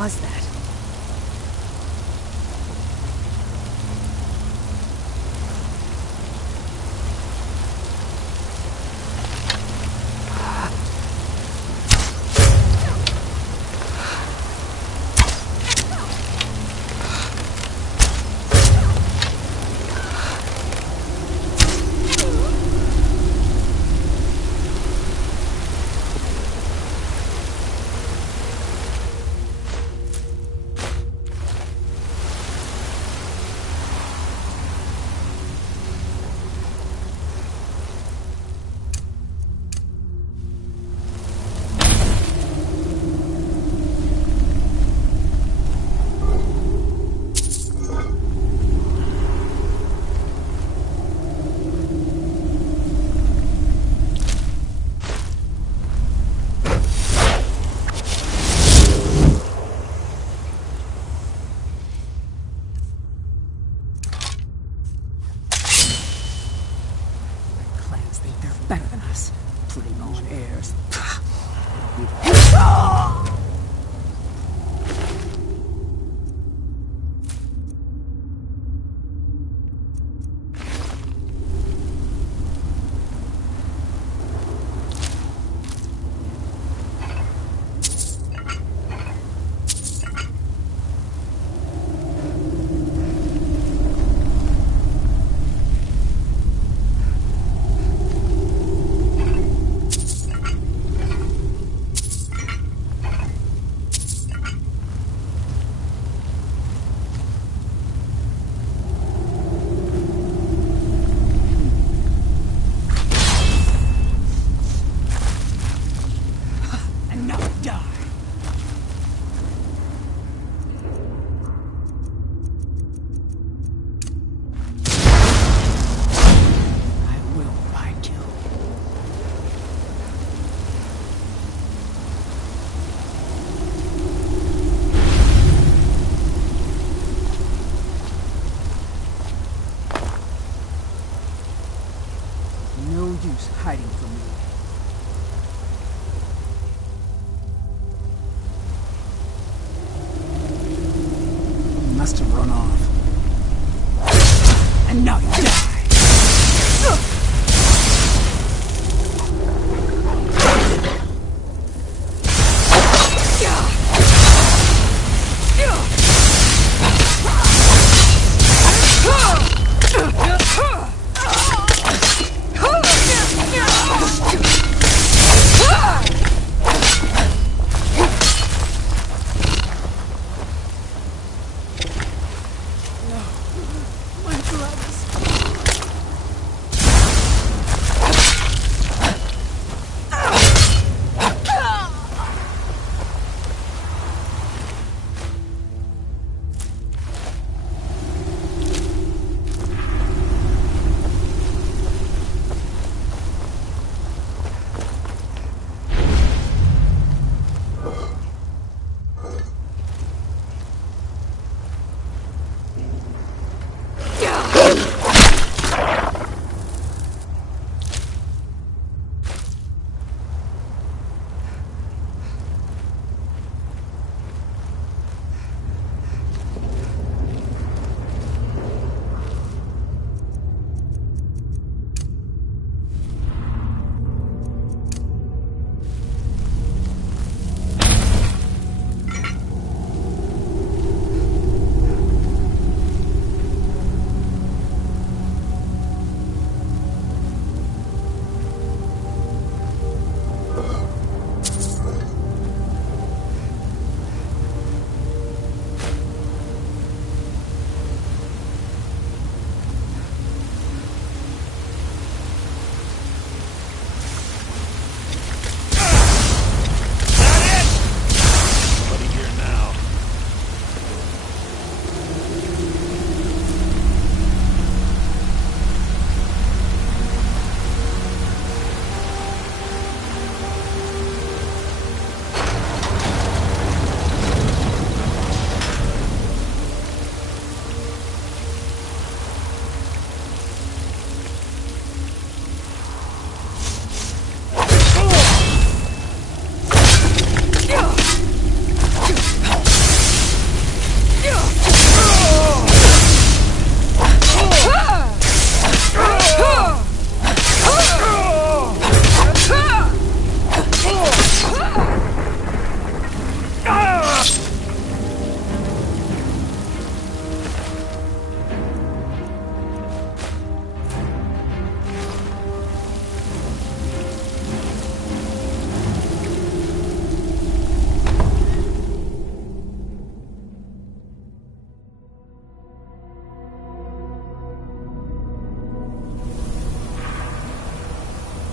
was that? Better than us. Putting on airs. No use hiding from me. You must have run off. And now you die!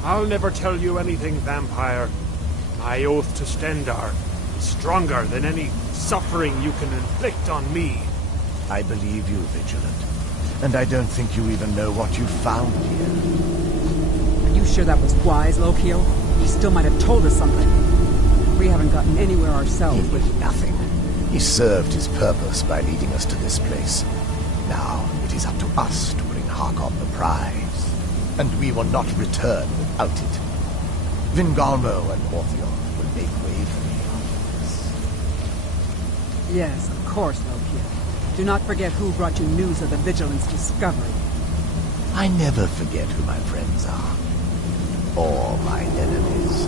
I'll never tell you anything, vampire. My oath to Stendar is stronger than any suffering you can inflict on me. I believe you, Vigilant. And I don't think you even know what you found here. Are you sure that was wise, Lokio? He still might have told us something. We haven't gotten anywhere ourselves with... Nothing. He served his purpose by leading us to this place. Now, it is up to us to bring Harkon the prize. And we will not return without it. Vingalmo and Orthion will make way for me after this. Yes, of course, Lokio. Do not forget who brought you news of the Vigilance discovery. I never forget who my friends are. Or my enemies.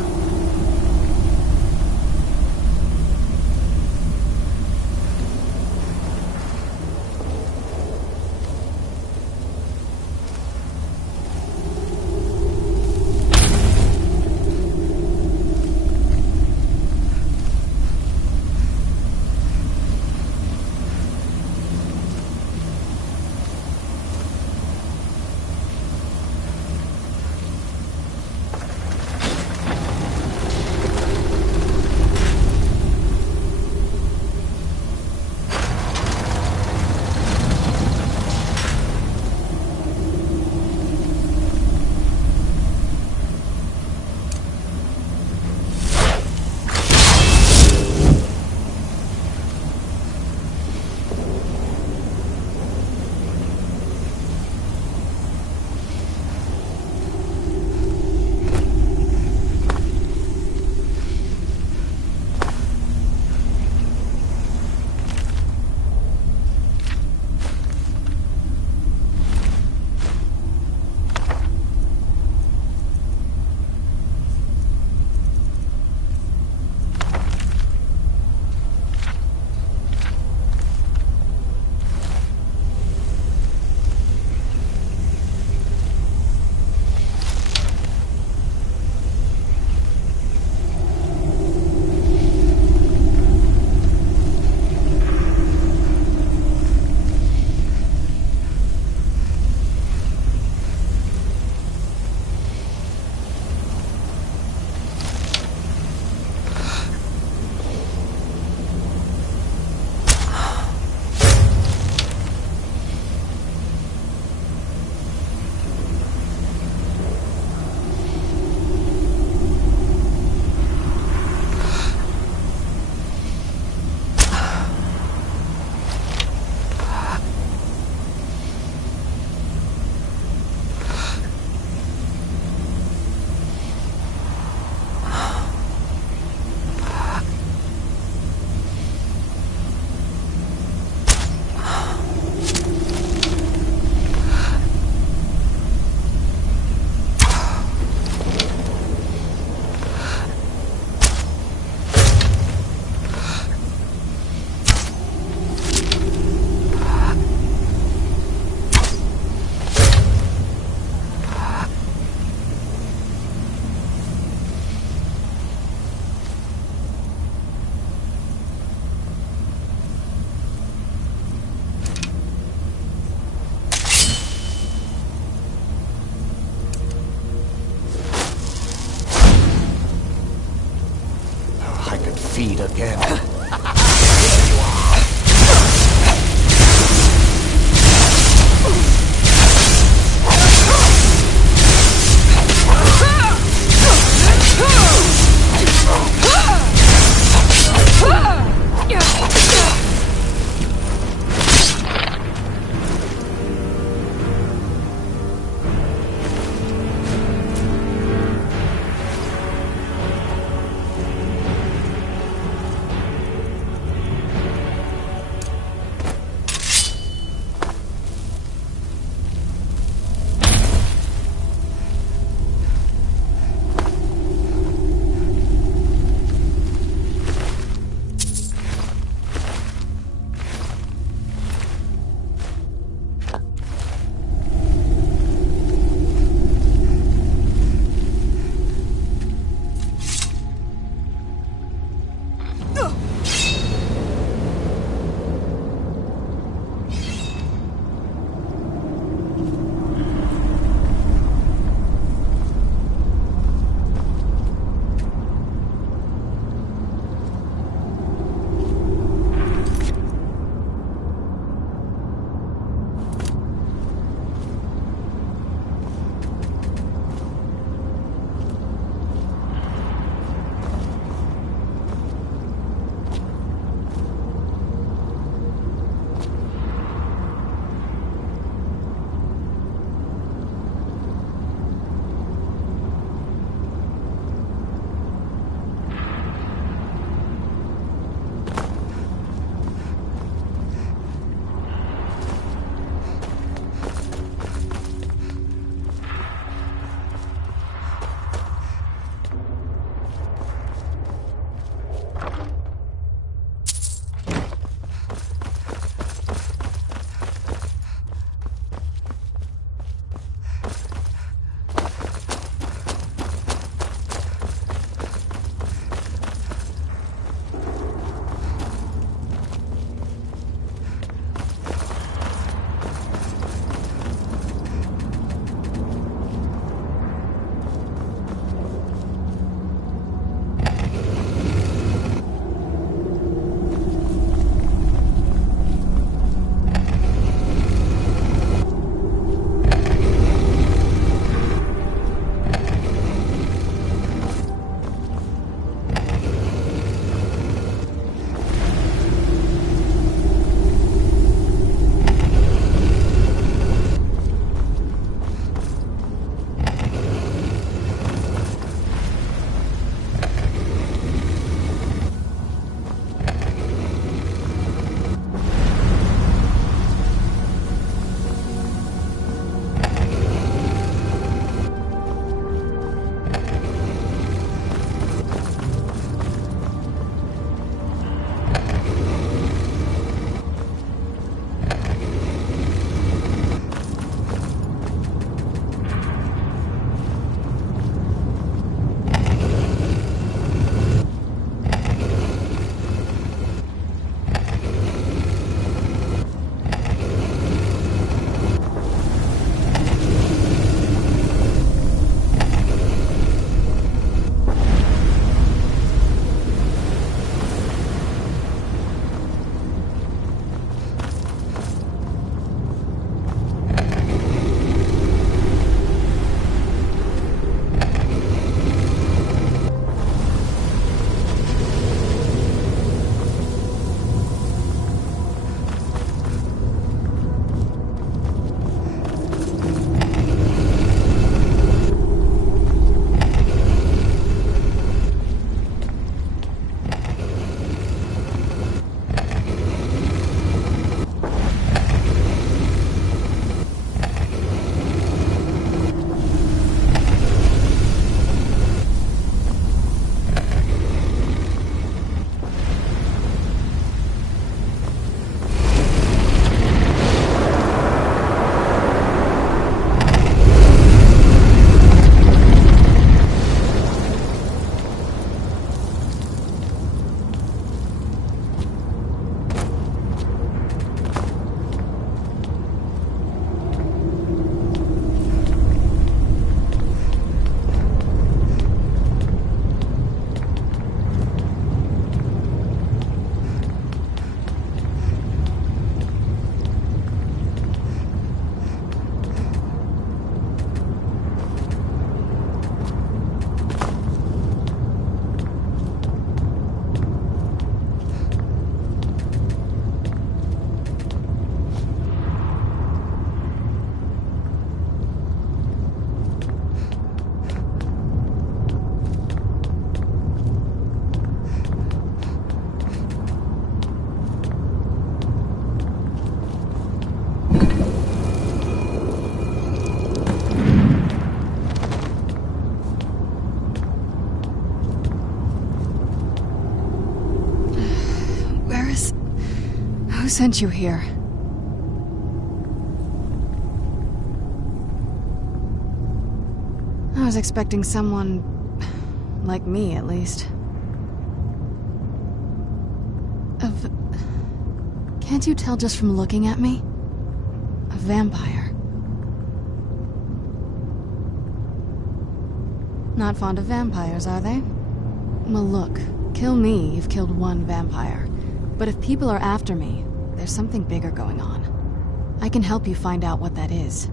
Feed again. Who sent you here? I was expecting someone... like me, at least. Can't you tell just from looking at me? A vampire. Not fond of vampires, are they? Well, look. Kill me, you've killed one vampire. But if people are after me, there's something bigger going on. I can help you find out what that is.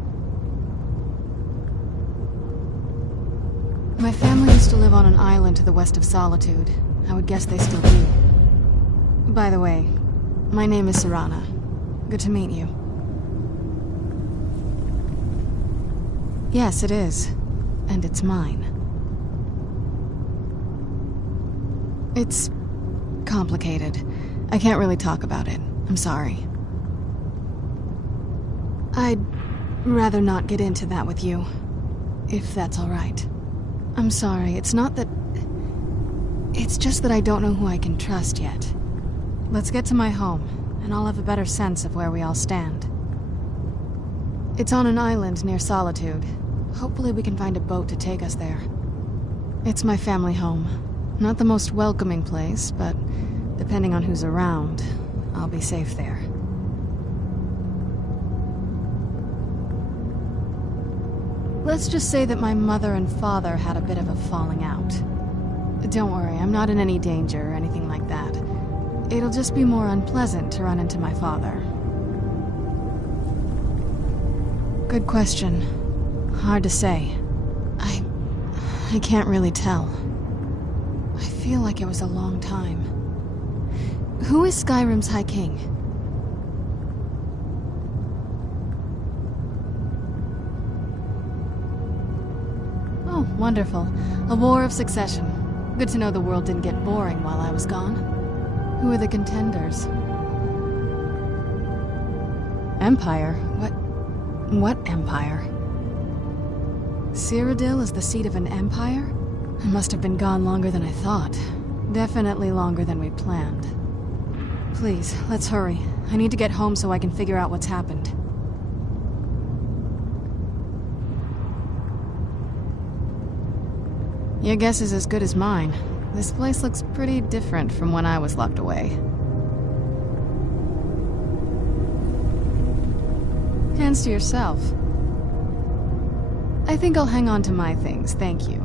My family used to live on an island to the west of Solitude. I would guess they still do. By the way, my name is Serana. Good to meet you. Yes, it is. And it's mine. It's... complicated. I can't really talk about it. I'm sorry. I'd rather not get into that with you, if that's all right. I'm sorry, it's not that... It's just that I don't know who I can trust yet. Let's get to my home, and I'll have a better sense of where we all stand. It's on an island near Solitude. Hopefully we can find a boat to take us there. It's my family home. Not the most welcoming place, but depending on who's around, I'll be safe there. Let's just say that my mother and father had a bit of a falling out. Don't worry, I'm not in any danger or anything like that. It'll just be more unpleasant to run into my father. Good question. Hard to say. I can't really tell. I feel like it was a long time. Who is Skyrim's High King? Oh, wonderful. A war of succession. Good to know the world didn't get boring while I was gone. Who are the contenders? Empire? What empire? Cyrodiil is the seat of an empire? I must have been gone longer than I thought. Definitely longer than we planned. Please, let's hurry. I need to get home so I can figure out what's happened. Your guess is as good as mine. This place looks pretty different from when I was locked away. Hands to yourself. I think I'll hang on to my things, thank you.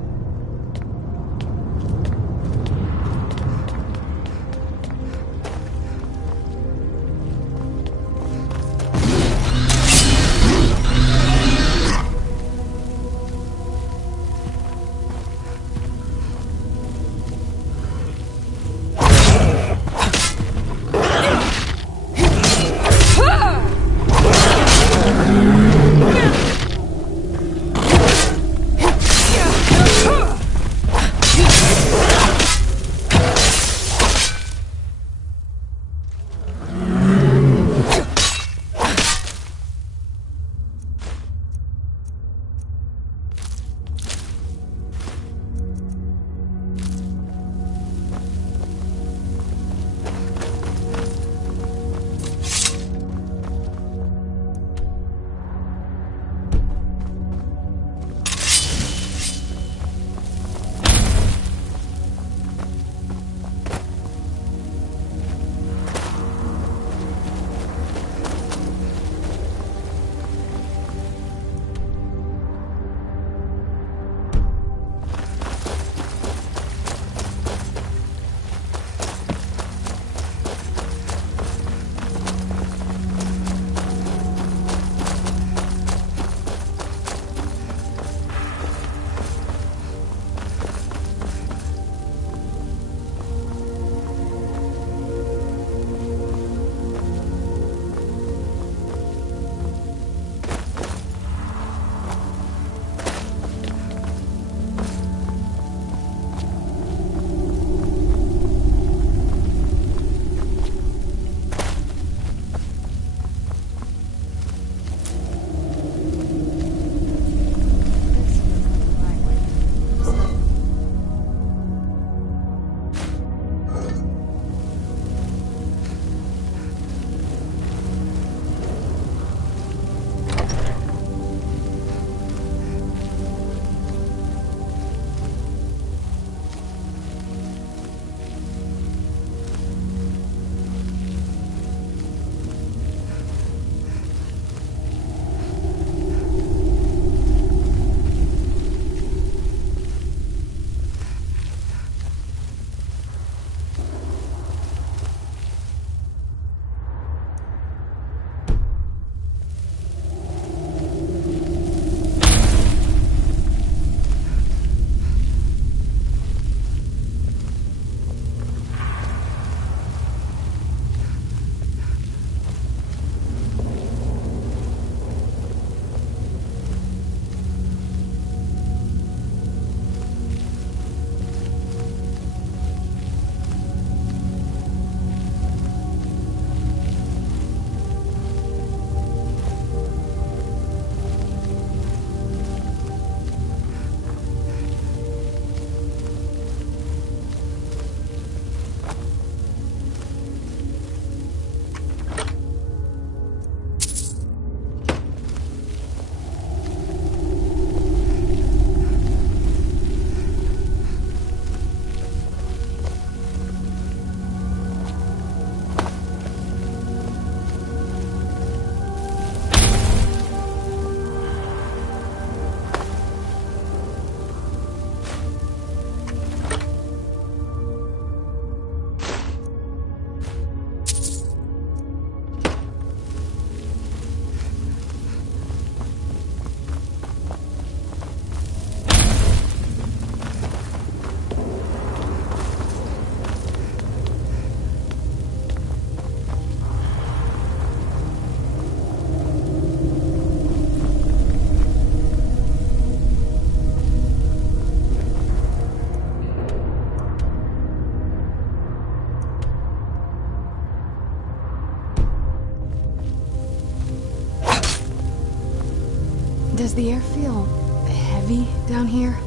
Does the air feel heavy down here?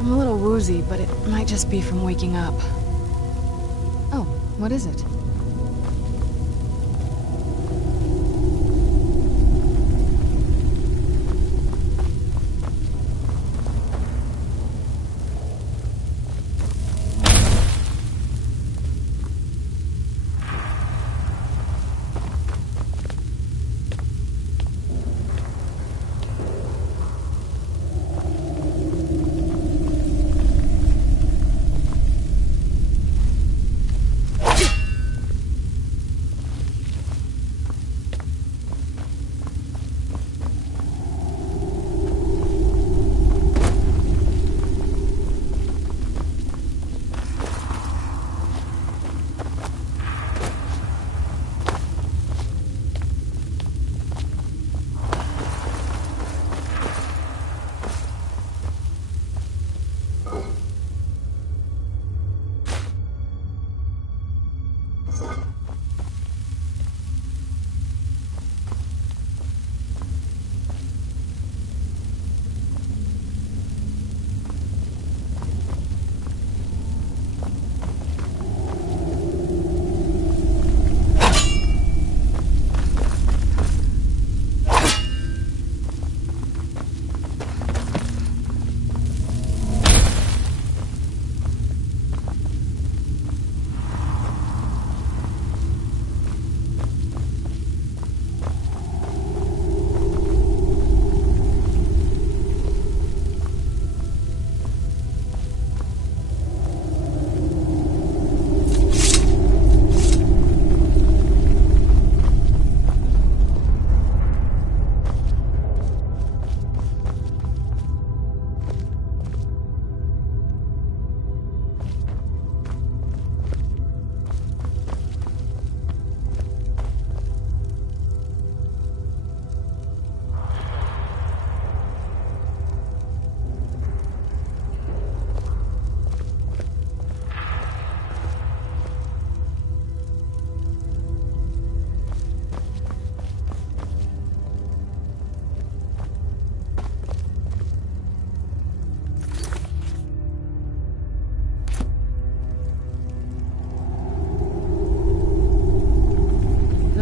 I'm a little woozy, but it might just be from waking up. Oh, what is it?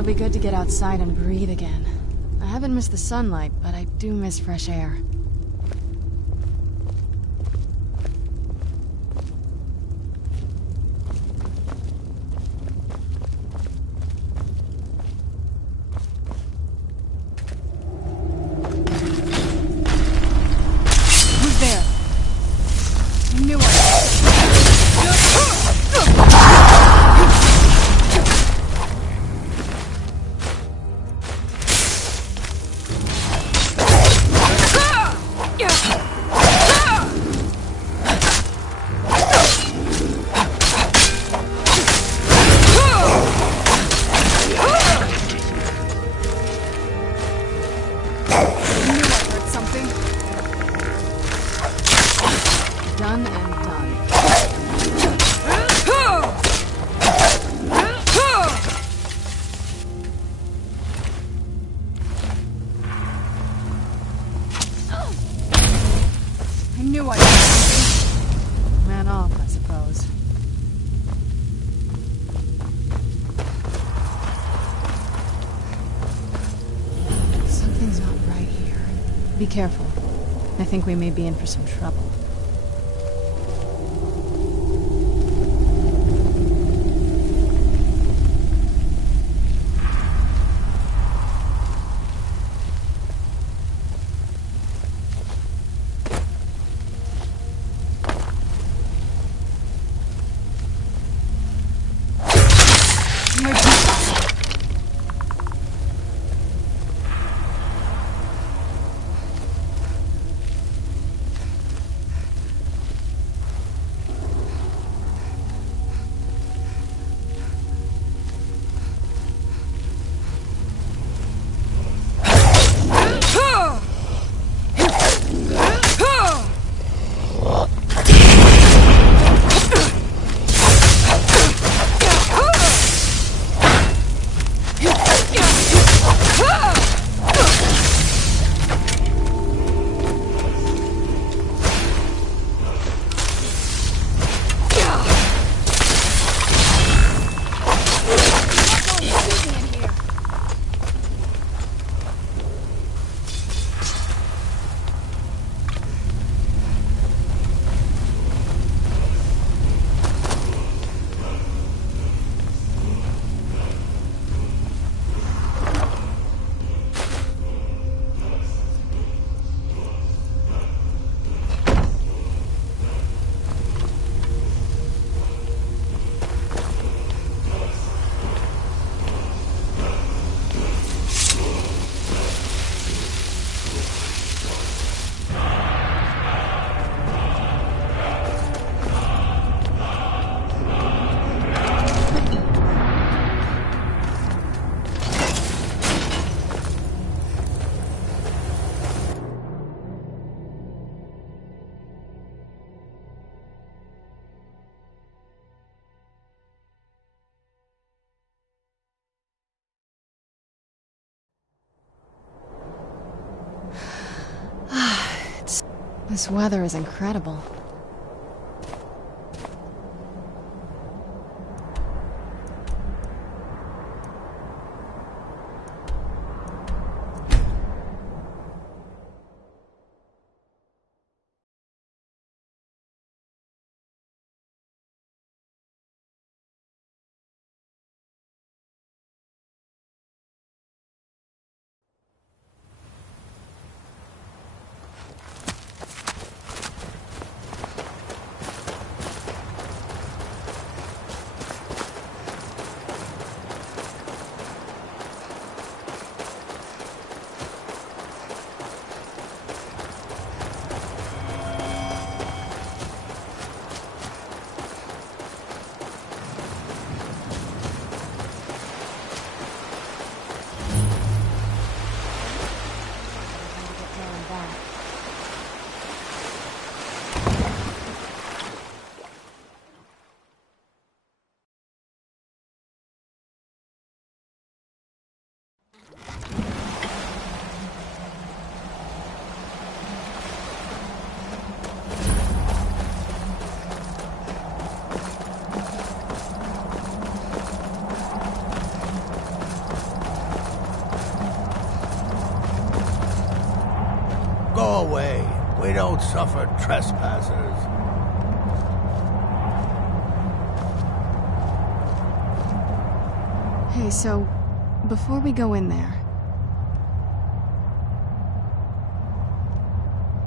It'll be good to get outside and breathe again. I haven't missed the sunlight, but I do miss fresh air. Who's there? I knew done and done. I knew I was something. Ran off, I suppose. Something's not right here. Be careful. I think we may be in for some trouble. This weather is incredible. Go away. We don't suffer trespassers. Hey, so, before we go in there,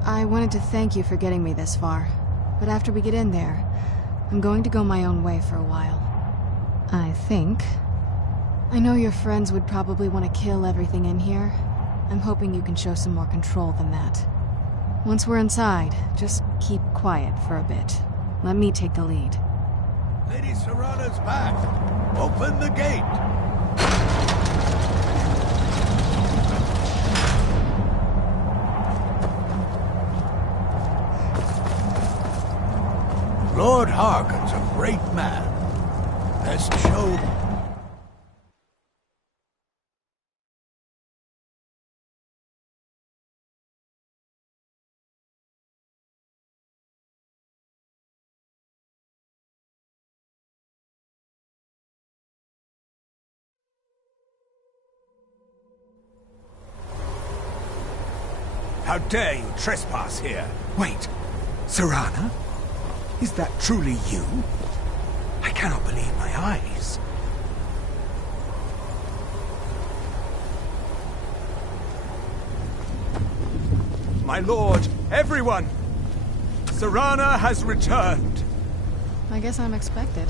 I wanted to thank you for getting me this far, but after we get in there, I'm going to go my own way for a while. I think. I know your friends would probably want to kill everything in here. I'm hoping you can show some more control than that. Once we're inside, just keep quiet for a bit. Let me take the lead. Lady Serana's back. Open the gate. Lord Harkon's a great man. Best show. How dare you trespass here? Wait, Serana? Is that truly you? I cannot believe my eyes. My lord, everyone! Serana has returned! I guess I'm expected.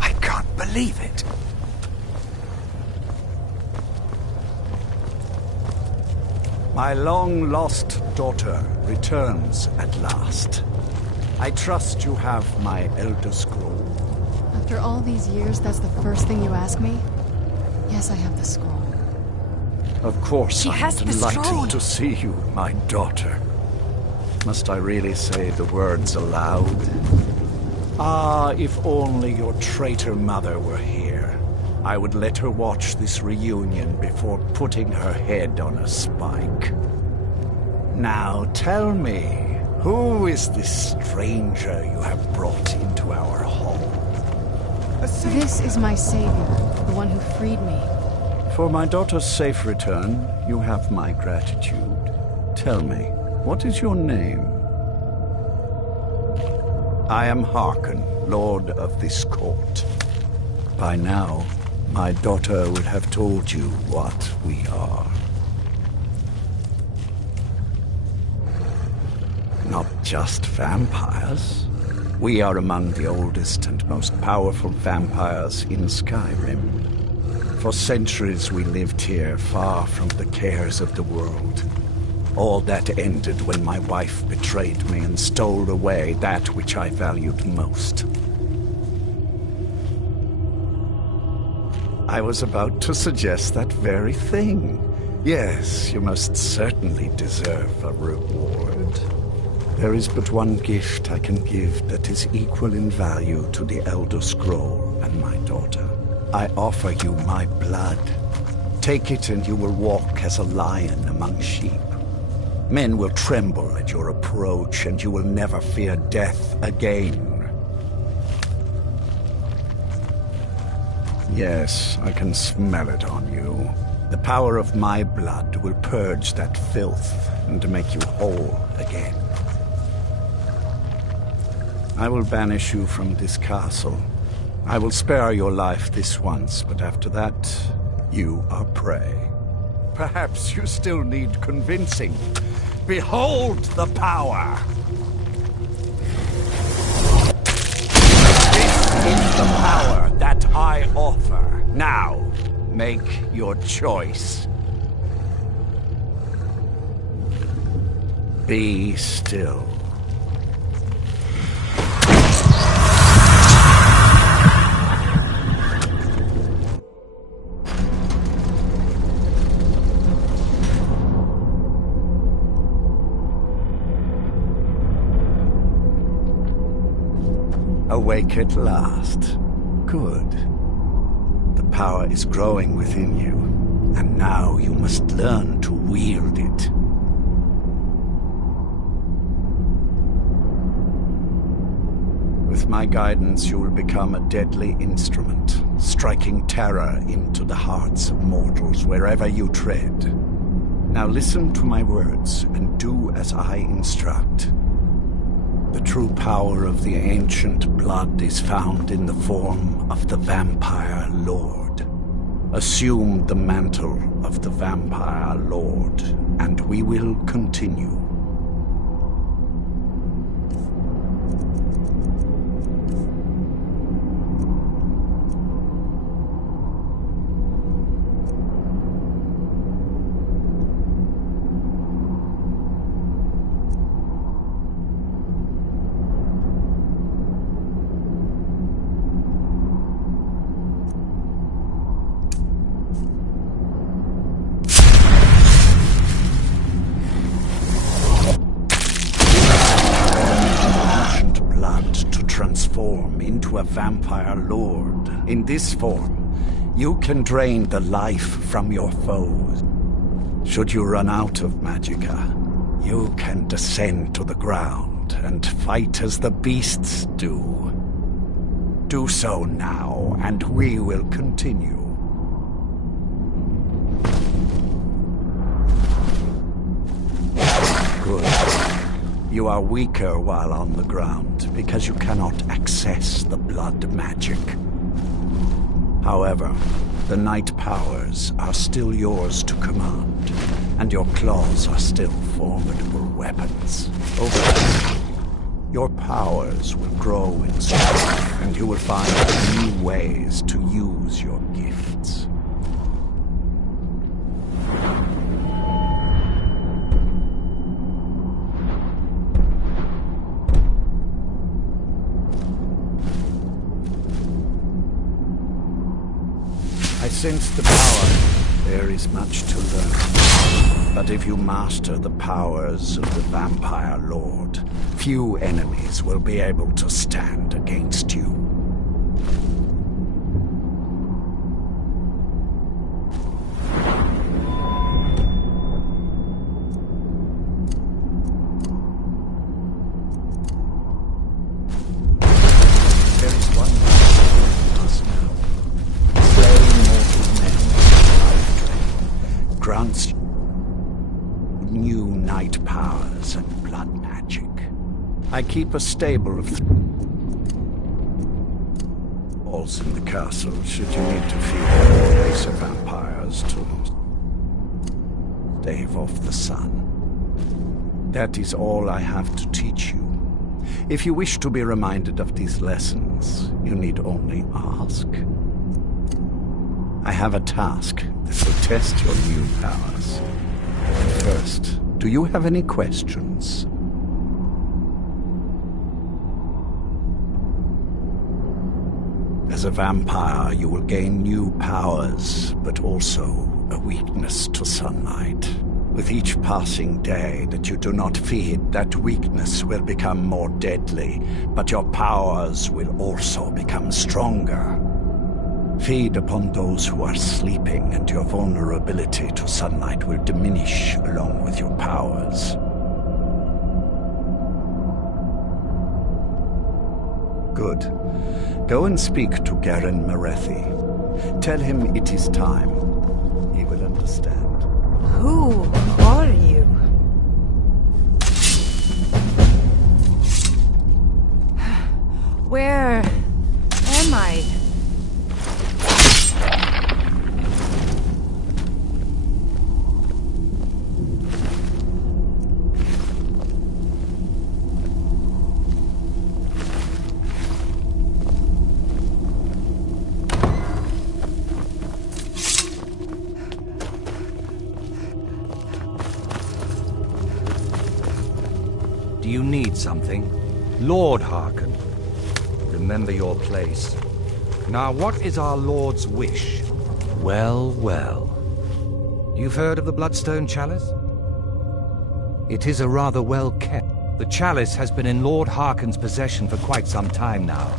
I can't believe it. My long-lost daughter returns at last. I trust you have my Elder Scroll. After all these years, that's the first thing you ask me? Yes, I have the scroll. Of course, I'm has the scroll. delighted to see you, my daughter. Must I really say the words aloud? Ah, if only your traitor mother were here. I would let her watch this reunion before putting her head on a spike. Now tell me, who is this stranger you have brought into our home? This is my savior, the one who freed me. For my daughter's safe return, you have my gratitude. Tell me, what is your name? I am Harkon, Lord of this court. By now, my daughter would have told you what we are. Not just vampires. We are among the oldest and most powerful vampires in Skyrim. For centuries we lived here, far from the cares of the world. All that ended when my wife betrayed me and stole away that which I valued most. I was about to suggest that very thing. Yes, you most certainly deserve a reward. There is but one gift I can give that is equal in value to the Elder Scroll and my daughter. I offer you my blood. Take it and you will walk as a lion among sheep. Men will tremble at your approach, and you will never fear death again. Yes, I can smell it on you. The power of my blood will purge that filth and make you whole again. I will banish you from this castle. I will spare your life this once, but after that, you are prey. Perhaps you still need convincing. Behold the power! This is the power that I offer. Now, make your choice. Be still. Awake at last. Good. The power is growing within you, and now you must learn to wield it. With my guidance, you will become a deadly instrument, striking terror into the hearts of mortals wherever you tread. Now listen to my words and do as I instruct. The true power of the ancient blood is found in the form of the Vampire Lord. Assume the mantle of the Vampire Lord, and we will continue. Transform into a Vampire Lord. In this form, you can drain the life from your foes. Should you run out of magicka, you can descend to the ground and fight as the beasts do. Do so now, and we will continue. Good. You are weaker while on the ground, because you cannot access the blood magic. However, the night powers are still yours to command, and your claws are still formidable weapons. Over time, your powers will grow in strength, and you will find new ways to use your gifts. I sense the power. There is much to learn. But if you master the powers of the Vampire Lord, few enemies will be able to stand against you. There is one thing you must know. Grants new night powers and blood magic. I keep a stable of walls in the castle should you need to feed race of vampires to stave off the sun. That is all I have to teach you. If you wish to be reminded of these lessons, you need only ask. I have a task that will test your new powers. First, do you have any questions? As a vampire, you will gain new powers, but also a weakness to sunlight. With each passing day that you do not feed, that weakness will become more deadly, but your powers will also become stronger. Feed upon those who are sleeping, and your vulnerability to sunlight will diminish along with your powers. Good. Go and speak to Garen Marethi. Tell him it is time. He will understand. Who are you? Where am I? Do you need something? Lord Harkon. Remember your place. Now, what is our Lord's wish? Well, well. You've heard of the Bloodstone Chalice? It is a rather well-kept. The chalice has been in Lord Harkon's possession for quite some time now.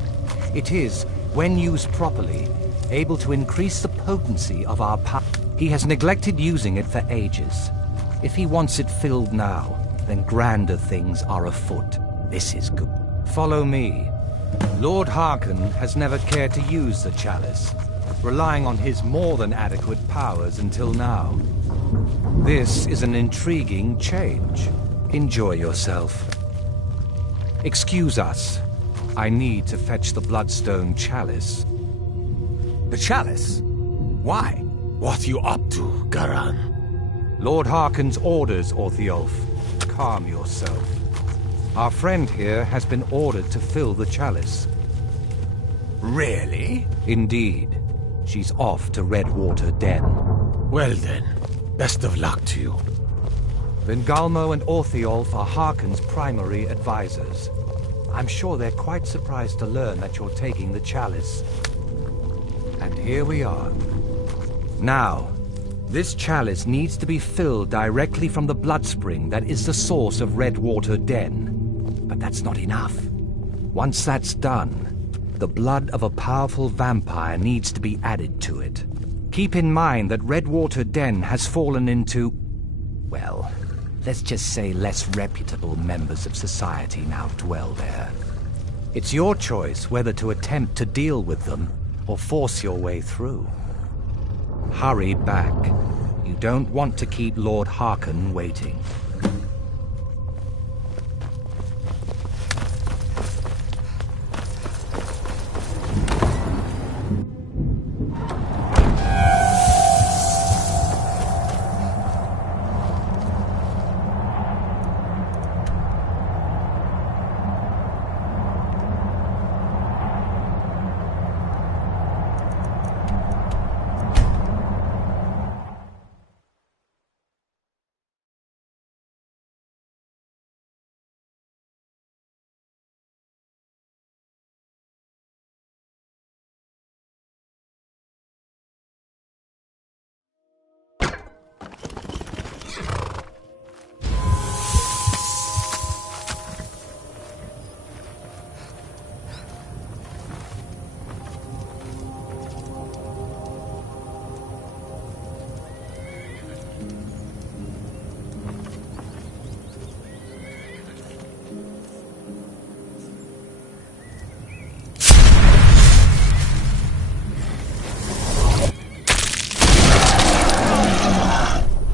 It is, when used properly, able to increase the potency of our power. He has neglected using it for ages. If he wants it filled now, then grander things are afoot. This is good. Follow me. Lord Harkon has never cared to use the chalice, relying on his more than adequate powers until now. This is an intriguing change. Enjoy yourself. Excuse us. I need to fetch the Bloodstone Chalice. The chalice? Why? What are you up to, Garan? Lord Harkon's orders, Orthiolf. Calm yourself. Our friend here has been ordered to fill the chalice. Really? Indeed. She's off to Redwater Den. Well then, best of luck to you. Vengalmo and Orthiolf are Harkon's primary advisors. I'm sure they're quite surprised to learn that you're taking the chalice. And here we are. Now, this chalice needs to be filled directly from the bloodspring that is the source of Redwater Den. But that's not enough. Once that's done, the blood of a powerful vampire needs to be added to it. Keep in mind that Redwater Den has fallen into, well, let's just say less reputable members of society now dwell there. It's your choice whether to attempt to deal with them or force your way through. Hurry back. You don't want to keep Lord Harkon waiting.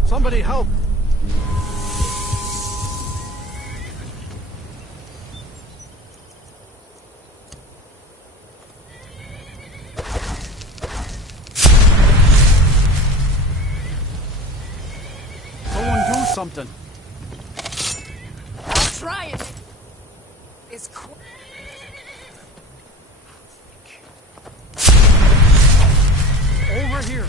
Somebody help! Someone do something! I'll try it! It's cool. Over here!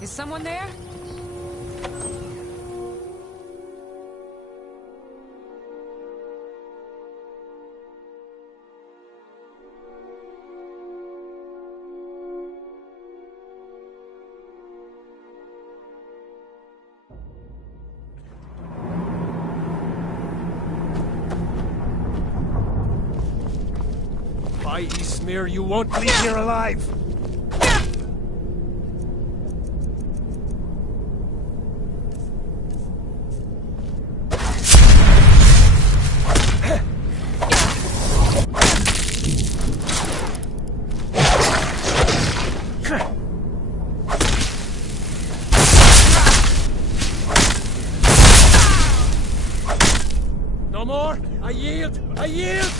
Is someone there? By Ysmir, you won't leave here alive! No more! I yield! I yield!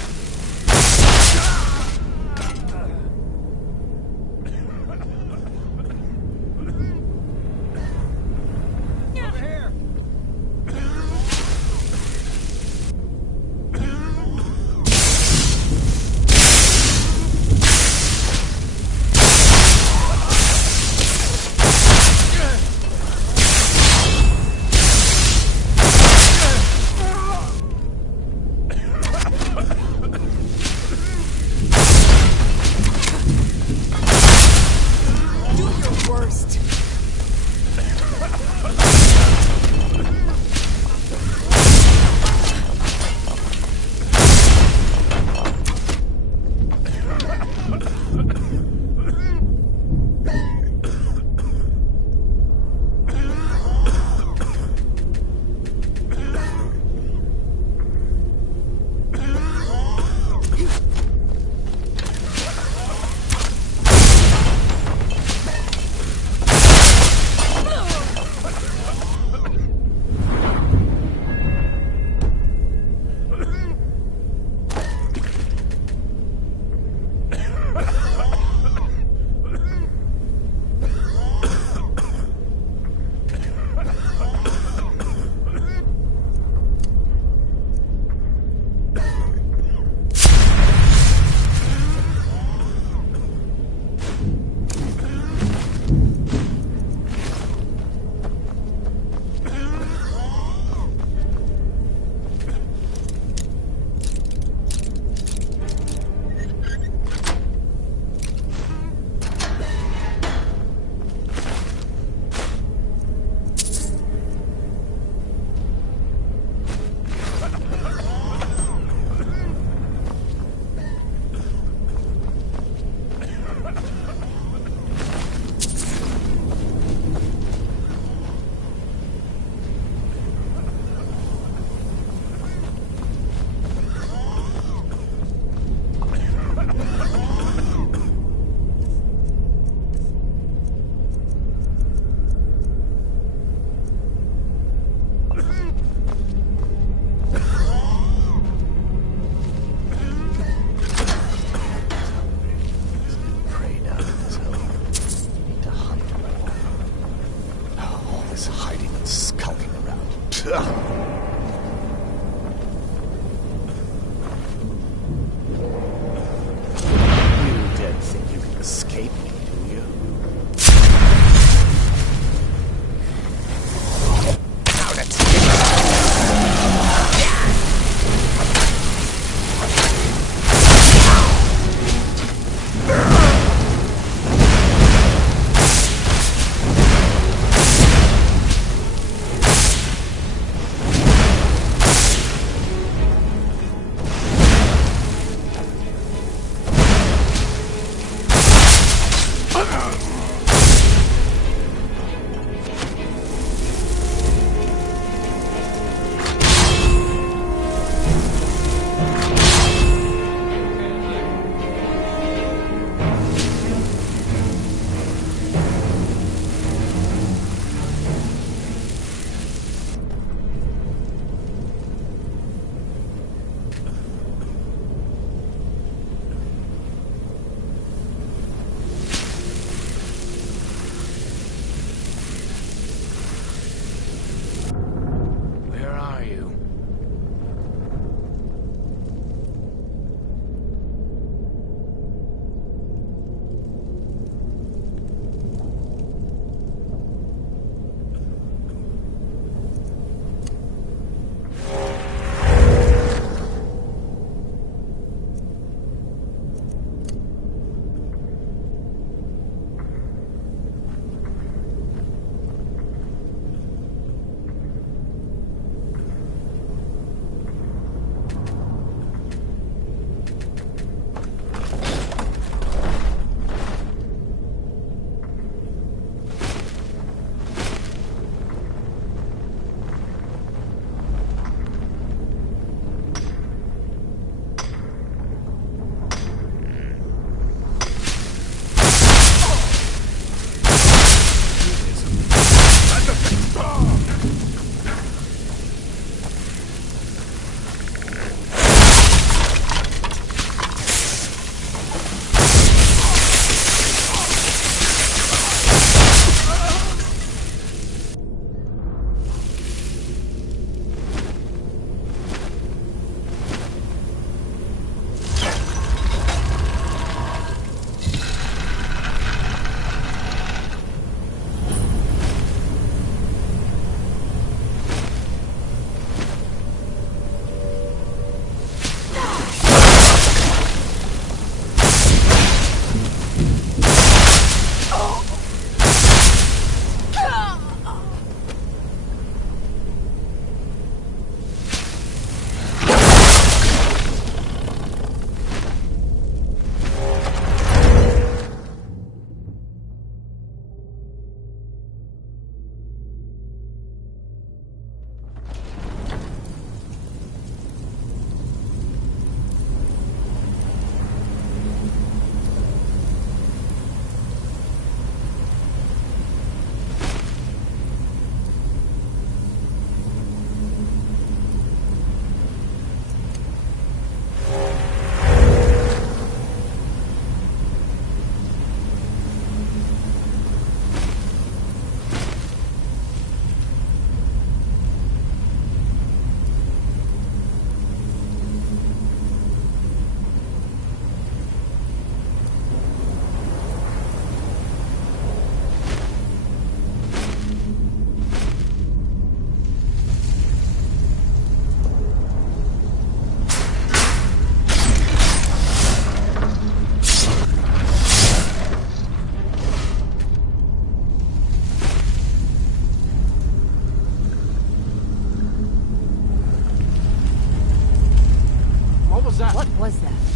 was that? What was that?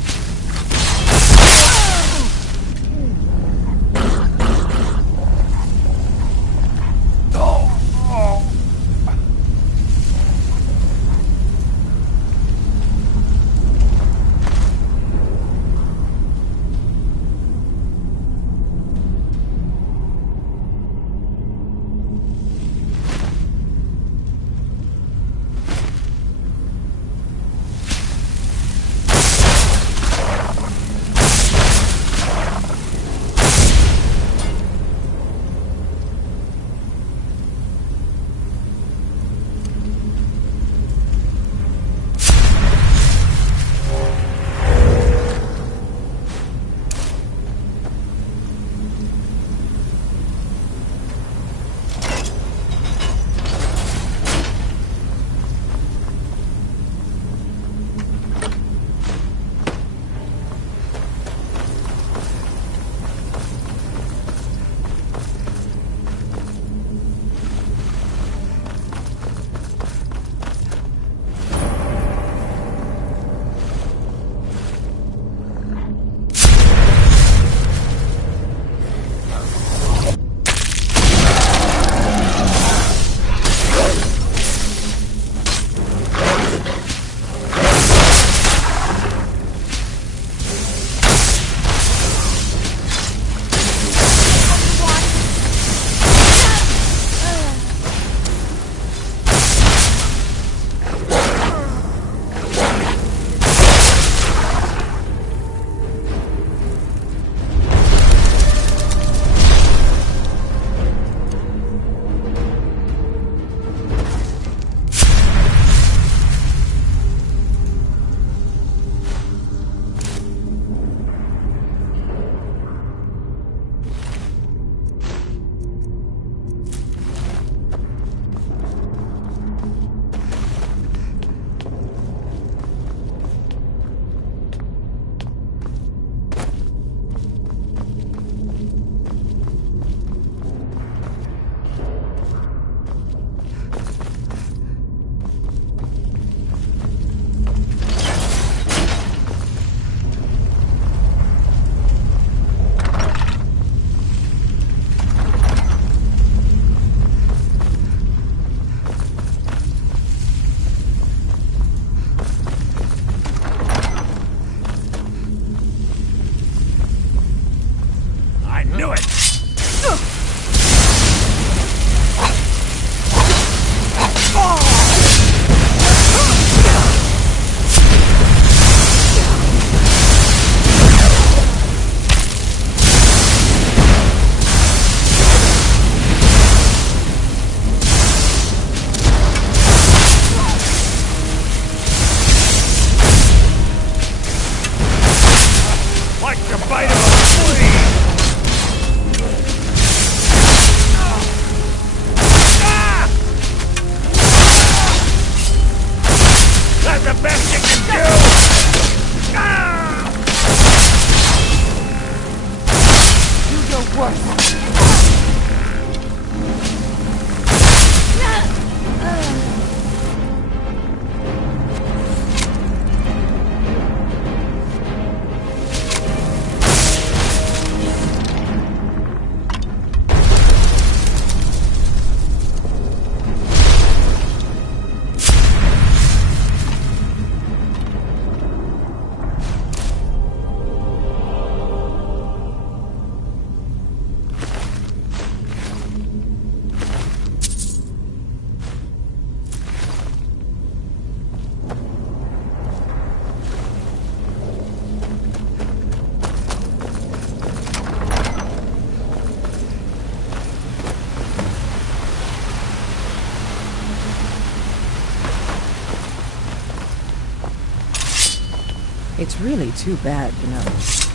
It's really too bad, you know.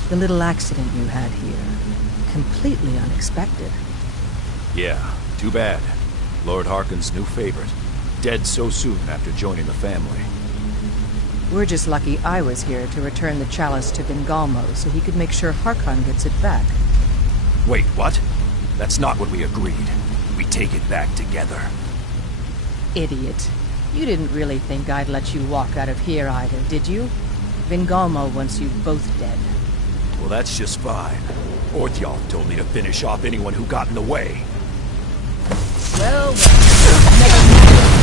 The little accident you had here. Completely unexpected. Yeah, too bad. Lord Harkon's new favorite. Dead so soon after joining the family. We're just lucky I was here to return the chalice to Vingalmo so he could make sure Harkon gets it back. Wait, what? That's not what we agreed. We take it back together. Idiot. You didn't really think I'd let you walk out of here either, did you? Vingalmo wants you both dead. Well, that's just fine. Orthyal told me to finish off anyone who got in the way. Well, well.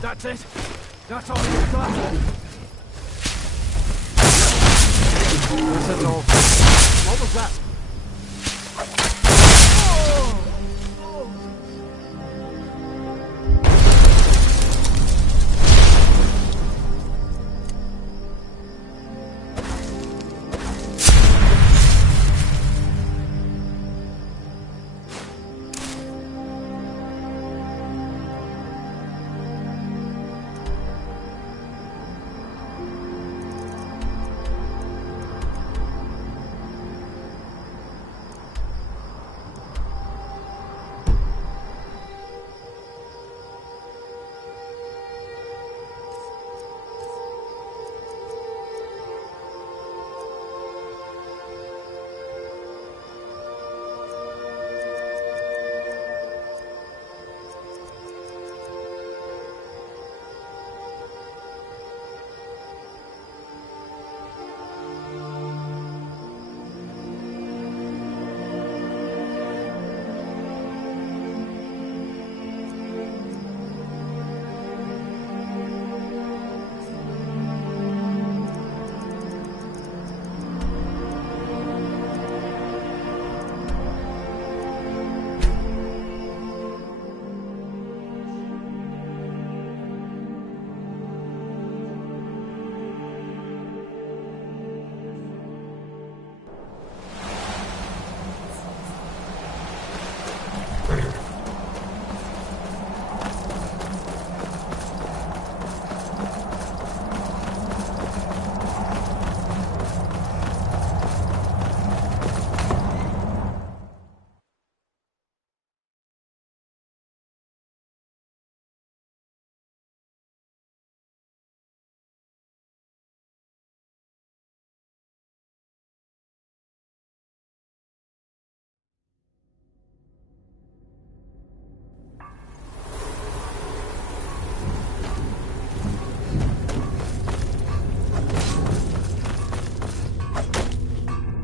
That's it? That's all you've got? This is all. What was that?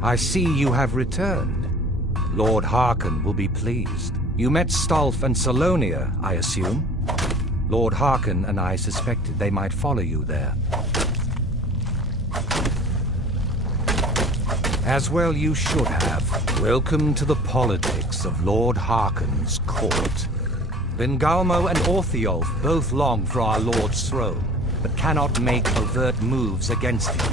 I see you have returned. Lord Harkon will be pleased. You met Stolf and Salonia, I assume? Lord Harkon and I suspected they might follow you there. As well you should have. Welcome to the politics of Lord Harkon's court. Bengalmo and Orthiolf both long for our Lord's throne, but cannot make overt moves against him.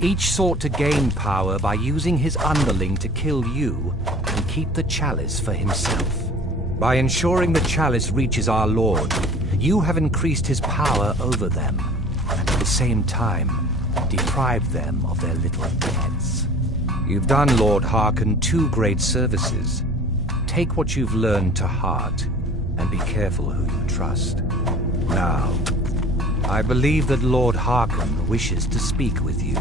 Each sought to gain power by using his underling to kill you and keep the chalice for himself. By ensuring the chalice reaches our Lord, you have increased his power over them, and at the same time, deprived them of their little pets. You've done Lord Harkon 2 great services. Take what you've learned to heart, and be careful who you trust. Now, I believe that Lord Harkon wishes to speak with you.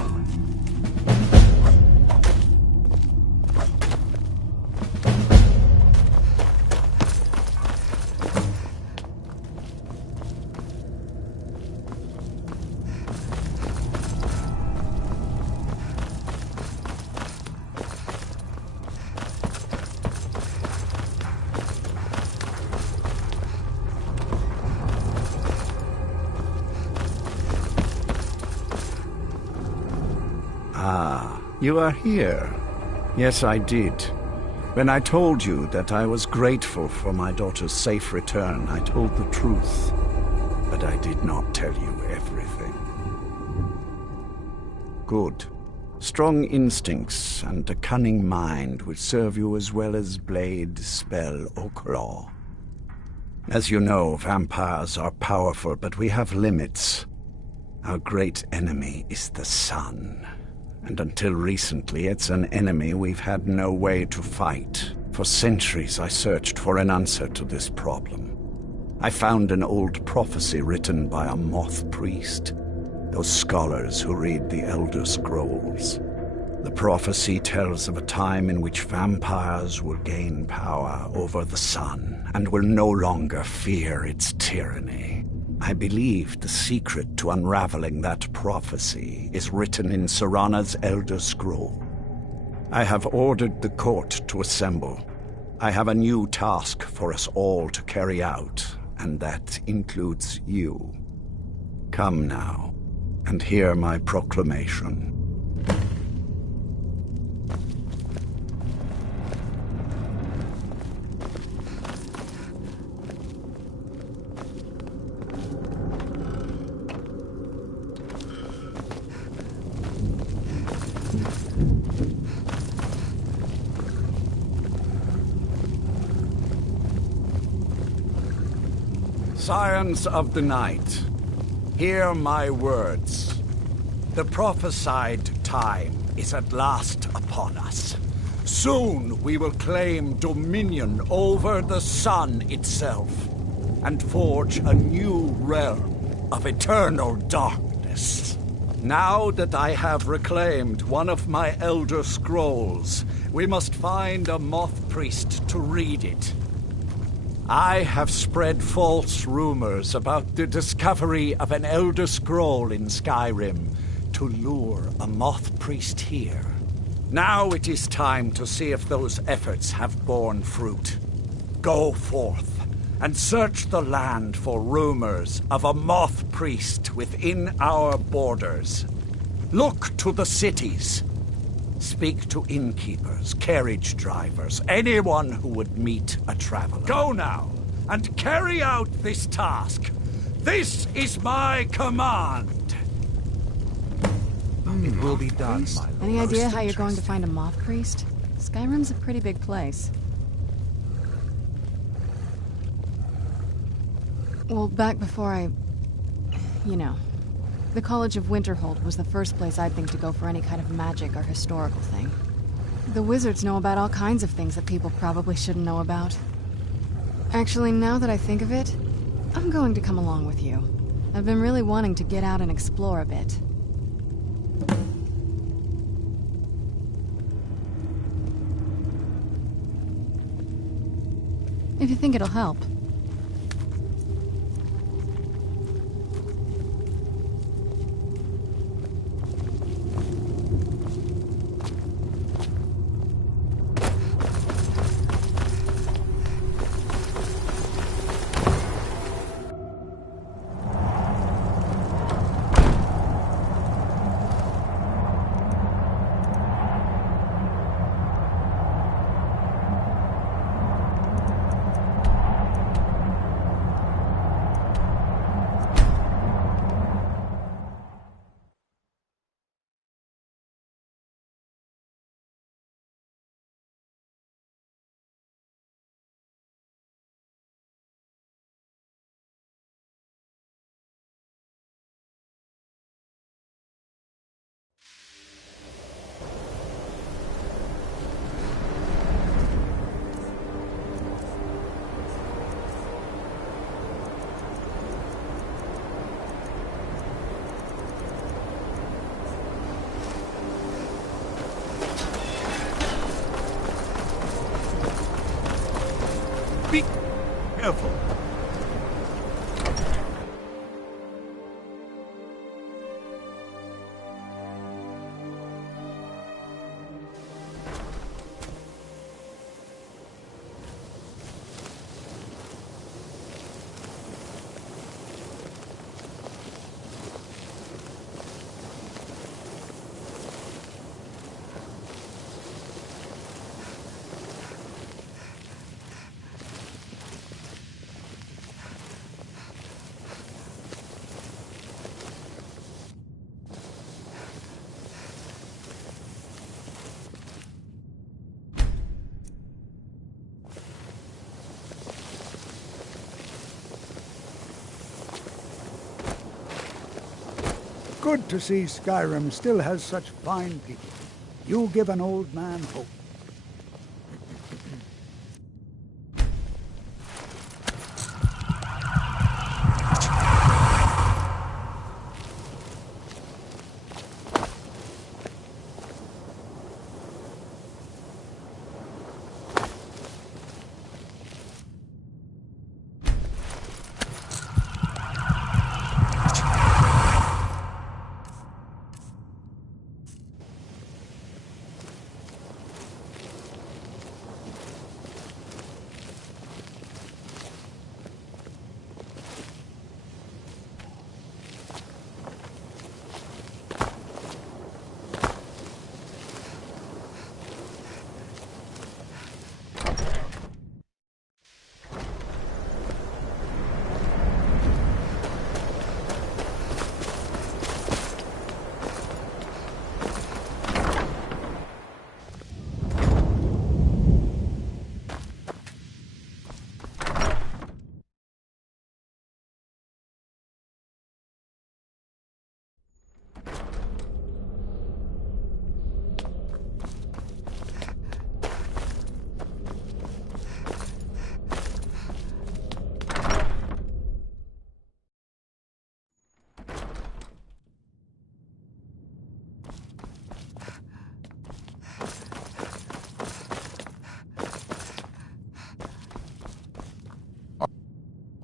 You are here. Yes, I did. When I told you that I was grateful for my daughter's safe return, I told the truth. But I did not tell you everything. Good. Strong instincts and a cunning mind would serve you as well as blade, spell, or claw. As you know, vampires are powerful, but we have limits. Our great enemy is the sun. And until recently, it's an enemy we've had no way to fight. For centuries, I searched for an answer to this problem. I found an old prophecy written by a moth priest, those scholars who read the Elder Scrolls. The prophecy tells of a time in which vampires will gain power over the sun and will no longer fear its tyranny. I believe the secret to unraveling that prophecy is written in Serana's Elder Scroll. I have ordered the court to assemble. I have a new task for us all to carry out, and that includes you. Come now, and hear my proclamation. Scions of the night, hear my words. The prophesied time is at last upon us. Soon we will claim dominion over the sun itself, and forge a new realm of eternal darkness. Now that I have reclaimed one of my Elder Scrolls, we must find a moth priest to read it. I have spread false rumors about the discovery of an Elder Scroll in Skyrim to lure a moth priest here. Now it is time to see if those efforts have borne fruit. Go forth and search the land for rumors of a moth priest within our borders. Look to the cities. Speak to innkeepers, carriage drivers, anyone who would meet a traveler. Go now, and carry out this task. This is my command. It will be done, my lord. Any idea how you're going to find a moth priest? Skyrim's a pretty big place. Well, back before the College of Winterhold was the first place I'd think to go for any kind of magic or historical thing. The wizards know about all kinds of things that people probably shouldn't know about. Actually, now that I think of it, I'm going to come along with you. I've been really wanting to get out and explore a bit. If you think it'll help. Be careful. Good to see Skyrim still has such fine people. You give an old man hope.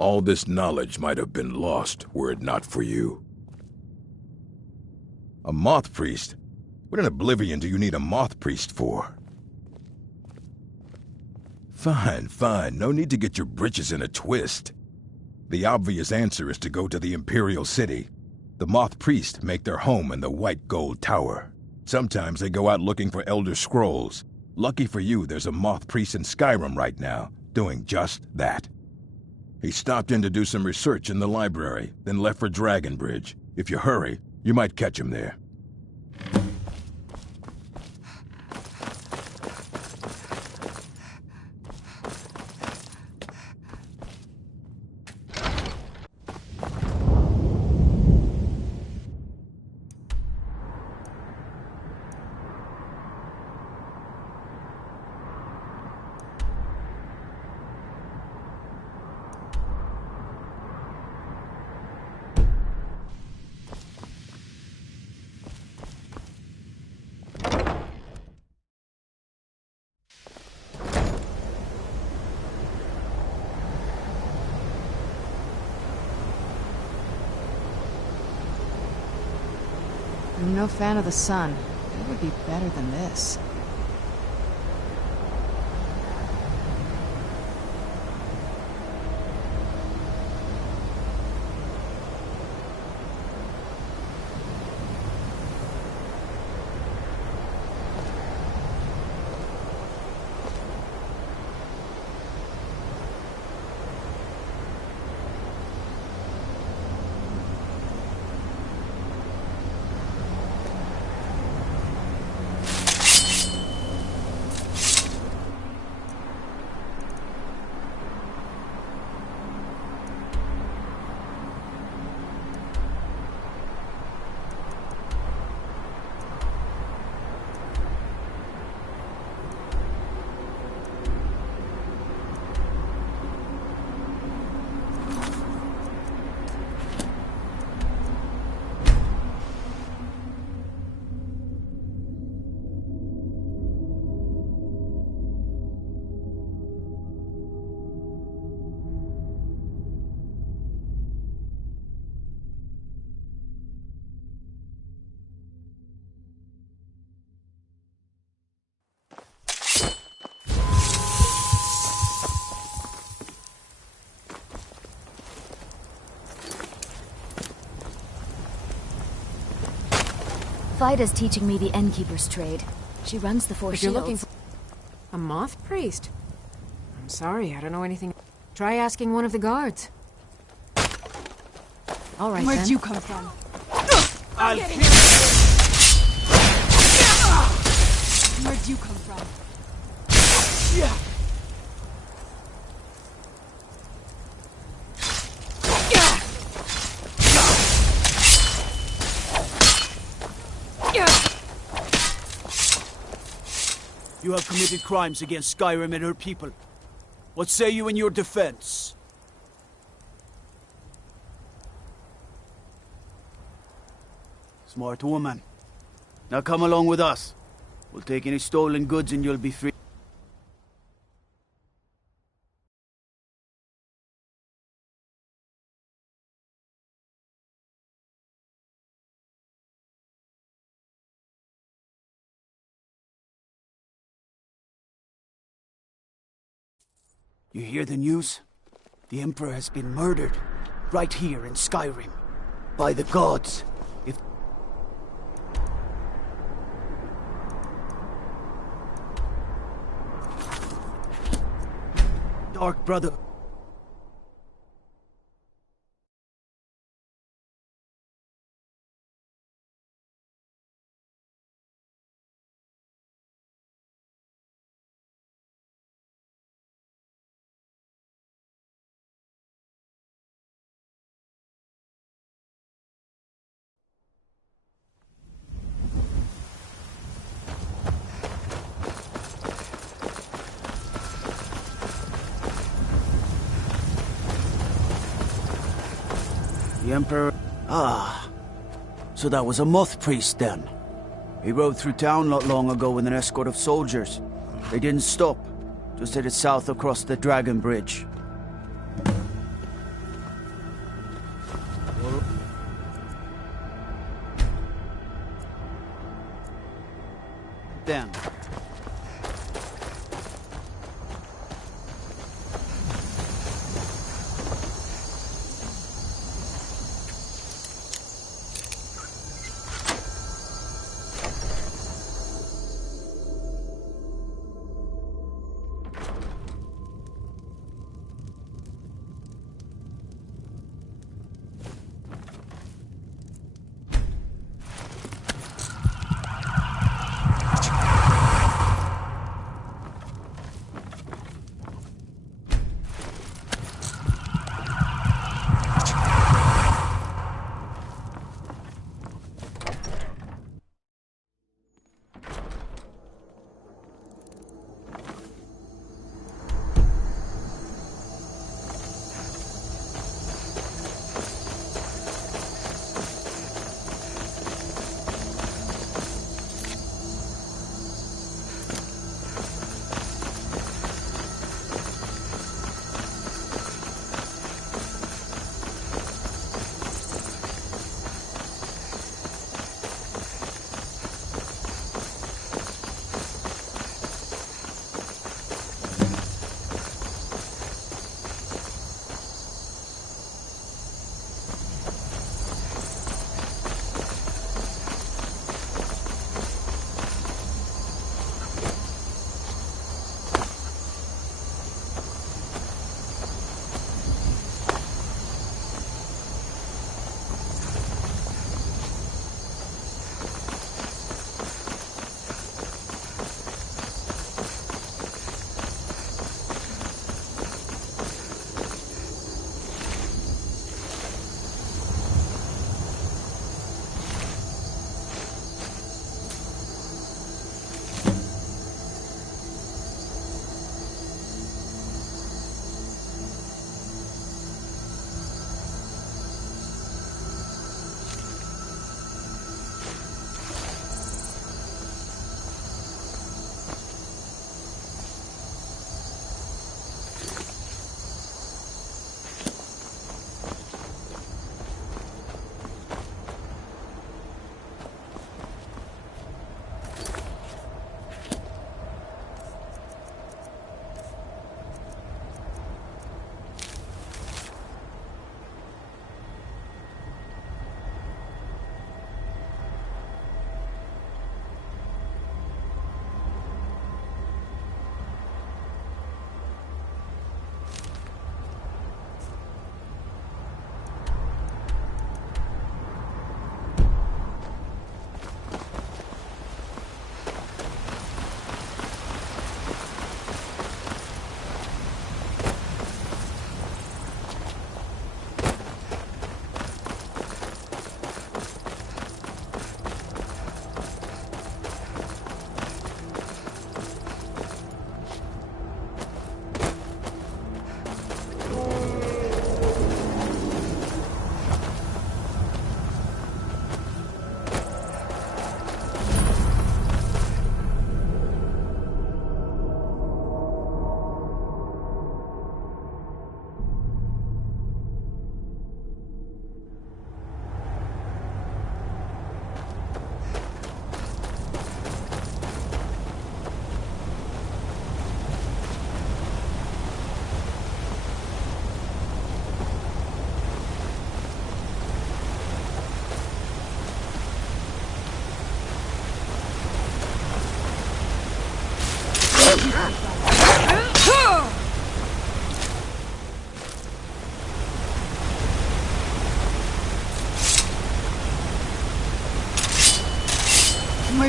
All this knowledge might have been lost were it not for you. A moth priest? What in oblivion do you need a moth priest for? Fine, fine. No need to get your britches in a twist. The obvious answer is to go to the Imperial City. The moth priests make their home in the White Gold Tower. Sometimes they go out looking for Elder Scrolls. Lucky for you, there's a moth priest in Skyrim right now, doing just that. He stopped in to do some research in the library, then left for Dragonbridge. If you hurry, you might catch him there. I'm no fan of the sun. It would be better than this. Fida's teaching me the Innkeeper's trade. She runs the Four If you're Shields. looking for a moth priest? I'm sorry, I don't know anything. Try asking one of the guards. All right, Where'd then. you come from? I'll kill you! Where'd you come from? Yeah. You have committed crimes against Skyrim and her people. What say you in your defense? Smart woman. Now come along with us. We'll take any stolen goods and you'll be free. You hear the news? The Emperor has been murdered. Right here in Skyrim. By the gods. If... Dark Brother... The Emperor... Ah. So that was a moth priest then. He rode through town not long ago with an escort of soldiers. They didn't stop. Just headed south across the Dragon Bridge. Then...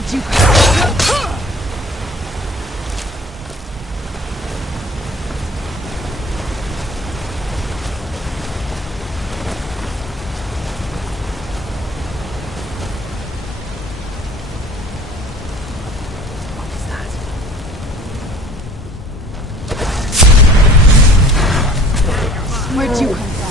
Where'd you come? Where'd you come from?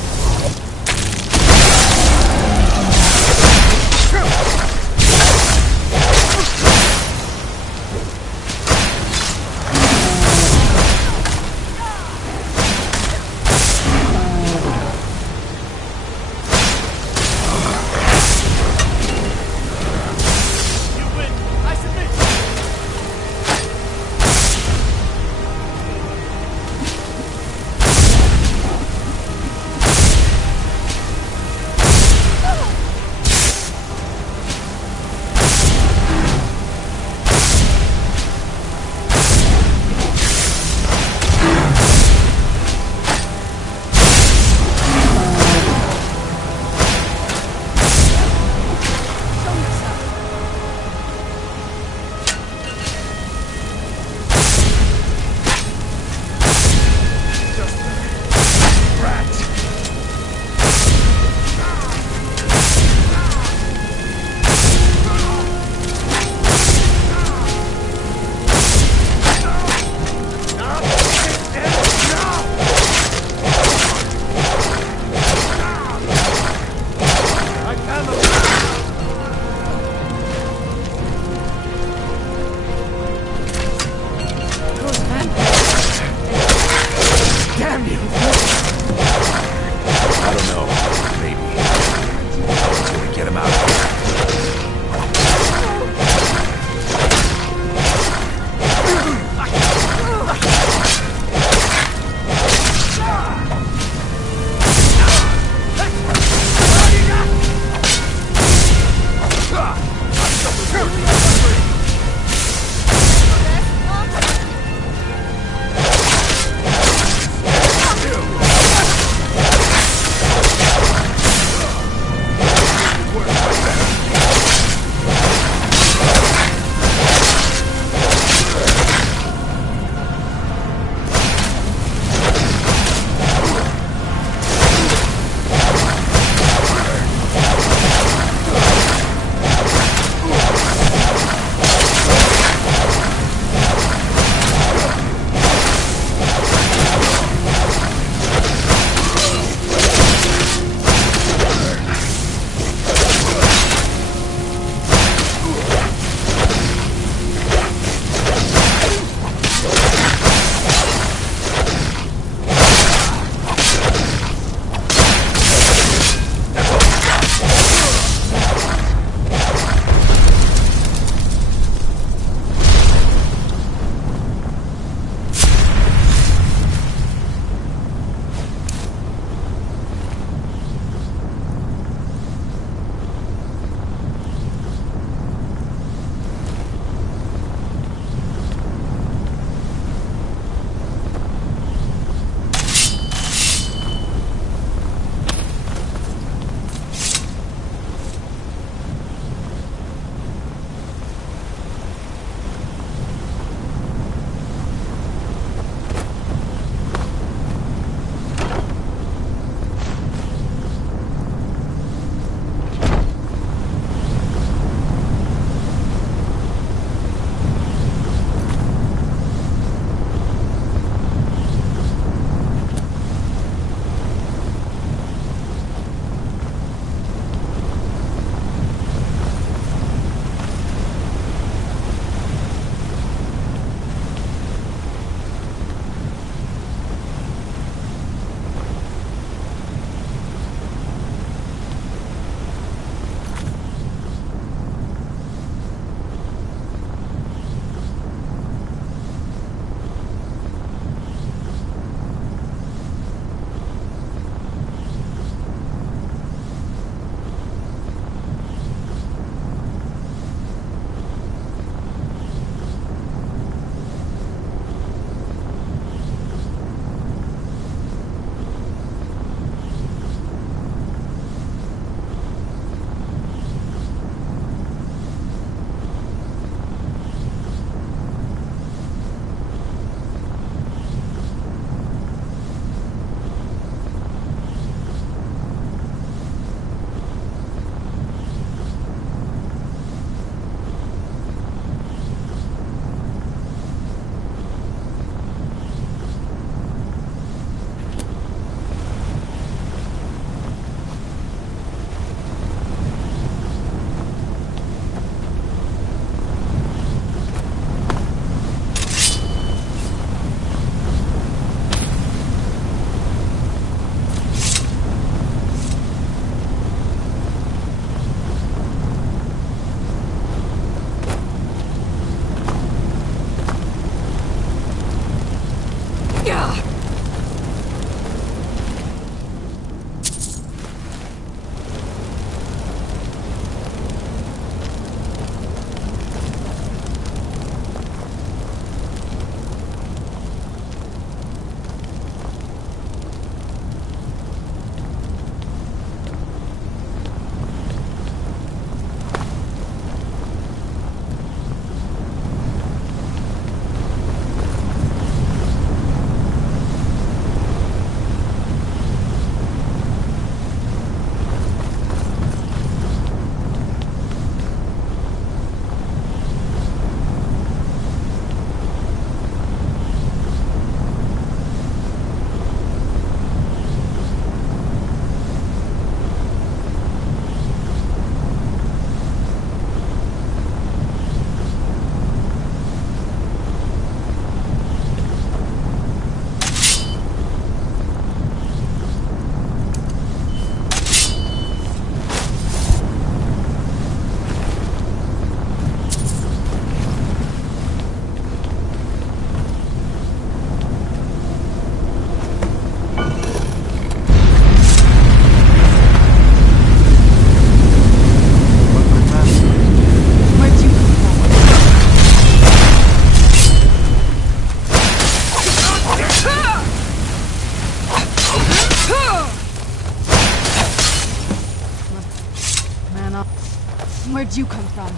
Where'd you come from?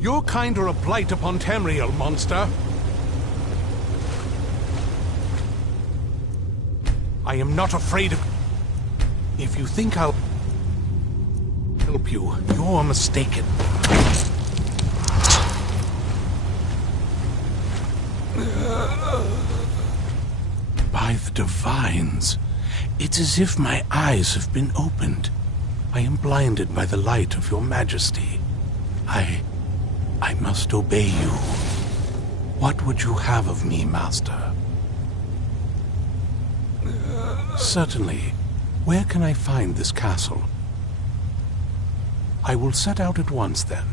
Your kind are a blight upon Tamriel, monster. I am not afraid of... If you think I'll help you, you're mistaken. By the Divines, it's as if my eyes have been opened. I am blinded by the light of your majesty. I must obey you. What would you have of me, master? Certainly. Where can I find this castle? I will set out at once, then.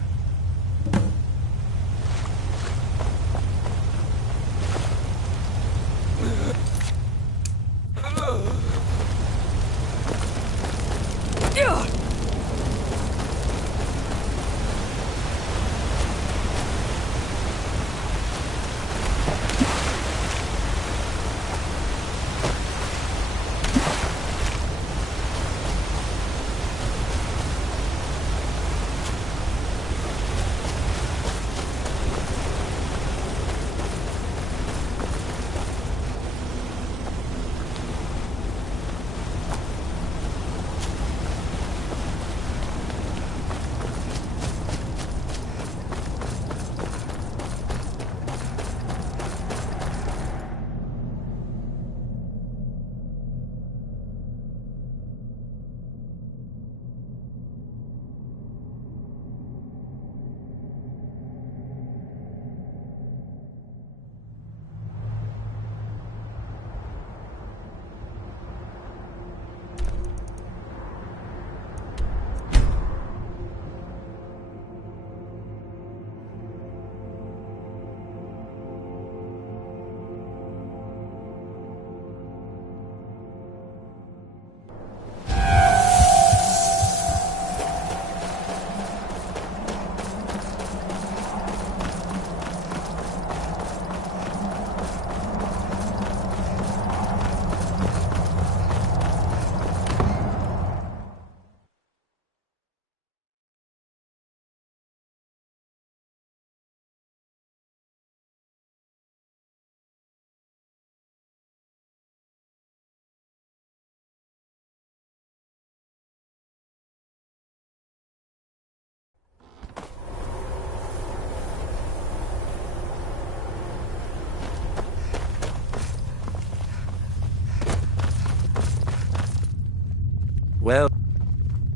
Well,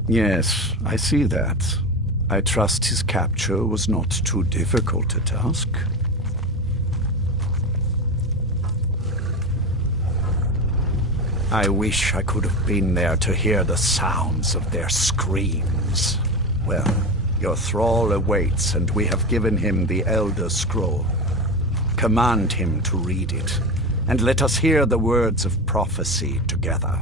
yes, I see that. I trust his capture was not too difficult a task. I wish I could have been there to hear the sounds of their screams. Well, your thrall awaits, and we have given him the Elder Scroll. Command him to read it, and let us hear the words of prophecy together.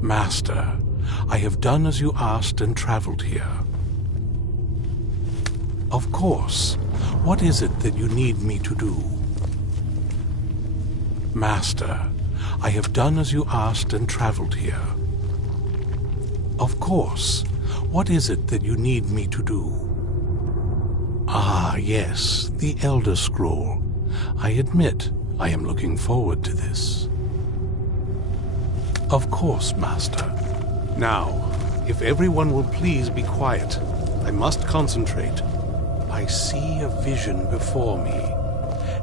Master, I have done as you asked and traveled here. Of course. What is it that you need me to do? Master, I have done as you asked and traveled here. Of course. What is it that you need me to do? Ah, yes, the Elder Scroll. I admit I am looking forward to this. Of course, Master. Now, if everyone will please be quiet, I must concentrate. I see a vision before me,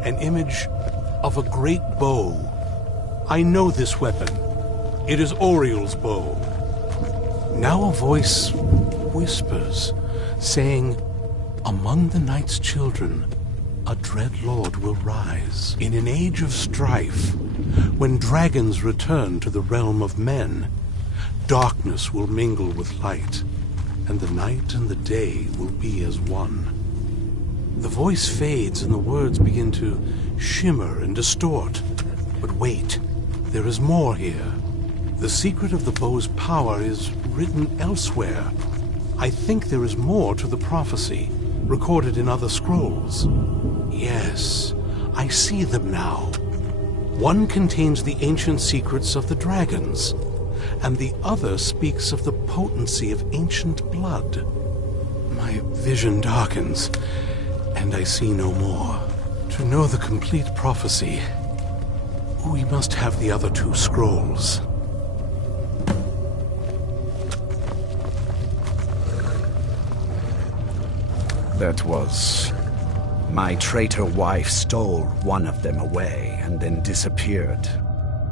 an image of a great bow. I know this weapon. It is Oriel's bow. Now a voice whispers, saying, "Among the night's children, a dread lord will rise. In an age of strife, when dragons return to the realm of men, darkness will mingle with light, and the night and the day will be as one." The voice fades and the words begin to shimmer and distort. But wait, there is more here. The secret of the bow's power is written elsewhere. I think there is more to the prophecy, recorded in other scrolls. Yes, I see them now. One contains the ancient secrets of the dragons, and the other speaks of the potency of ancient blood. My vision darkens, and I see no more. To know the complete prophecy, we must have the other two scrolls. That was... My traitor wife stole one of them away and then disappeared.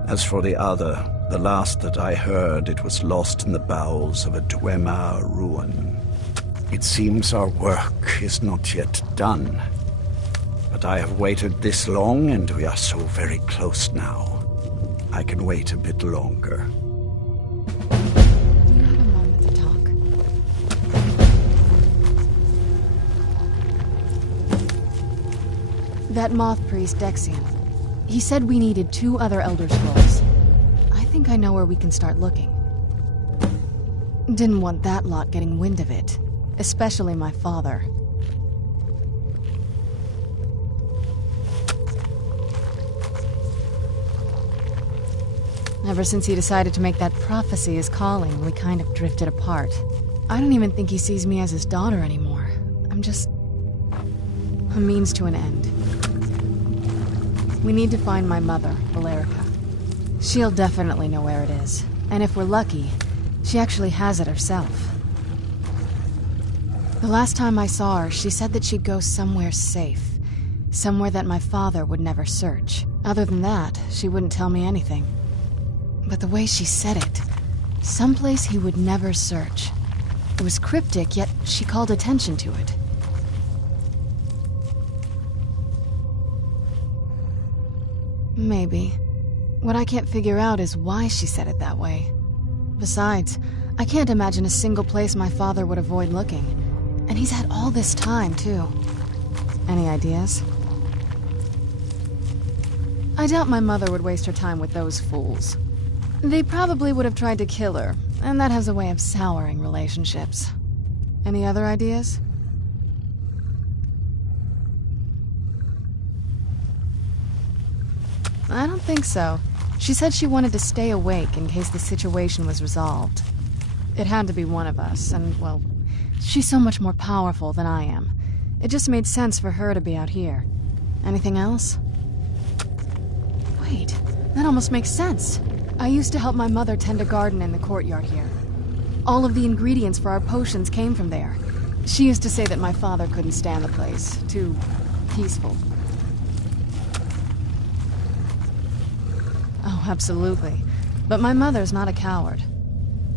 As for the other, the last that I heard, it was lost in the bowels of a Dwemer ruin. It seems our work is not yet done. But I have waited this long, and we are so very close now. I can wait a bit longer. That moth priest, Dexian. He said we needed 2 other Elder Scrolls. I think I know where we can start looking. Didn't want that lot getting wind of it. Especially my father. Ever since he decided to make that prophecy his calling, we kind of drifted apart. I don't even think he sees me as his daughter anymore. I'm just... a means to an end. We need to find my mother, Valerica. She'll definitely know where it is. And if we're lucky, she actually has it herself. The last time I saw her, she said that she'd go somewhere safe. Somewhere that my father would never search. Other than that, she wouldn't tell me anything. But the way she said it, someplace he would never search. It was cryptic, yet she called attention to it. Maybe. What I can't figure out is why she said it that way. Besides, I can't imagine a single place my father would avoid looking. And he's had all this time, too. Any ideas? I doubt my mother would waste her time with those fools. They probably would have tried to kill her, and that has a way of souring relationships. Any other ideas? I don't think so. She said she wanted to stay awake in case the situation was resolved. It had to be one of us, and, well, she's so much more powerful than I am. It just made sense for her to be out here. Anything else? Wait, that almost makes sense. I used to help my mother tend a garden in the courtyard here. All of the ingredients for our potions came from there. She used to say that my father couldn't stand the place. Too peaceful. Oh, absolutely. But my mother's not a coward.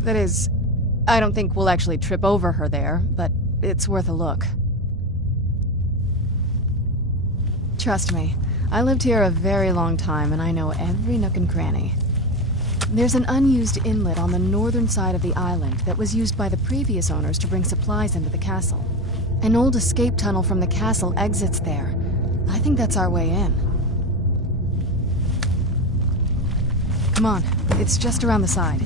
That is, I don't think we'll actually trip over her there, but it's worth a look. Trust me, I lived here a very long time and I know every nook and cranny. There's an unused inlet on the northern side of the island that was used by the previous owners to bring supplies into the castle. An old escape tunnel from the castle exits there. I think that's our way in. Come on, it's just around the side.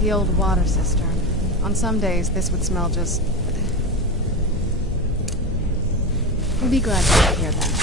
The old water cistern. On some days, this would smell just... We'd be glad to get here then.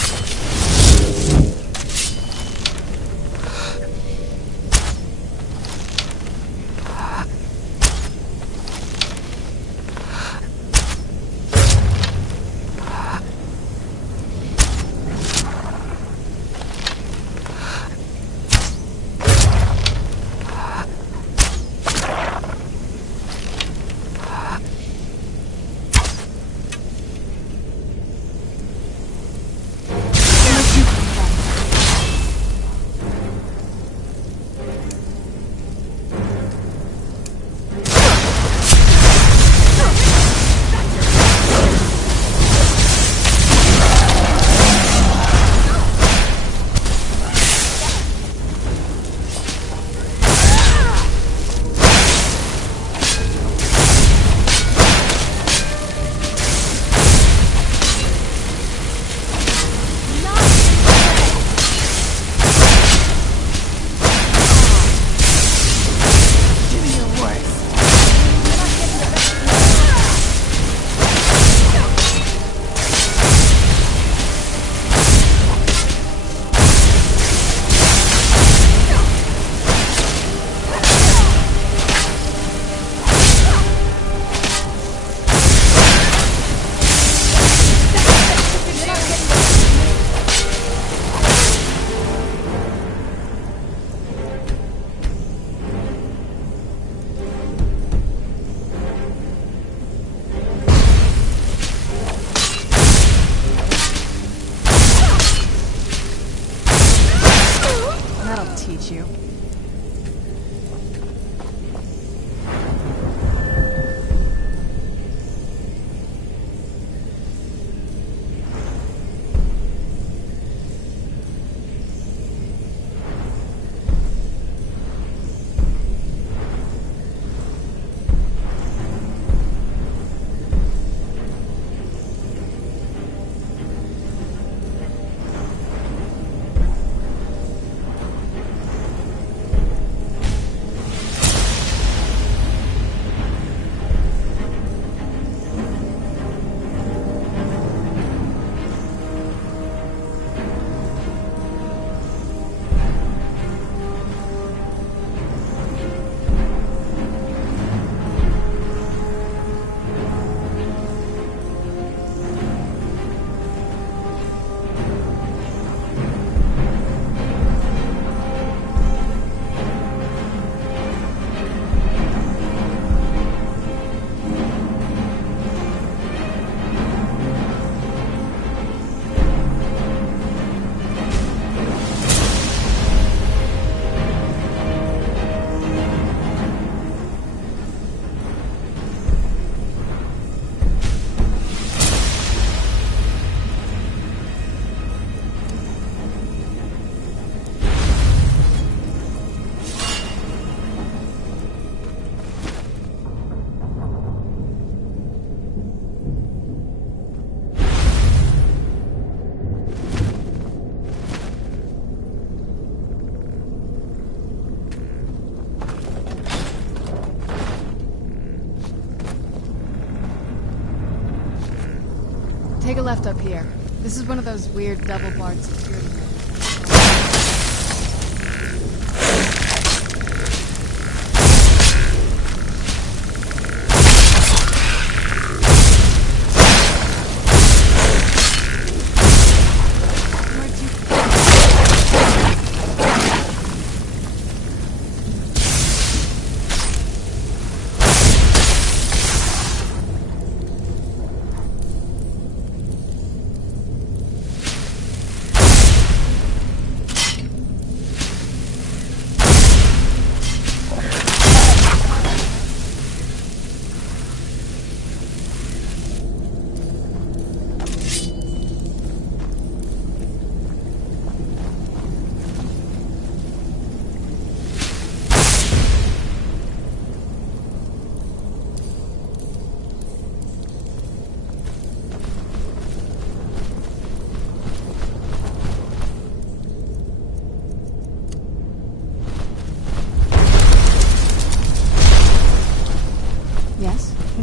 teach you. Take a left up here. This is one of those weird double-barred security doors.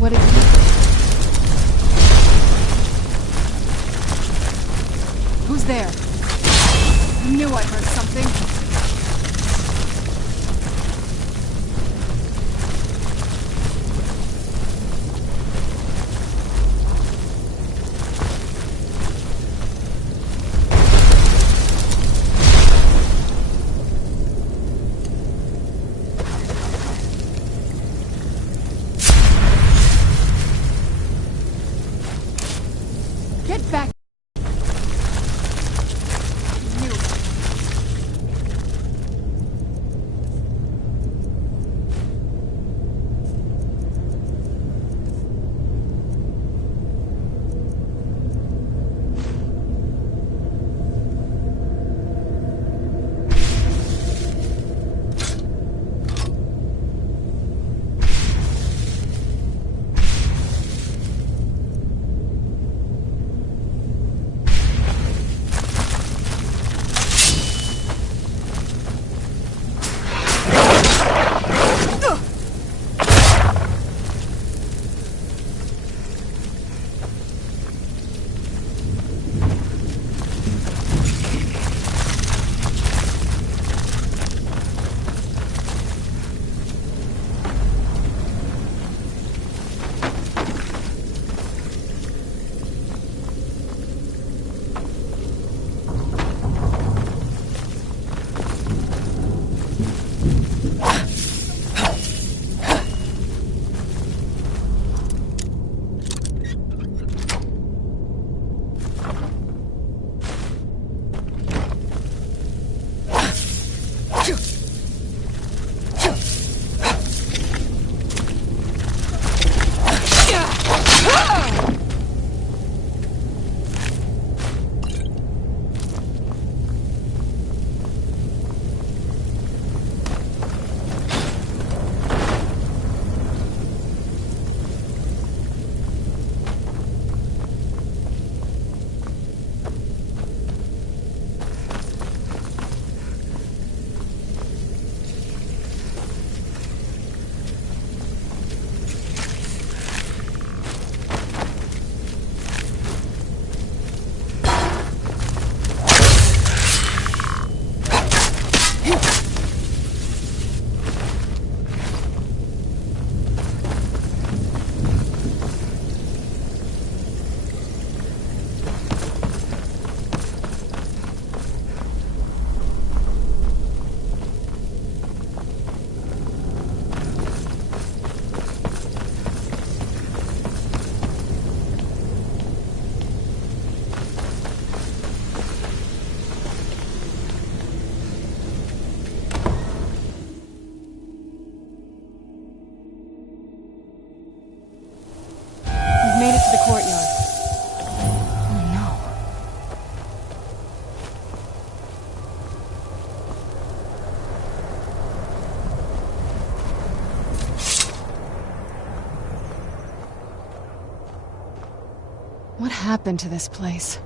What did you... Who's there? I knew I heard something. Get back! What happened to this place?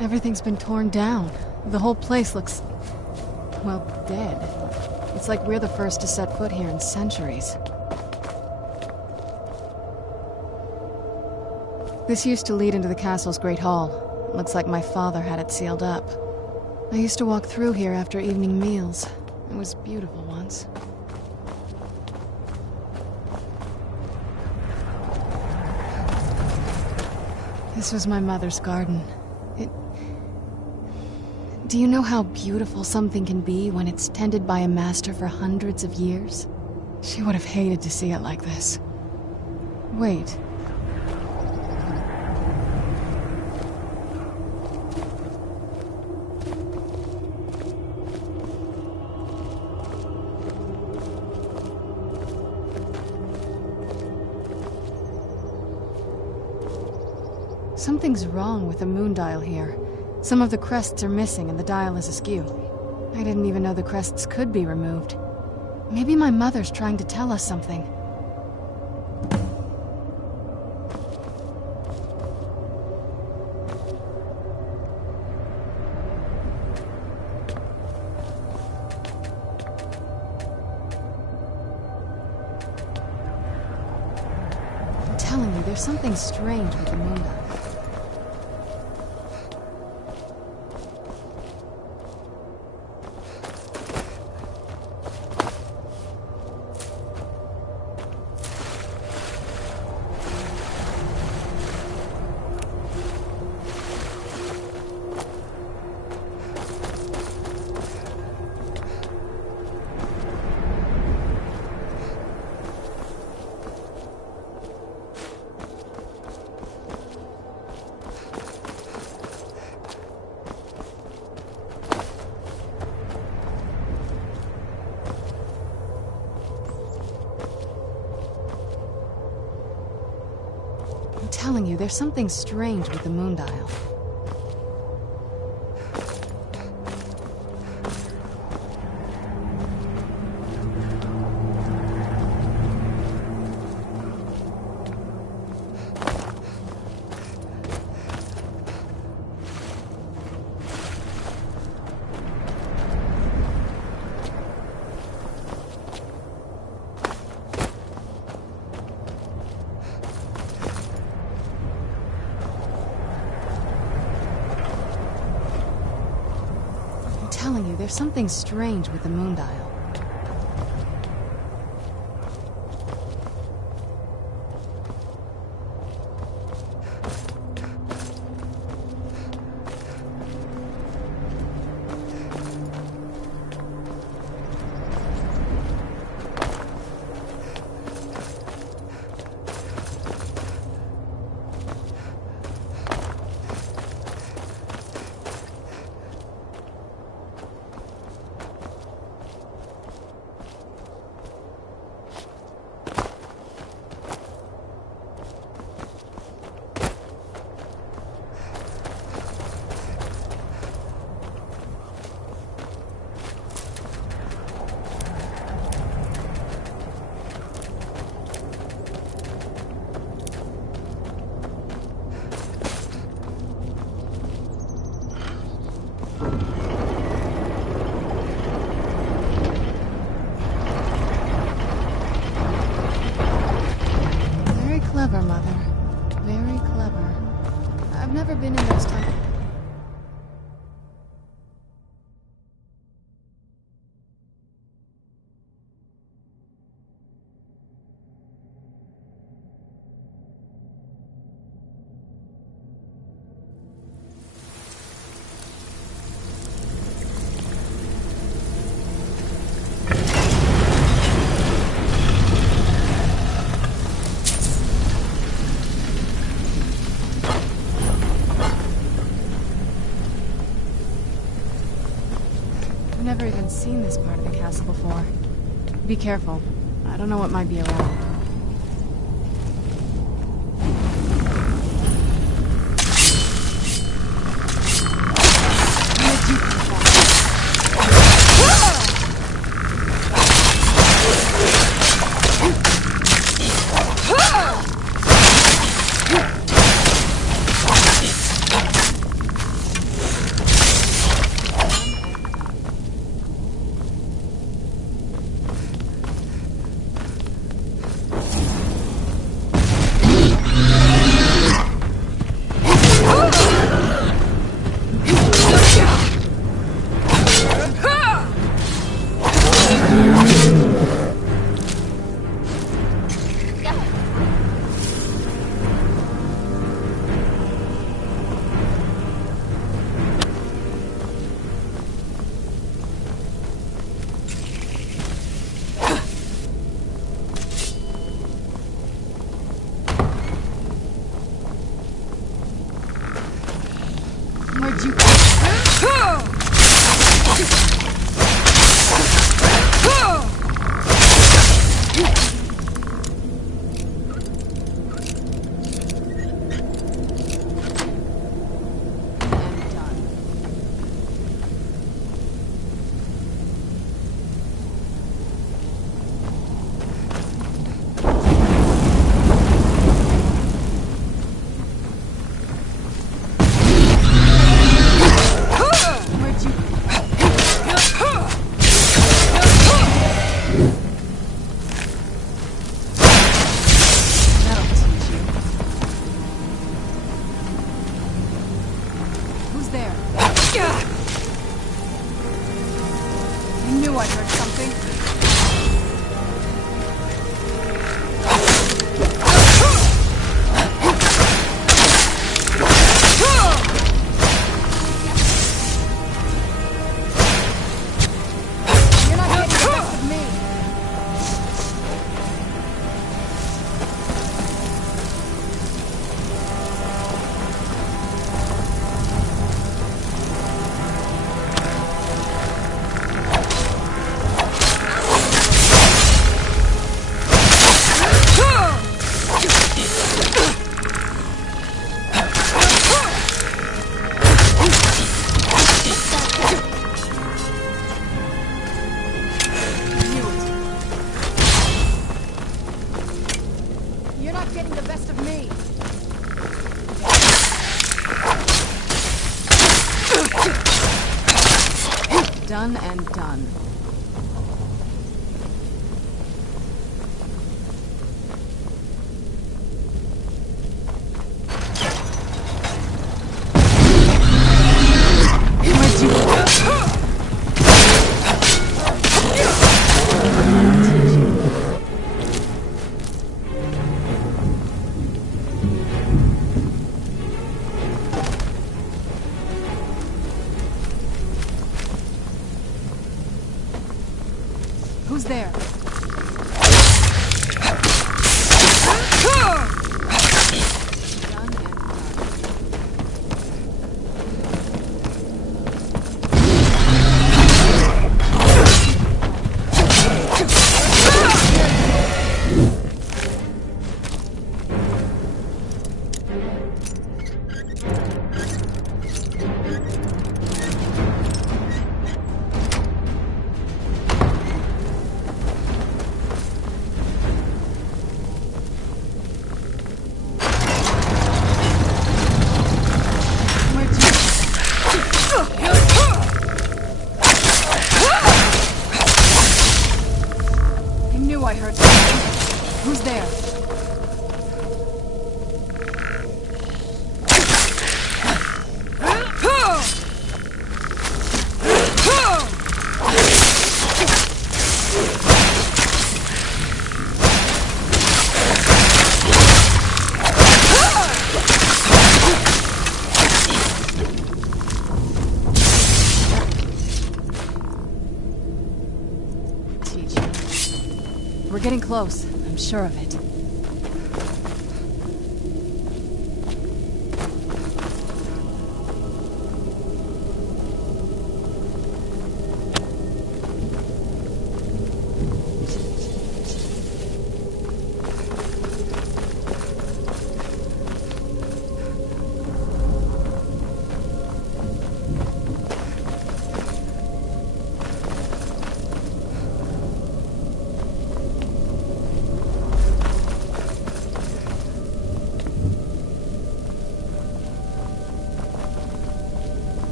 Everything's been torn down. The whole place looks... well, dead. It's like we're the first to set foot here in centuries. This used to lead into the castle's great hall. Looks like my father had it sealed up. I used to walk through here after evening meals. It was beautiful once. This was my mother's garden. Do you know how beautiful something can be when it's tended by a master for hundreds of years? She would have hated to see it like this. Wait. Something's wrong with the moon dial here. Some of the crests are missing and the dial is askew. I didn't even know the crests could be removed. Maybe my mother's trying to tell us something. I'm telling you, there's something strange with the moon dial. I'm telling you, there's something strange with the moon dial. I'm telling you, there's something strange with the moon dial. Clever, Mother. Very clever. I've never been in those times. I've never even seen this part of the castle before. Be careful. I don't know what might be around. Where'd you... Done and done. Who's there? Who's there? We're getting close. I'm sure of it.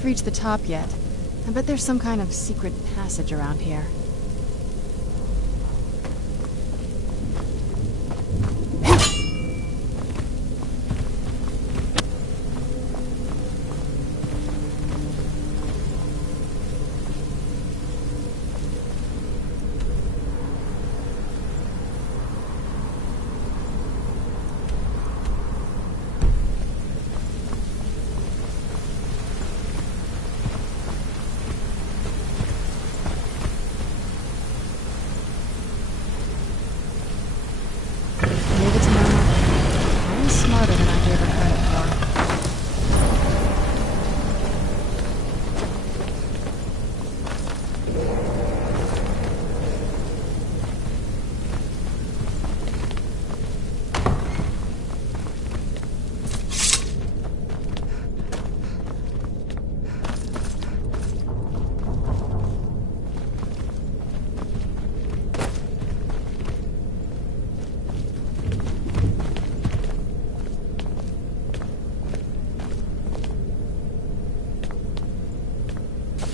we've reached the top yet. I bet there's some kind of secret passage around here.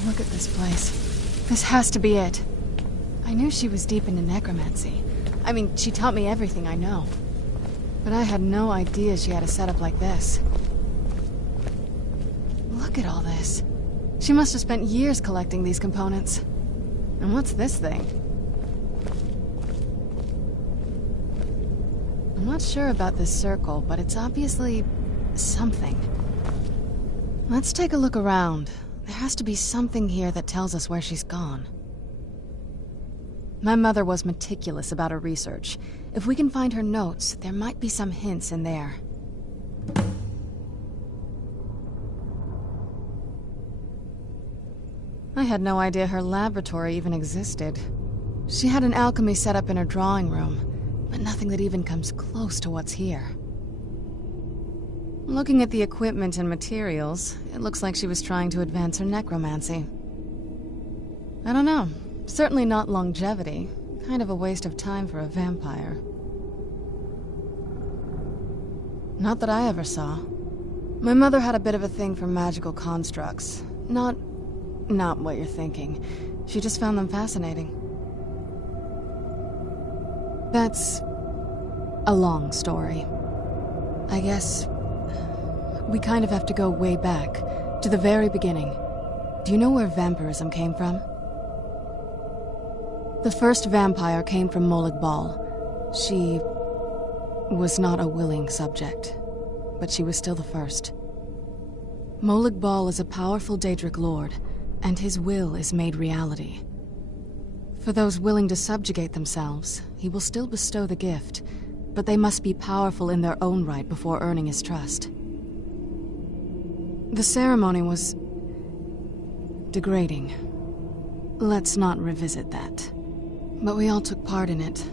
Look at this place. This has to be it. I knew she was deep into necromancy. I mean, she taught me everything I know. But I had no idea she had a setup like this. Look at all this. She must have spent years collecting these components. And what's this thing? I'm not sure about this circle, but it's obviously something. Let's take a look around. There has to be something here that tells us where she's gone. My mother was meticulous about her research. If we can find her notes, there might be some hints in there. I had no idea her laboratory even existed. She had an alchemy set up in her drawing room, but nothing that even comes close to what's here. Looking at the equipment and materials, it looks like she was trying to advance her necromancy. I don't know. Certainly not longevity. Kind of a waste of time for a vampire. Not that I ever saw. My mother had a bit of a thing for magical constructs. Not what you're thinking. She just found them fascinating. That's a long story. I guess we kind of have to go way back, to the very beginning. Do you know where vampirism came from? The first vampire came from Molag Bal. She was not a willing subject, but she was still the first. Molag Bal is a powerful Daedric lord, and his will is made reality. For those willing to subjugate themselves, he will still bestow the gift, but they must be powerful in their own right before earning his trust. The ceremony was degrading. Let's not revisit that. But we all took part in it.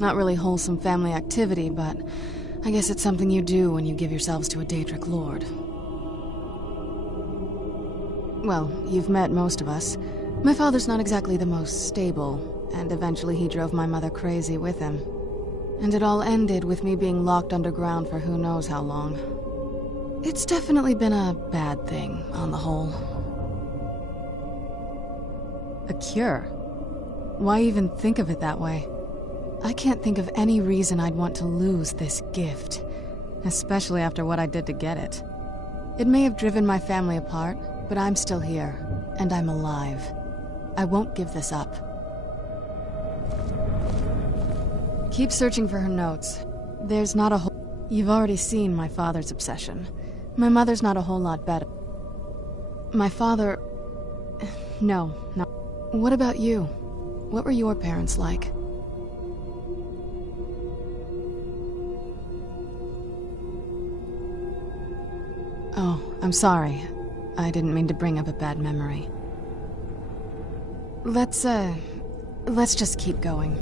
Not really wholesome family activity, but I guess it's something you do when you give yourselves to a Daedric lord. Well, you've met most of us. My father's not exactly the most stable, and eventually he drove my mother crazy with him. And it all ended with me being locked underground for who knows how long. It's definitely been a bad thing, on the whole. A cure? Why even think of it that way? I can't think of any reason I'd want to lose this gift, especially after what I did to get it. It may have driven my family apart, but I'm still here, and I'm alive. I won't give this up. Keep searching for her notes. There's not a whole... You've already seen my father's obsession. My mother's not a whole lot better. My father... No. What about you? What were your parents like? Oh, I'm sorry. I didn't mean to bring up a bad memory. Let's just keep going.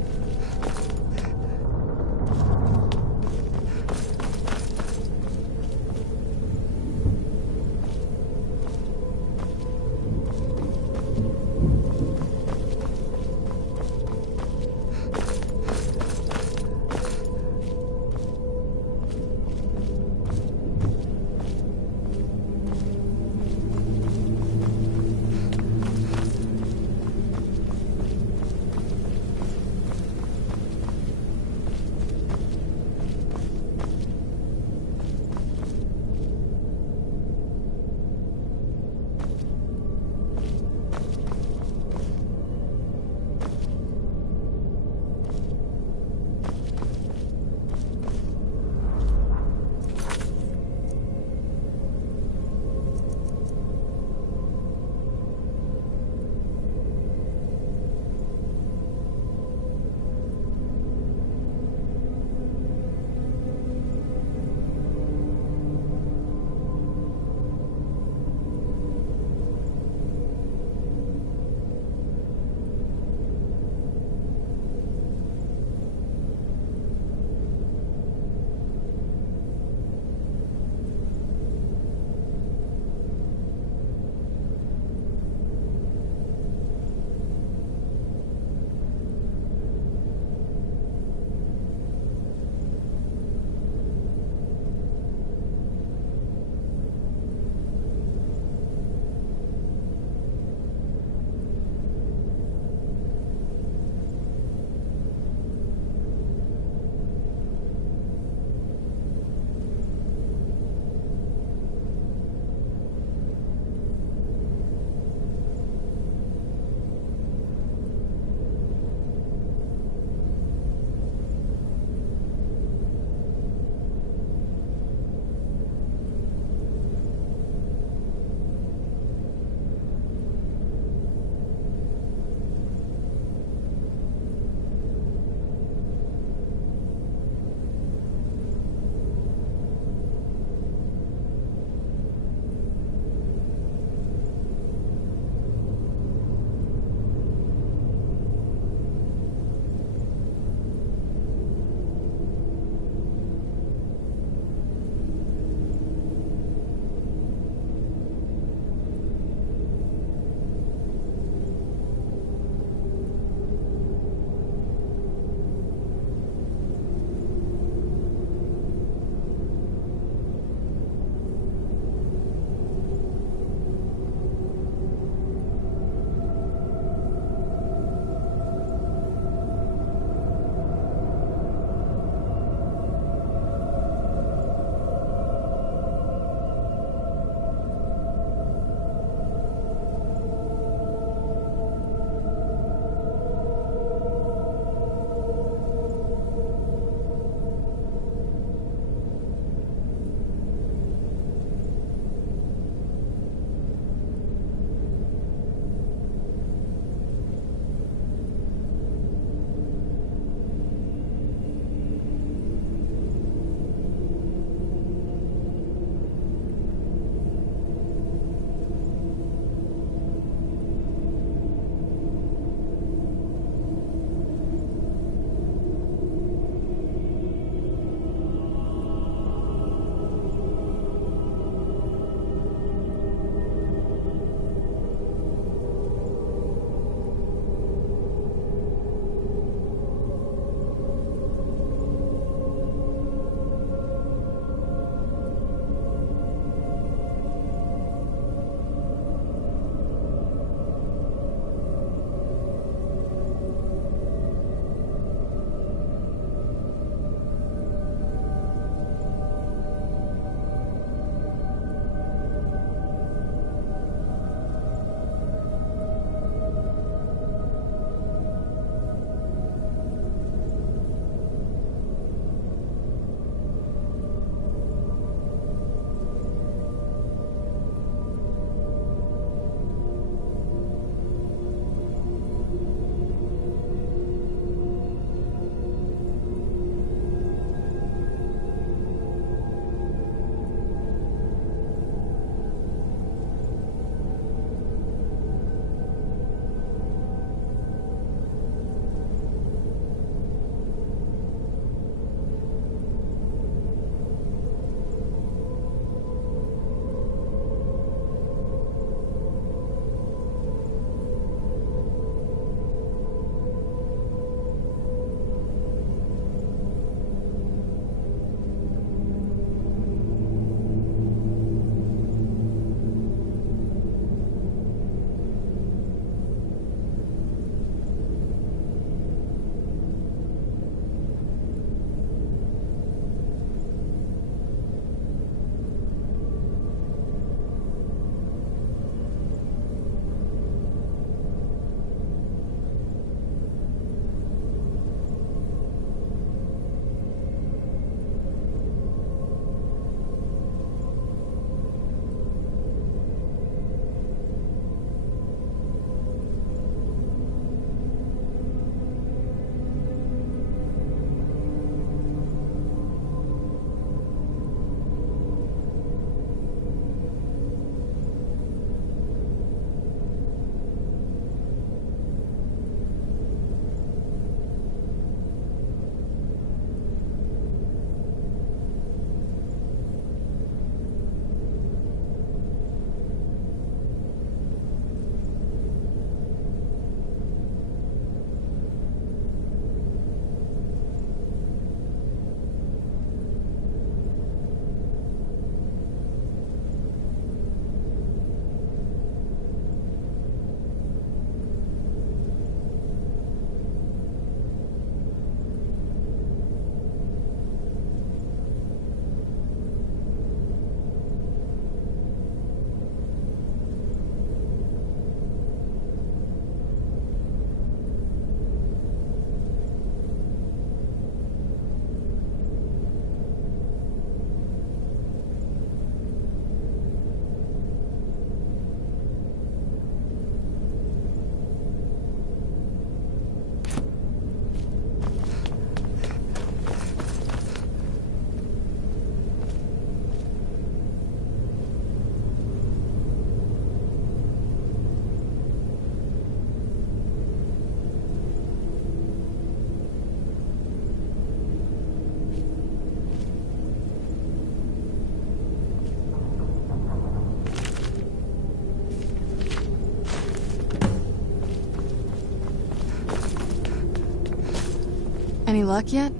Any luck yet?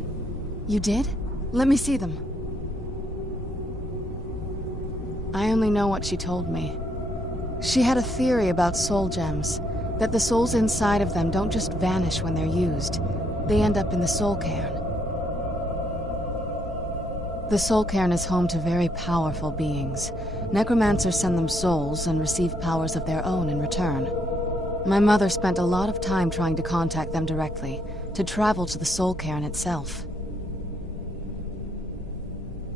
You did? Let me see them. I only know what she told me. She had a theory about soul gems, that the souls inside of them don't just vanish when they're used. They end up in the soul cairn. The soul cairn is home to very powerful beings. Necromancers send them souls and receive powers of their own in return. My mother spent a lot of time trying to contact them directly, to travel to the soul cairn itself.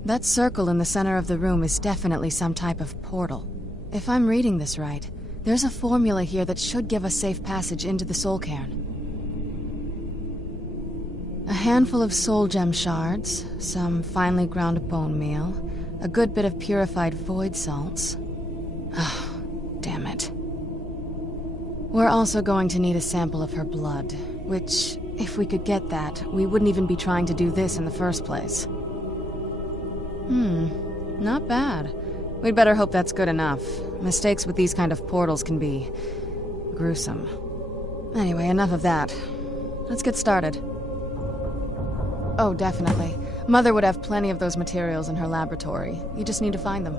That circle in the center of the room is definitely some type of portal. If I'm reading this right, there's a formula here that should give us safe passage into the soul cairn. A handful of soul gem shards, some finely ground bone meal, a good bit of purified void salts. Oh, damn it. We're also going to need a sample of her blood, which, if we could get that, we wouldn't even be trying to do this in the first place. Not bad. We'd better hope that's good enough. Mistakes with these kind of portals can be gruesome. Anyway, enough of that. Let's get started. Oh, definitely. Mother would have plenty of those materials in her laboratory. You just need to find them.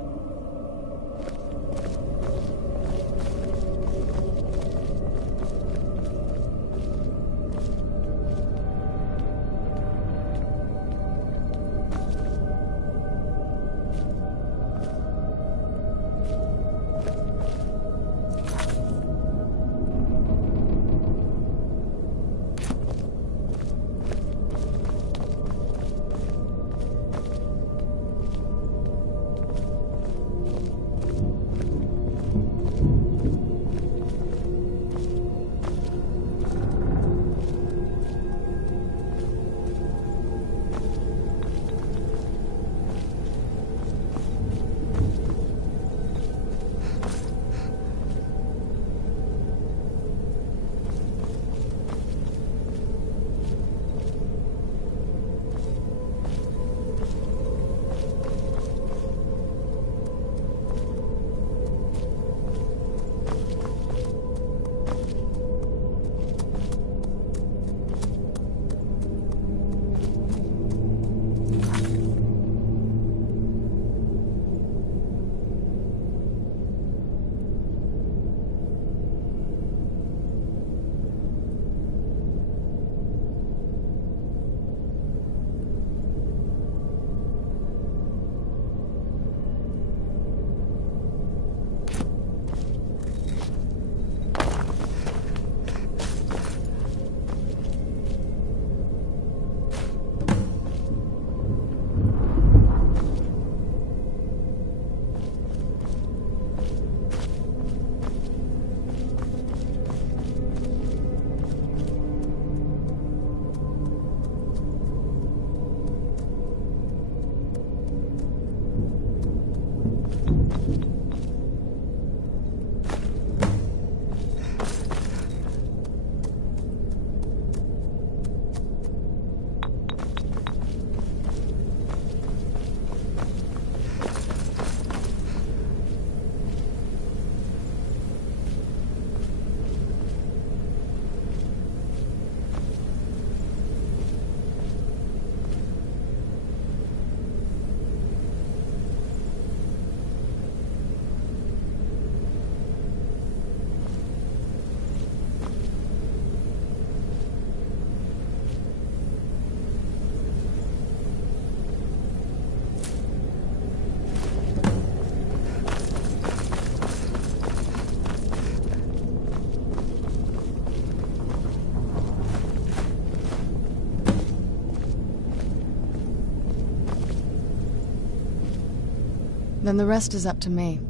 Then the rest is up to me.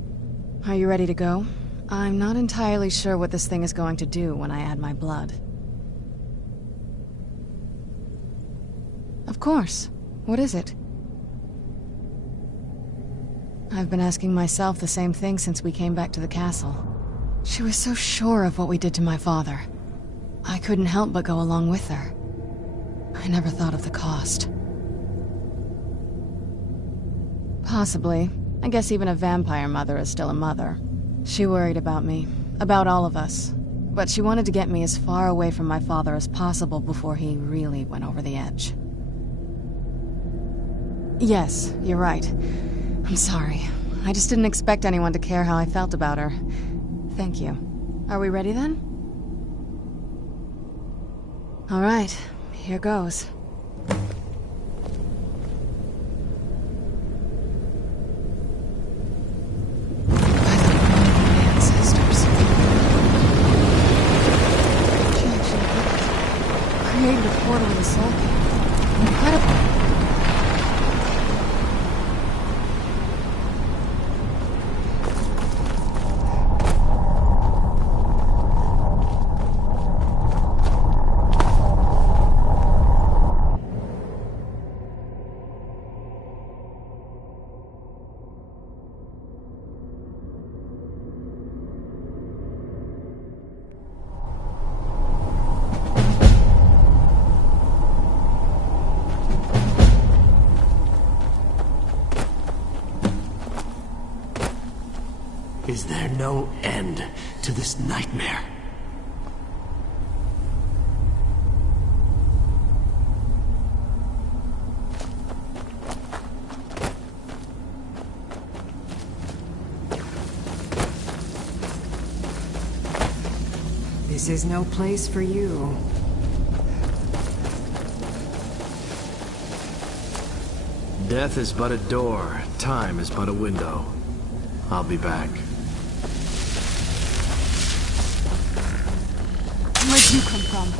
Are you ready to go? I'm not entirely sure what this thing is going to do when I add my blood. Of course. What is it? I've been asking myself the same thing since we came back to the castle. She was so sure of what we did to my father. I couldn't help but go along with her. I never thought of the cost. Possibly. I guess even a vampire mother is still a mother. She worried about me. About all of us. But she wanted to get me as far away from my father as possible before he really went over the edge. Yes, you're right. I'm sorry. I just didn't expect anyone to care how I felt about her. Thank you. Are we ready then? All right, here goes. Created a portal in the Soul Cave. Incredible. Is there no end to this nightmare? This is no place for you. Death is but a door, time is but a window. I'll be back. Where'd you come from?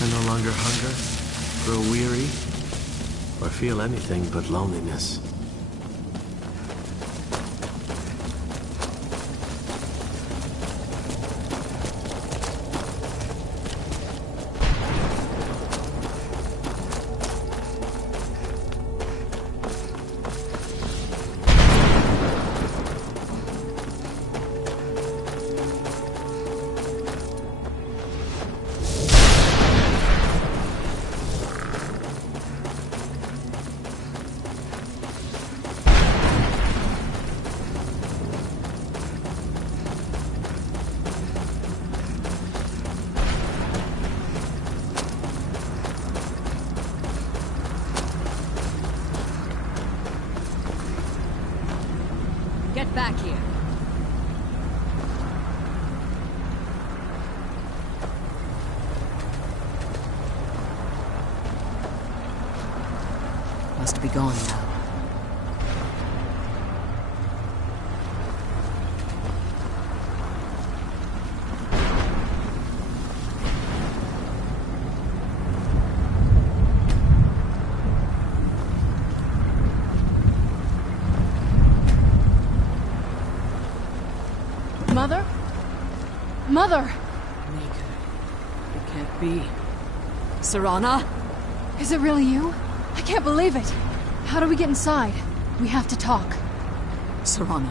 I no longer hunger, grow weary, or feel anything but loneliness. Get back here. Must be gone now. Mother? Mother! Maker. It can't be. Serana? Is it really you? I can't believe it. How do we get inside? We have to talk. Serana,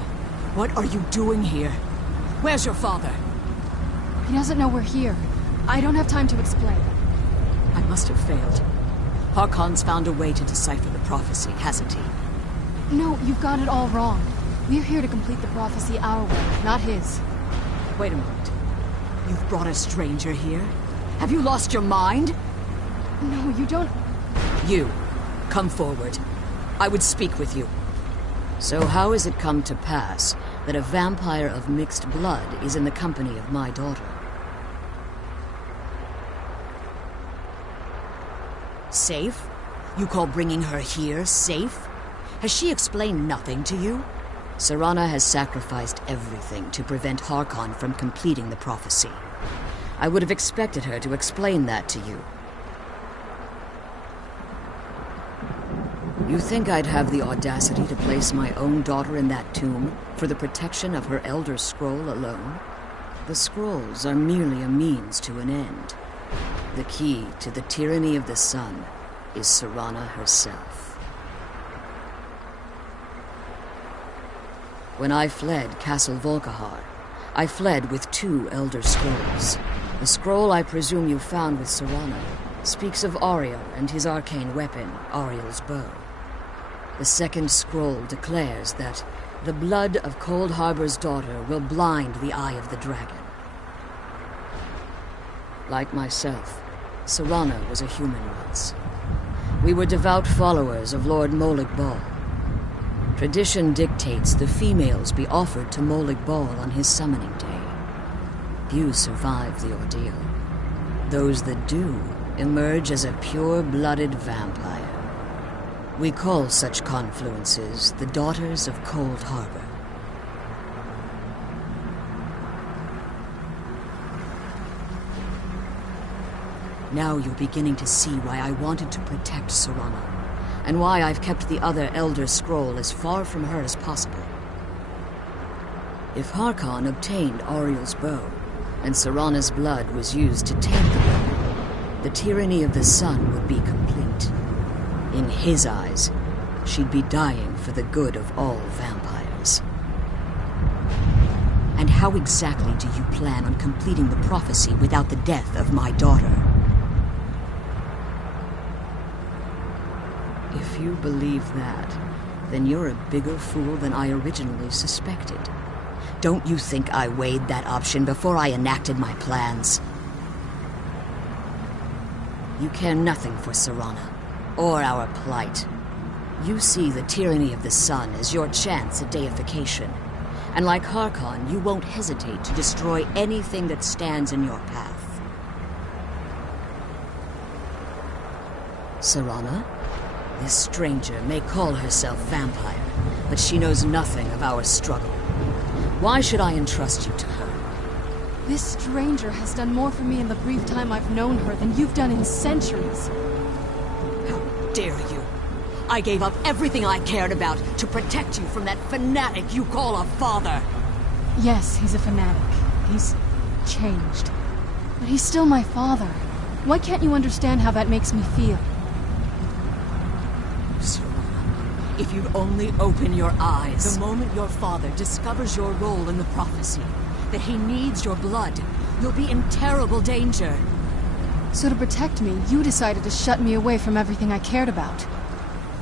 what are you doing here? Where's your father? He doesn't know we're here. I don't have time to explain. I must have failed. Harkon's found a way to decipher the prophecy, hasn't he? No, you've got it all wrong. We're here to complete the prophecy our way, not his. Wait a moment. You've brought a stranger here? Have you lost your mind? No, you don't... You, come forward. I would speak with you. So how has it come to pass that a vampire of mixed blood is in the company of my daughter? Safe? You call bringing her here safe? Has she explained nothing to you? Serana has sacrificed everything to prevent Harkon from completing the prophecy. I would have expected her to explain that to you. You think I'd have the audacity to place my own daughter in that tomb for the protection of her Elder Scroll alone? The scrolls are merely a means to an end. The key to the tyranny of the sun is Serana herself. When I fled Castle Volkihar, I fled with 2 Elder Scrolls. The scroll I presume you found with Serana speaks of Ariel and his arcane weapon, Ariel's bow. The second scroll declares that the blood of Cold Harbor's daughter will blind the eye of the dragon. Like myself, Serana was a human once. We were devout followers of Lord Molig Bal. Tradition dictates the females be offered to Molig Bal on his summoning day. Few survive the ordeal. Those that do emerge as a pure-blooded vampire. We call such confluences the Daughters of Cold Harbor. Now you're beginning to see why I wanted to protect Serana, and why I've kept the other Elder Scroll as far from her as possible. If Harkon obtained Ariel's bow, and Serana's blood was used to taint the weapon, the tyranny of the sun would be complete. In his eyes, she'd be dying for the good of all vampires. And how exactly do you plan on completing the prophecy without the death of my daughter? If you believe that, then you're a bigger fool than I originally suspected. Don't you think I weighed that option before I enacted my plans? You care nothing for Serana, or our plight. You see the tyranny of the sun as your chance at deification. And like Harkon, you won't hesitate to destroy anything that stands in your path. Serana? This stranger may call herself vampire, but she knows nothing of our struggle. Why should I entrust you to her? This stranger has done more for me in the brief time I've known her than you've done in centuries. How dare you? I gave up everything I cared about to protect you from that fanatic you call a father. Yes, he's a fanatic. He's changed. But he's still my father. Why can't you understand how that makes me feel? Serana, if you'd only open your eyes. The moment your father discovers your role in the prophecy, that he needs your blood, you'll be in terrible danger. So to protect me, you decided to shut me away from everything I cared about.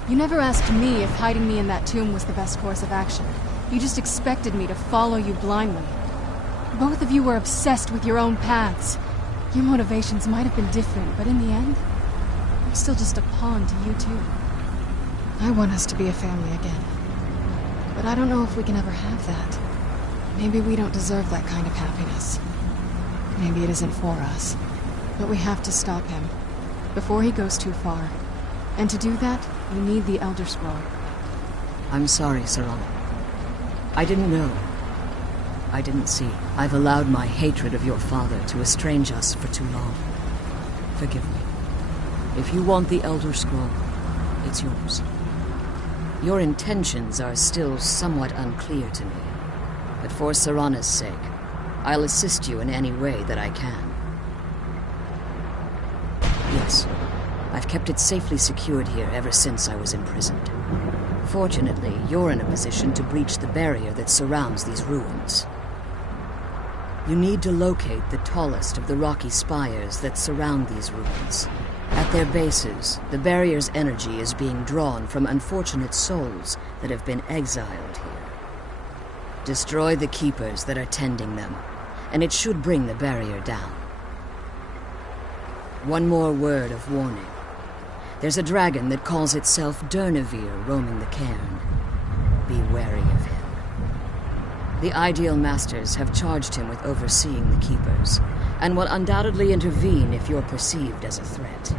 You never asked me if hiding me in that tomb was the best course of action. You just expected me to follow you blindly. Both of you were obsessed with your own paths. Your motivations might have been different, but in the end, I'm still just a pawn to you too. I want us to be a family again. But I don't know if we can ever have that. Maybe we don't deserve that kind of happiness. Maybe it isn't for us. But we have to stop him, before he goes too far. And to do that, you need the Elder Scroll. I'm sorry, Serana. I didn't know. I didn't see. I've allowed my hatred of your father to estrange us for too long. Forgive me. If you want the Elder Scroll, it's yours. Your intentions are still somewhat unclear to me. But for Serana's sake, I'll assist you in any way that I can. Yes, I've kept it safely secured here ever since I was imprisoned. Fortunately, you're in a position to breach the barrier that surrounds these ruins. You need to locate the tallest of the rocky spires that surround these ruins. At their bases, the barrier's energy is being drawn from unfortunate souls that have been exiled here. Destroy the keepers that are tending them, and it should bring the barrier down. One more word of warning. There's a dragon that calls itself Durnevere roaming the cairn. Be wary of him. The Ideal Masters have charged him with overseeing the keepers, and will undoubtedly intervene if you're perceived as a threat.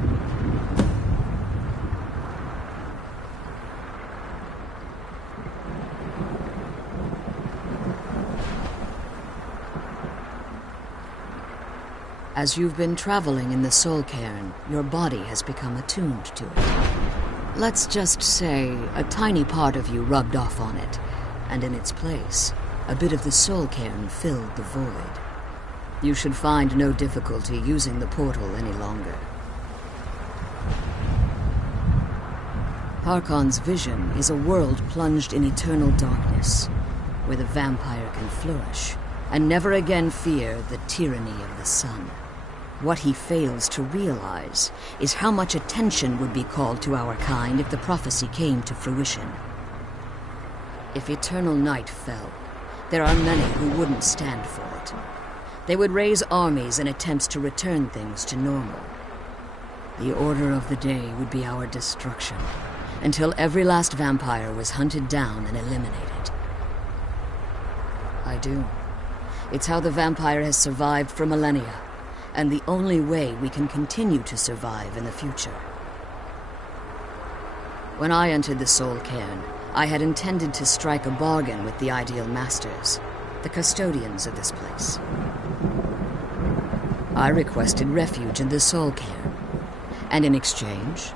As you've been traveling in the soul cairn, your body has become attuned to it. Let's just say a tiny part of you rubbed off on it, and in its place, a bit of the soul cairn filled the void. You should find no difficulty using the portal any longer. Harkon's vision is a world plunged in eternal darkness, where the vampire can flourish, and never again fear the tyranny of the sun. What he fails to realize is how much attention would be called to our kind if the prophecy came to fruition. If eternal night fell, there are many who wouldn't stand for it. They would raise armies in attempts to return things to normal. The order of the day would be our destruction, until every last vampire was hunted down and eliminated. I do. It's how the vampire has survived for millennia, and the only way we can continue to survive in the future. When I entered the Soul Cairn, I had intended to strike a bargain with the Ideal Masters, the custodians of this place. I requested refuge in the Soul Cairn, and in exchange,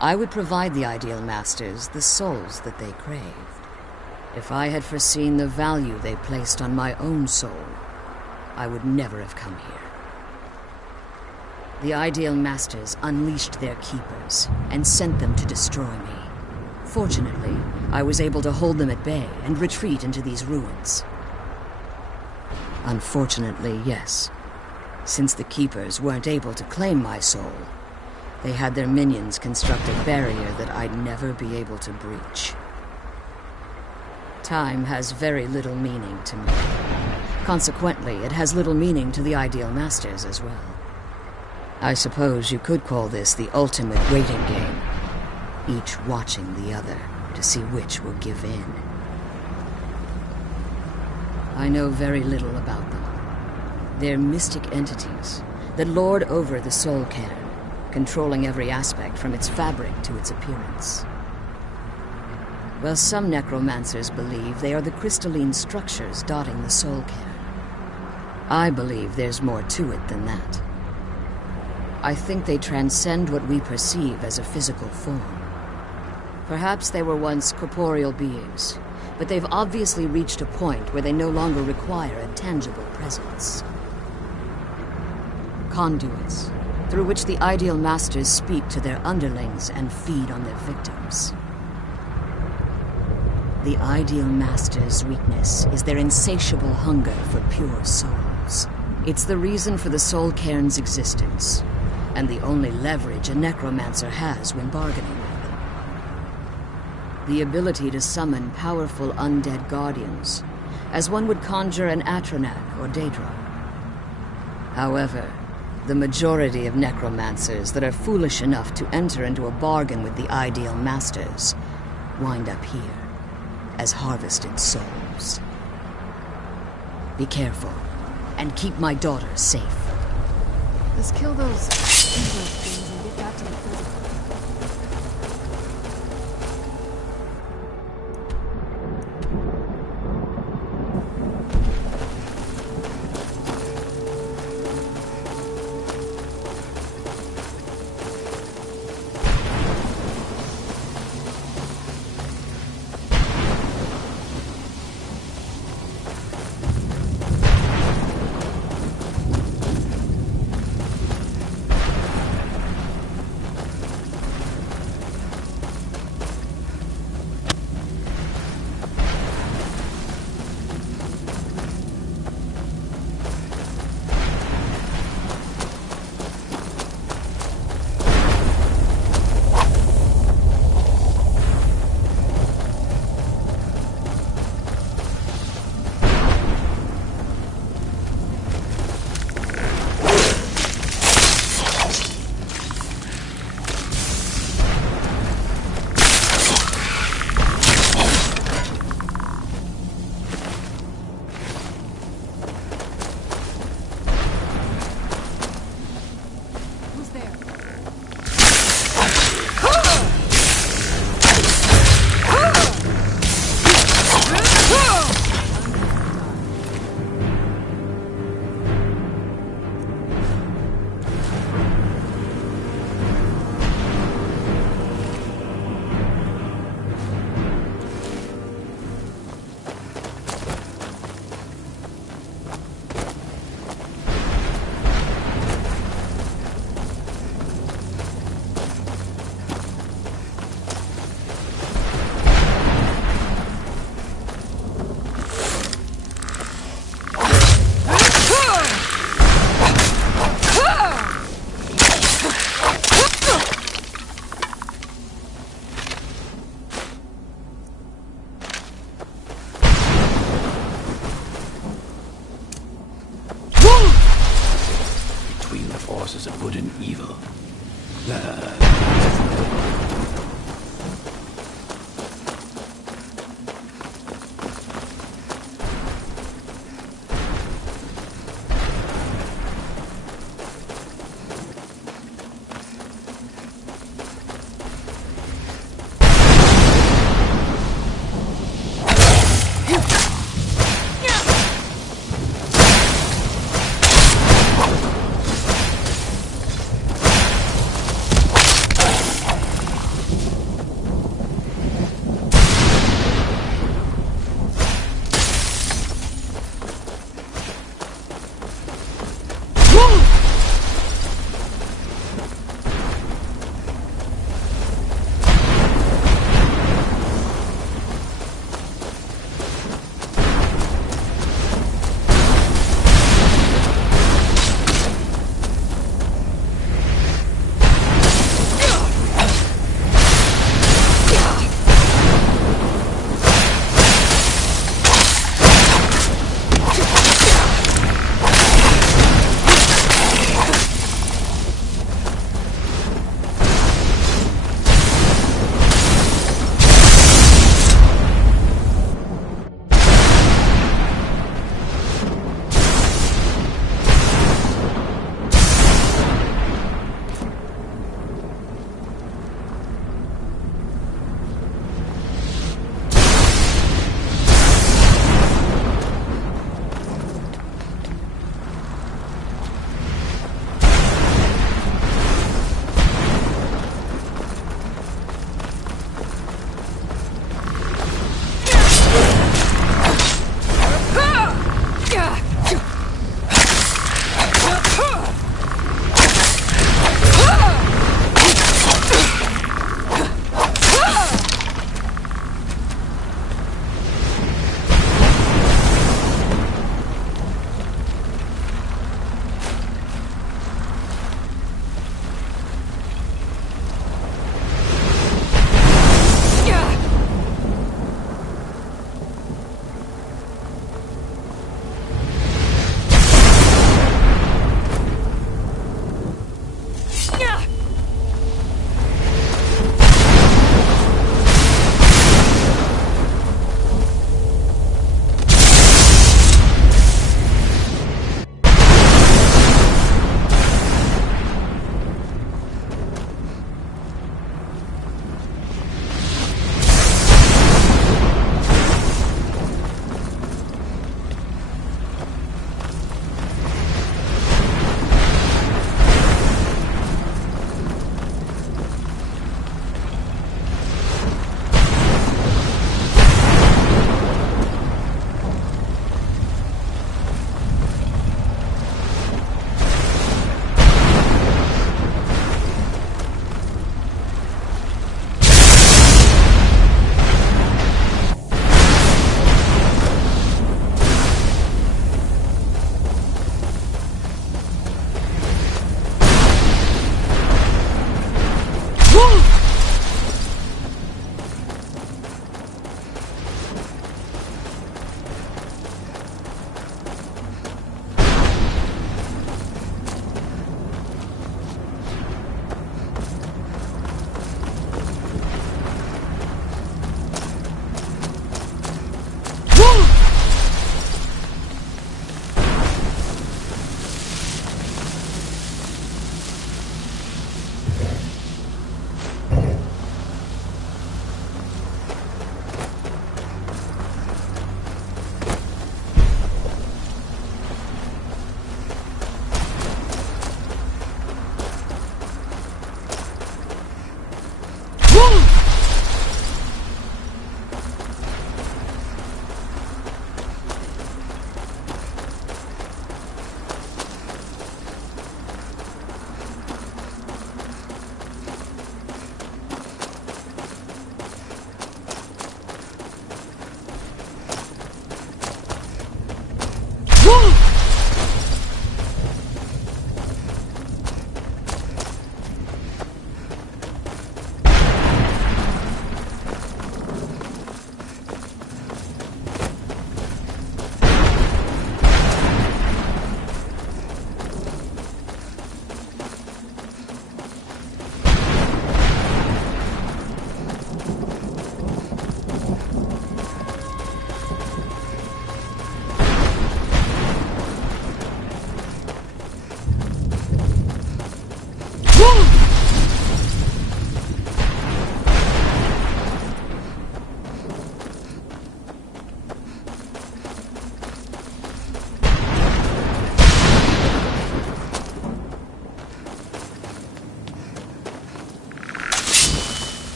I would provide the Ideal Masters the souls that they craved. If I had foreseen the value they placed on my own soul, I would never have come here. The Ideal Masters unleashed their keepers and sent them to destroy me. Fortunately, I was able to hold them at bay and retreat into these ruins. Unfortunately, yes. Since the keepers weren't able to claim my soul, they had their minions construct a barrier that I'd never be able to breach. Time has very little meaning to me. Consequently, it has little meaning to the Ideal Masters as well. I suppose you could call this the ultimate waiting game, each watching the other to see which will give in. I know very little about them. They're mystic entities that lord over the Soul Cairn, controlling every aspect from its fabric to its appearance. Well, some necromancers believe they are the crystalline structures dotting the Soul Cairn. I believe there's more to it than that. I think they transcend what we perceive as a physical form. Perhaps they were once corporeal beings, but they've obviously reached a point where they no longer require a tangible presence. Conduits, through which the Ideal Masters speak to their underlings and feed on their victims. The Ideal Masters' weakness is their insatiable hunger for pure souls. It's the reason for the Soul Cairn's existence, and the only leverage a necromancer has when bargaining with them. The ability to summon powerful undead guardians, as one would conjure an Atronak or Daedra. However, the majority of necromancers that are foolish enough to enter into a bargain with the Ideal Masters wind up here as harvested souls. Be careful, and keep my daughter safe. Let's kill those things and get back to the prison. forces of good and evil.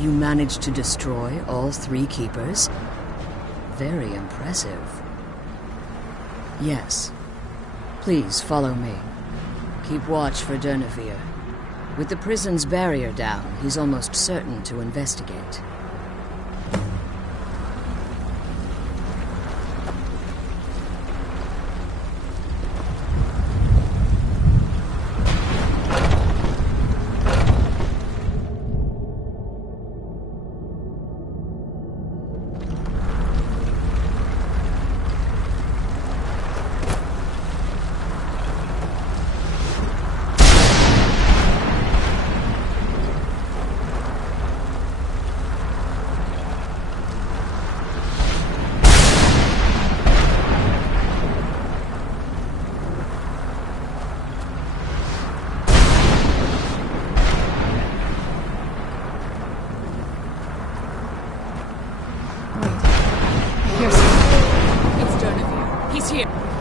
You managed to destroy all 3 keepers? Very impressive. Yes. Please follow me. Keep watch for Durnevere. With the prison's barrier down, he's almost certain to investigate.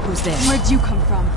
Who's there? Where'd you come from?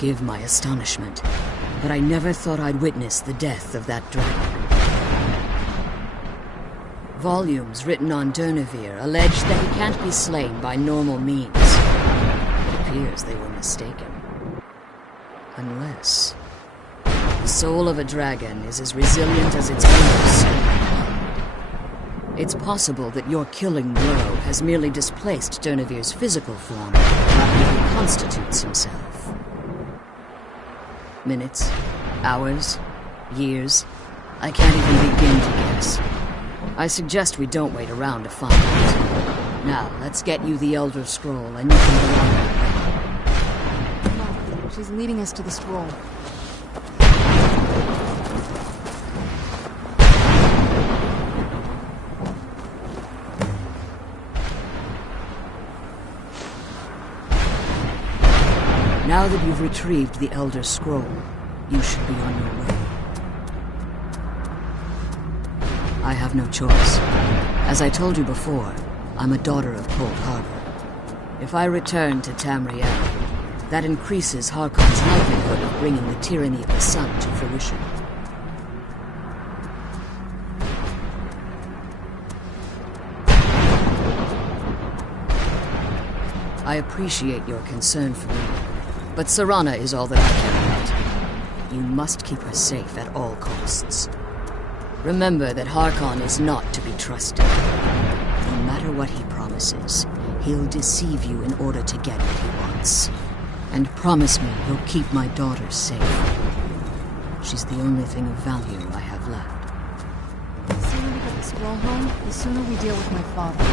forgive my astonishment, but I never thought I'd witness the death of that dragon. Volumes written on Durnevere allege that he can't be slain by normal means. It appears they were mistaken. Unless the soul of a dragon is as resilient as its owner's. It's possible that your killing blow has merely displaced Durnevere's physical form, not he constitutes himself. Minutes, hours, years, I can't even begin to guess. I suggest we don't wait around to find out. Now, let's get you the Elder Scroll, and you can go on. Look, she's leading us to the scroll. Now that you've retrieved the Elder Scroll, you should be on your way. I have no choice. As I told you before, I'm a daughter of Cold Harbor. If I return to Tamriel, that increases Harkon's likelihood of bringing the tyranny of the sun to fruition. I appreciate your concern for me, but Serana is all that I care about. You must keep her safe at all costs. Remember that Harkon is not to be trusted. No matter what he promises, he'll deceive you in order to get what he wants. And promise me you'll keep my daughter safe. She's the only thing of value I have left. The sooner we get the scroll home, the sooner we deal with my father.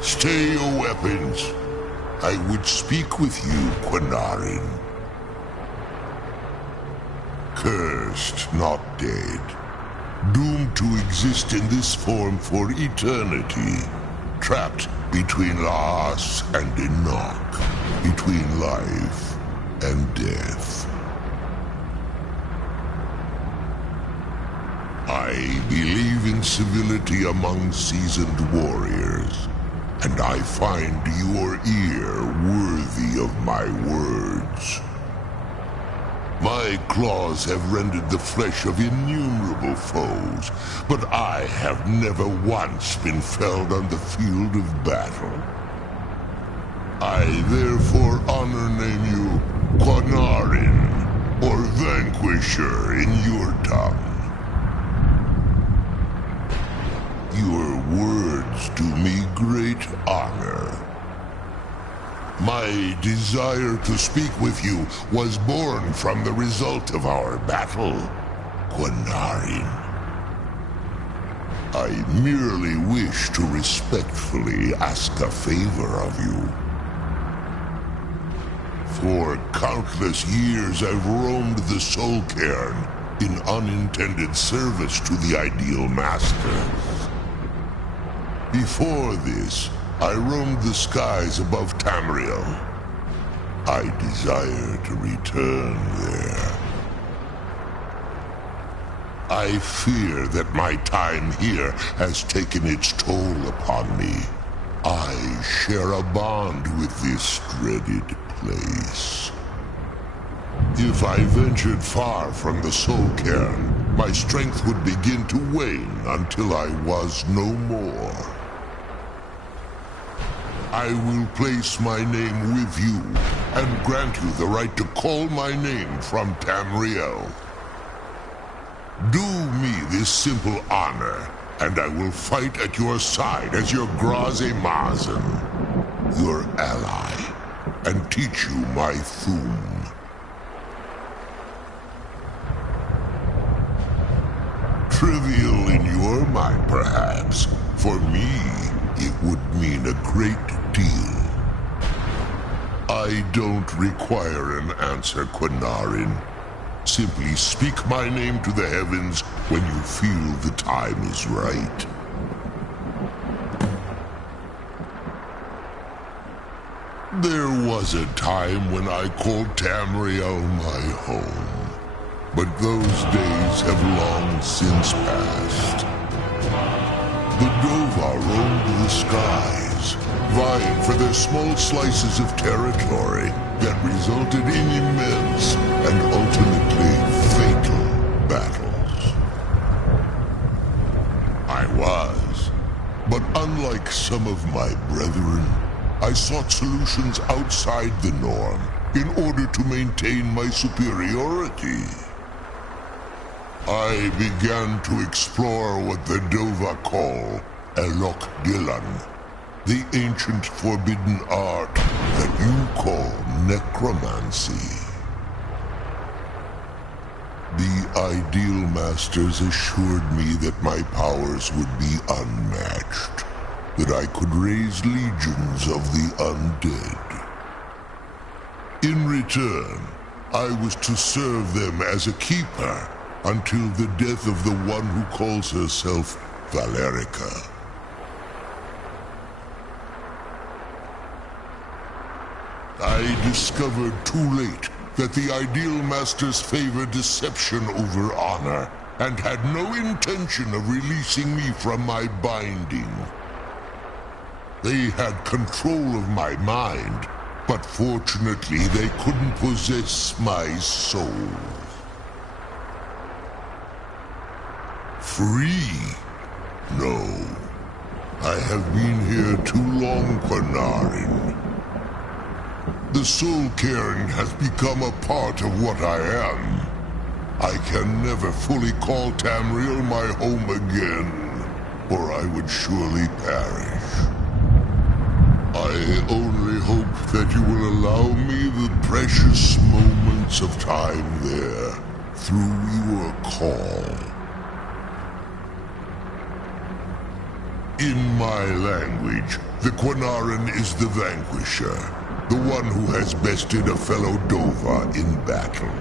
Stay your weapons. I would speak with you, Quinarin. Cursed, not dead. Doomed to exist in this form for eternity. Trapped between Laas and Enoch. Between life and death. I believe in civility among seasoned warriors. And I find your ear worthy of my words. My claws have rendered the flesh of innumerable foes, but I have never once been felled on the field of battle. I therefore honor name you Quinarin, or Vanquisher in your tongue. Your words do me great honor. My desire to speak with you was born from the result of our battle, Quinarin. I merely wish to respectfully ask a favor of you. For countless years I've roamed the Soul Cairn in unintended service to the Ideal Masters. Before this, I roamed the skies above Tamriel. I desire to return there. I fear that my time here has taken its toll upon me. I share a bond with this dreaded place. If I ventured far from the Soul Cairn, my strength would begin to wane until I was no more. I will place my name with you, and grant you the right to call my name from Tamriel. Do me this simple honor, and I will fight at your side as your Graze Mazen, your ally, and teach you my Thum. Trivial in your mind, perhaps. For me, it would mean a great deal. I don't require an answer, Quinarin. Simply speak my name to the heavens when you feel the time is right. There was a time when I called Tamriel my home, but those days have long since passed. The Dova roamed the skies, vying for their small slices of territory that resulted in immense and ultimately fatal battles. I was, but unlike some of my brethren, I sought solutions outside the norm in order to maintain my superiority. I began to explore what the Dova call Elok Dilan, the ancient forbidden art that you call necromancy. The Ideal Masters assured me that my powers would be unmatched, that I could raise legions of the undead. In return, I was to serve them as a keeper until the death of the one who calls herself Valerica. I discovered too late that the Ideal Masters favor deception over honor, and had no intention of releasing me from my binding. They had control of my mind, but fortunately they couldn't possess my soul. Free? No. I have been here too long, Quinarin. The Soul Cairn has become a part of what I am. I can never fully call Tamriel my home again, or I would surely perish. I only hope that you will allow me the precious moments of time there, through your call. In my language, the Quinarin is the vanquisher, the one who has bested a fellow Dova in battle.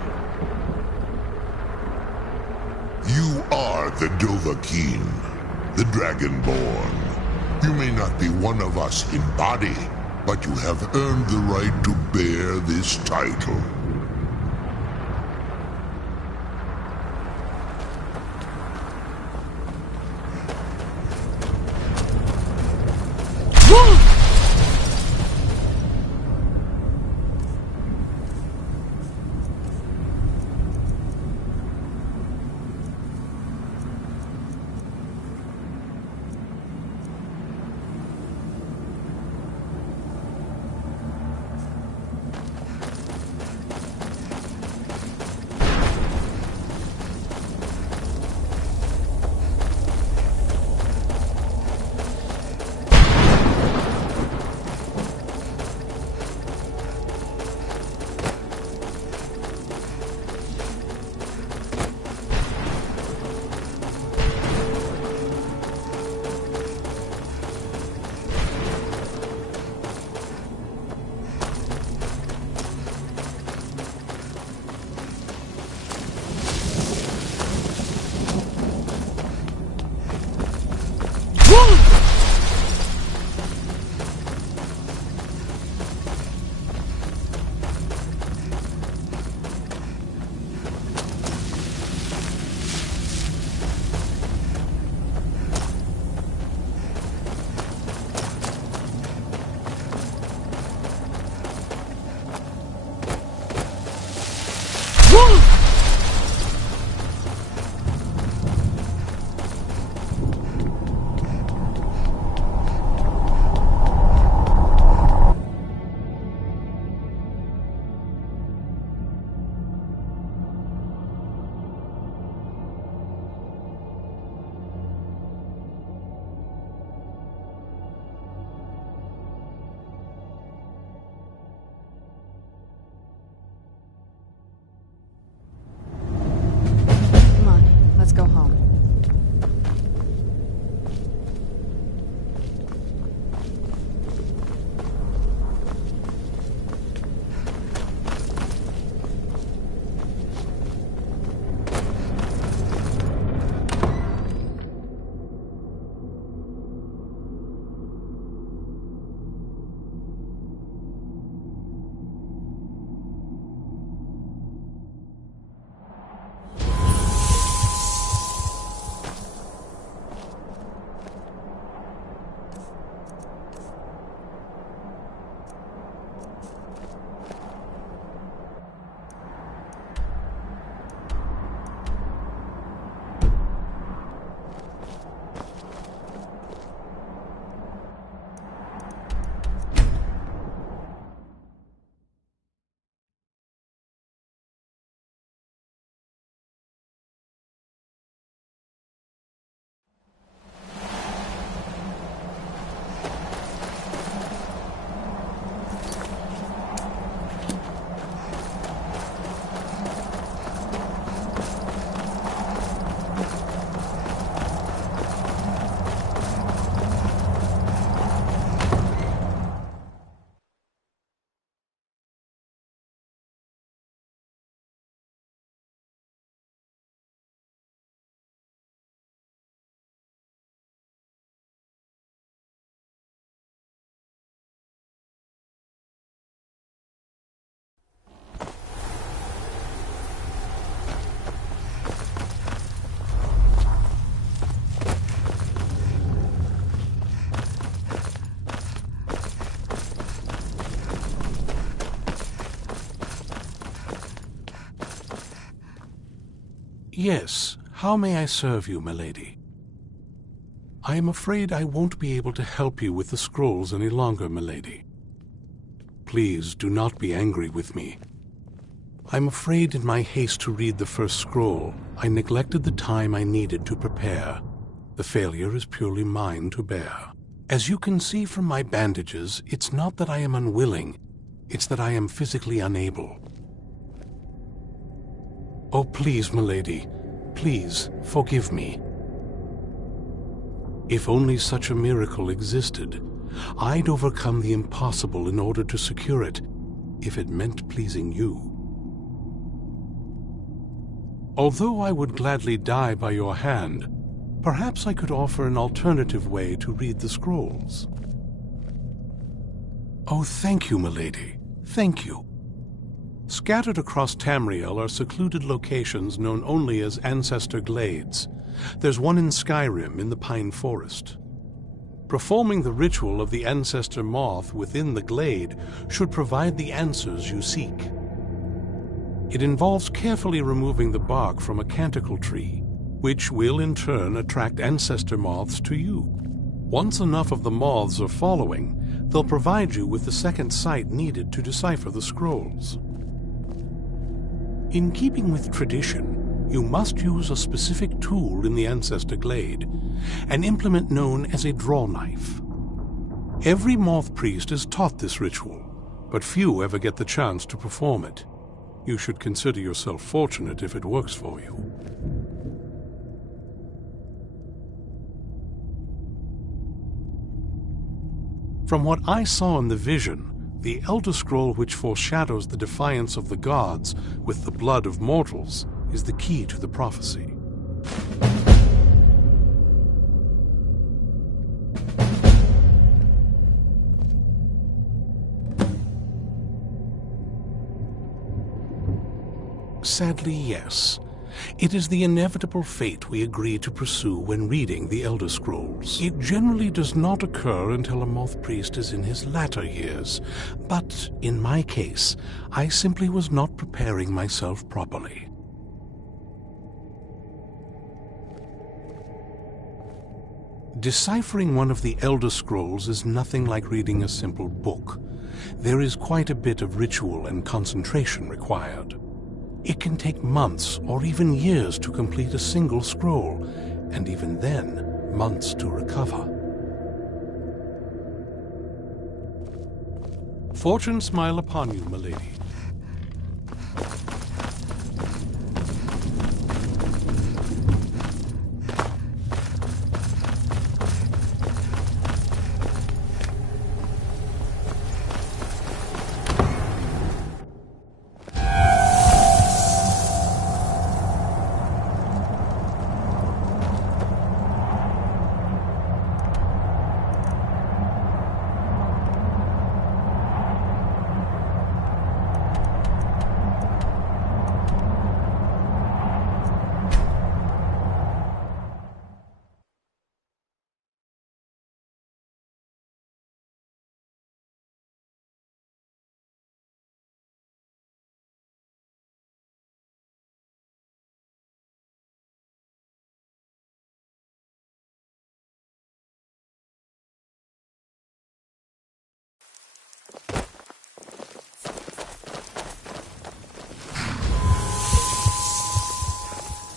You are the Dovahkiin, the Dragonborn. You may not be one of us in body, but you have earned the right to bear this title. Yes, how may I serve you, milady? I am afraid I won't be able to help you with the scrolls any longer, milady. Please do not be angry with me. I'm afraid in my haste to read the first scroll, I neglected the time I needed to prepare. The failure is purely mine to bear. As you can see from my bandages, it's not that I am unwilling, it's that I am physically unable. Oh, please, milady, please forgive me. If only such a miracle existed, I'd overcome the impossible in order to secure it, if it meant pleasing you. Although I would gladly die by your hand, perhaps I could offer an alternative way to read the scrolls. Oh, thank you, milady. Thank you. Scattered across Tamriel are secluded locations known only as Ancestor Glades. There's one in Skyrim in the Pine Forest. Performing the ritual of the Ancestor Moth within the glade should provide the answers you seek. It involves carefully removing the bark from a canticle tree, which will in turn attract ancestor moths to you. Once enough of the moths are following, they'll provide you with the second sight needed to decipher the scrolls. In keeping with tradition, you must use a specific tool in the Ancestor Glade, an implement known as a draw knife. Every moth priest is taught this ritual, but few ever get the chance to perform it. You should consider yourself fortunate if it works for you. From what I saw in the vision, the Elder Scroll which foreshadows the defiance of the gods with the blood of mortals is the key to the prophecy. Sadly, yes. It is the inevitable fate we agree to pursue when reading the Elder Scrolls. It generally does not occur until a moth priest is in his latter years, but in my case, I simply was not preparing myself properly. Deciphering one of the Elder Scrolls is nothing like reading a simple book. There is quite a bit of ritual and concentration required. It can take months or even years to complete a single scroll, and even then, months to recover. Fortune smile upon you, milady.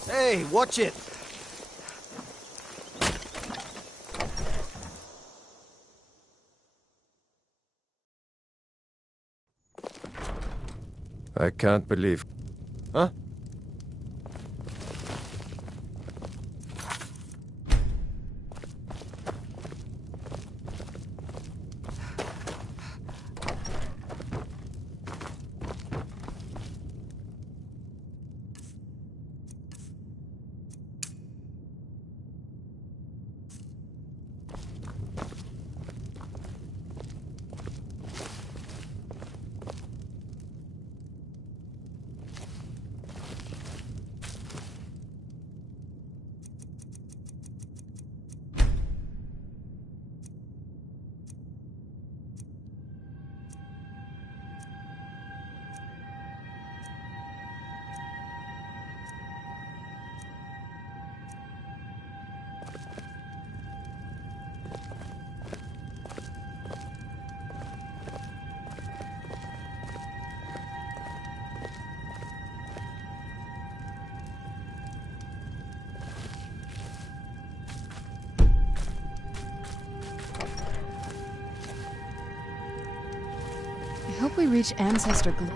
Hey, watch it! I can't believe... Huh? I hope we reach Ancestor Glory.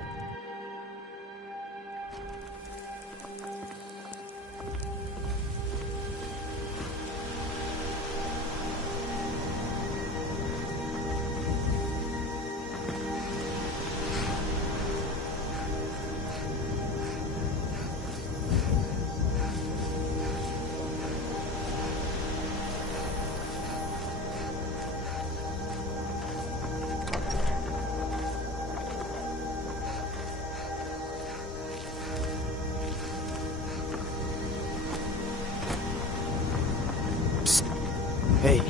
Hey,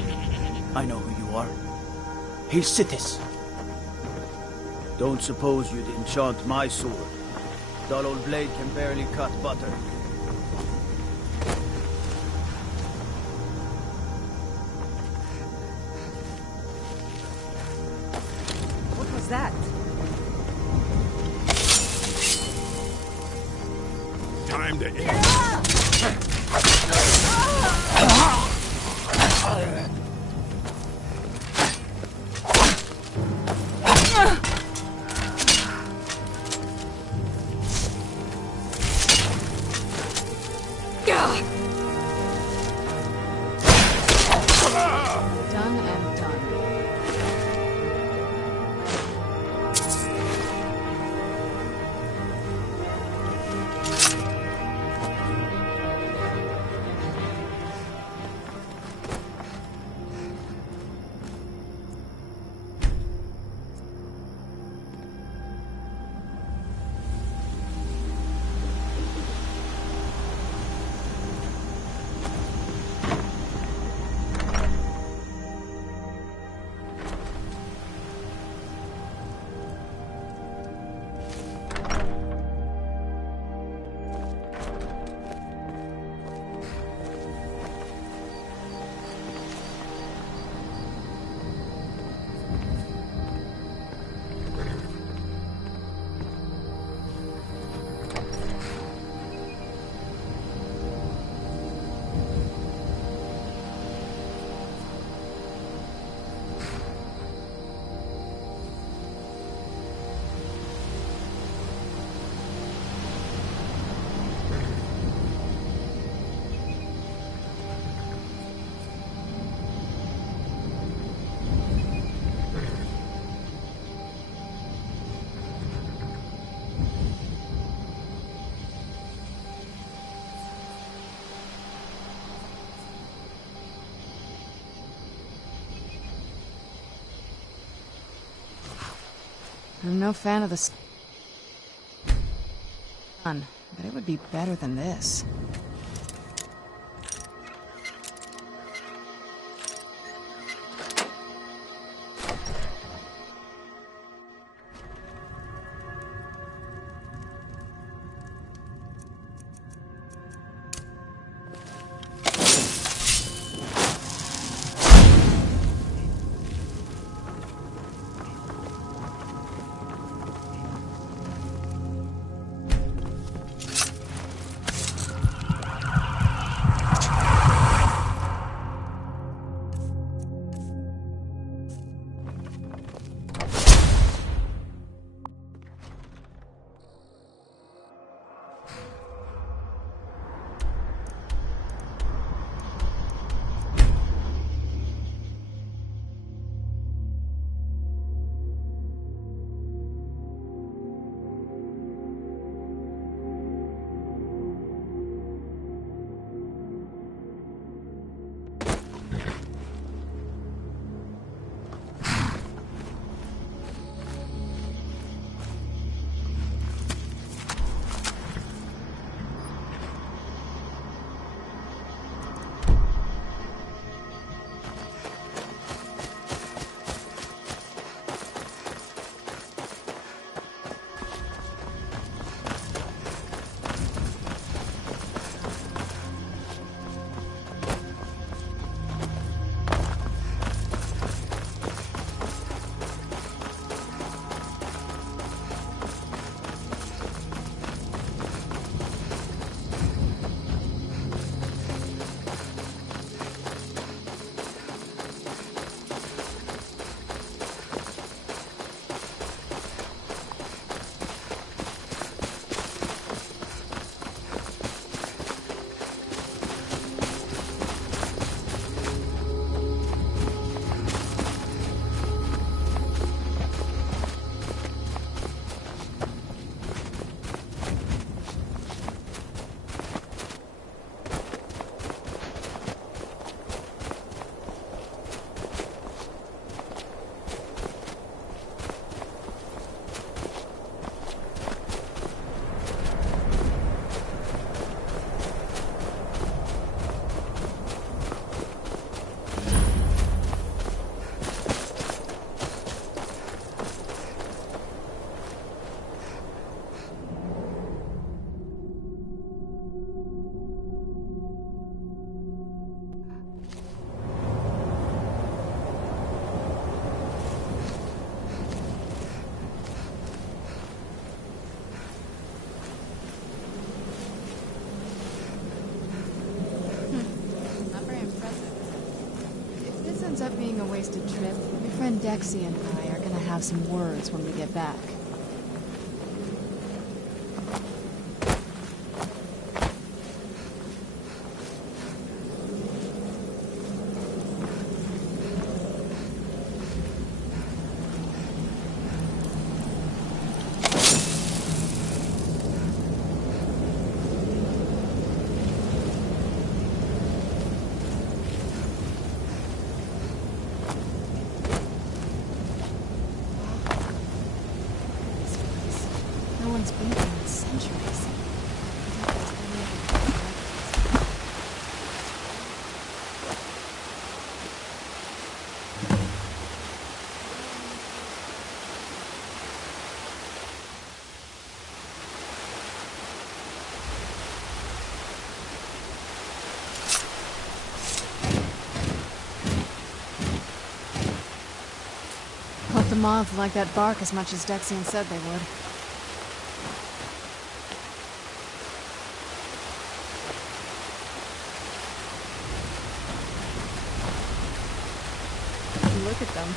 I know who you are. He's Sithis. Don't suppose you'd enchant my sword. Dull old blade can barely cut butter. What was that? Time to eat. Done and done. I'm no fan of the sun, but it would be better than this. ends up being a wasted trip, my friend Dexy and I are gonna have some words when we get back. No one's been here in centuries. Hope the moths like that bark as much as Dexian said they would. Look at them.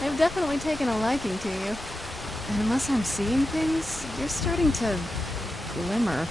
They've definitely taken a liking to you. And unless I'm seeing things, you're starting to glimmer.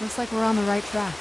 Looks like we're on the right track.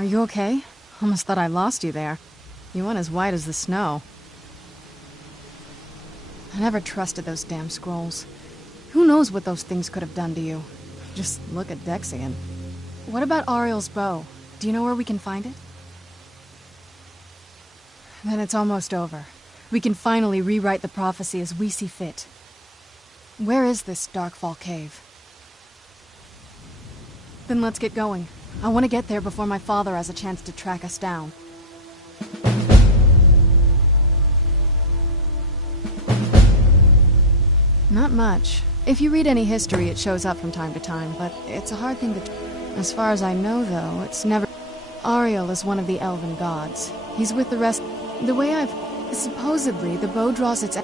Are you okay? Almost thought I lost you there. You went as white as the snow. I never trusted those damn scrolls. Who knows what those things could have done to you? Just look at Dexian. What about Ariel's bow? Do you know where we can find it? Then it's almost over. We can finally rewrite the prophecy as we see fit. Where is this Darkfall cave? Then let's get going. I want to get there before my father has a chance to track us down. Not much. If you read any history, it shows up from time to time, but it's a hard thing to... As far as I know, though, it's never... Ariel is one of the elven gods. He's with the rest... The way I've... Supposedly, the bow draws its...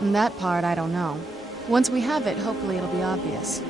That part, I don't know. Once we have it, hopefully it'll be obvious.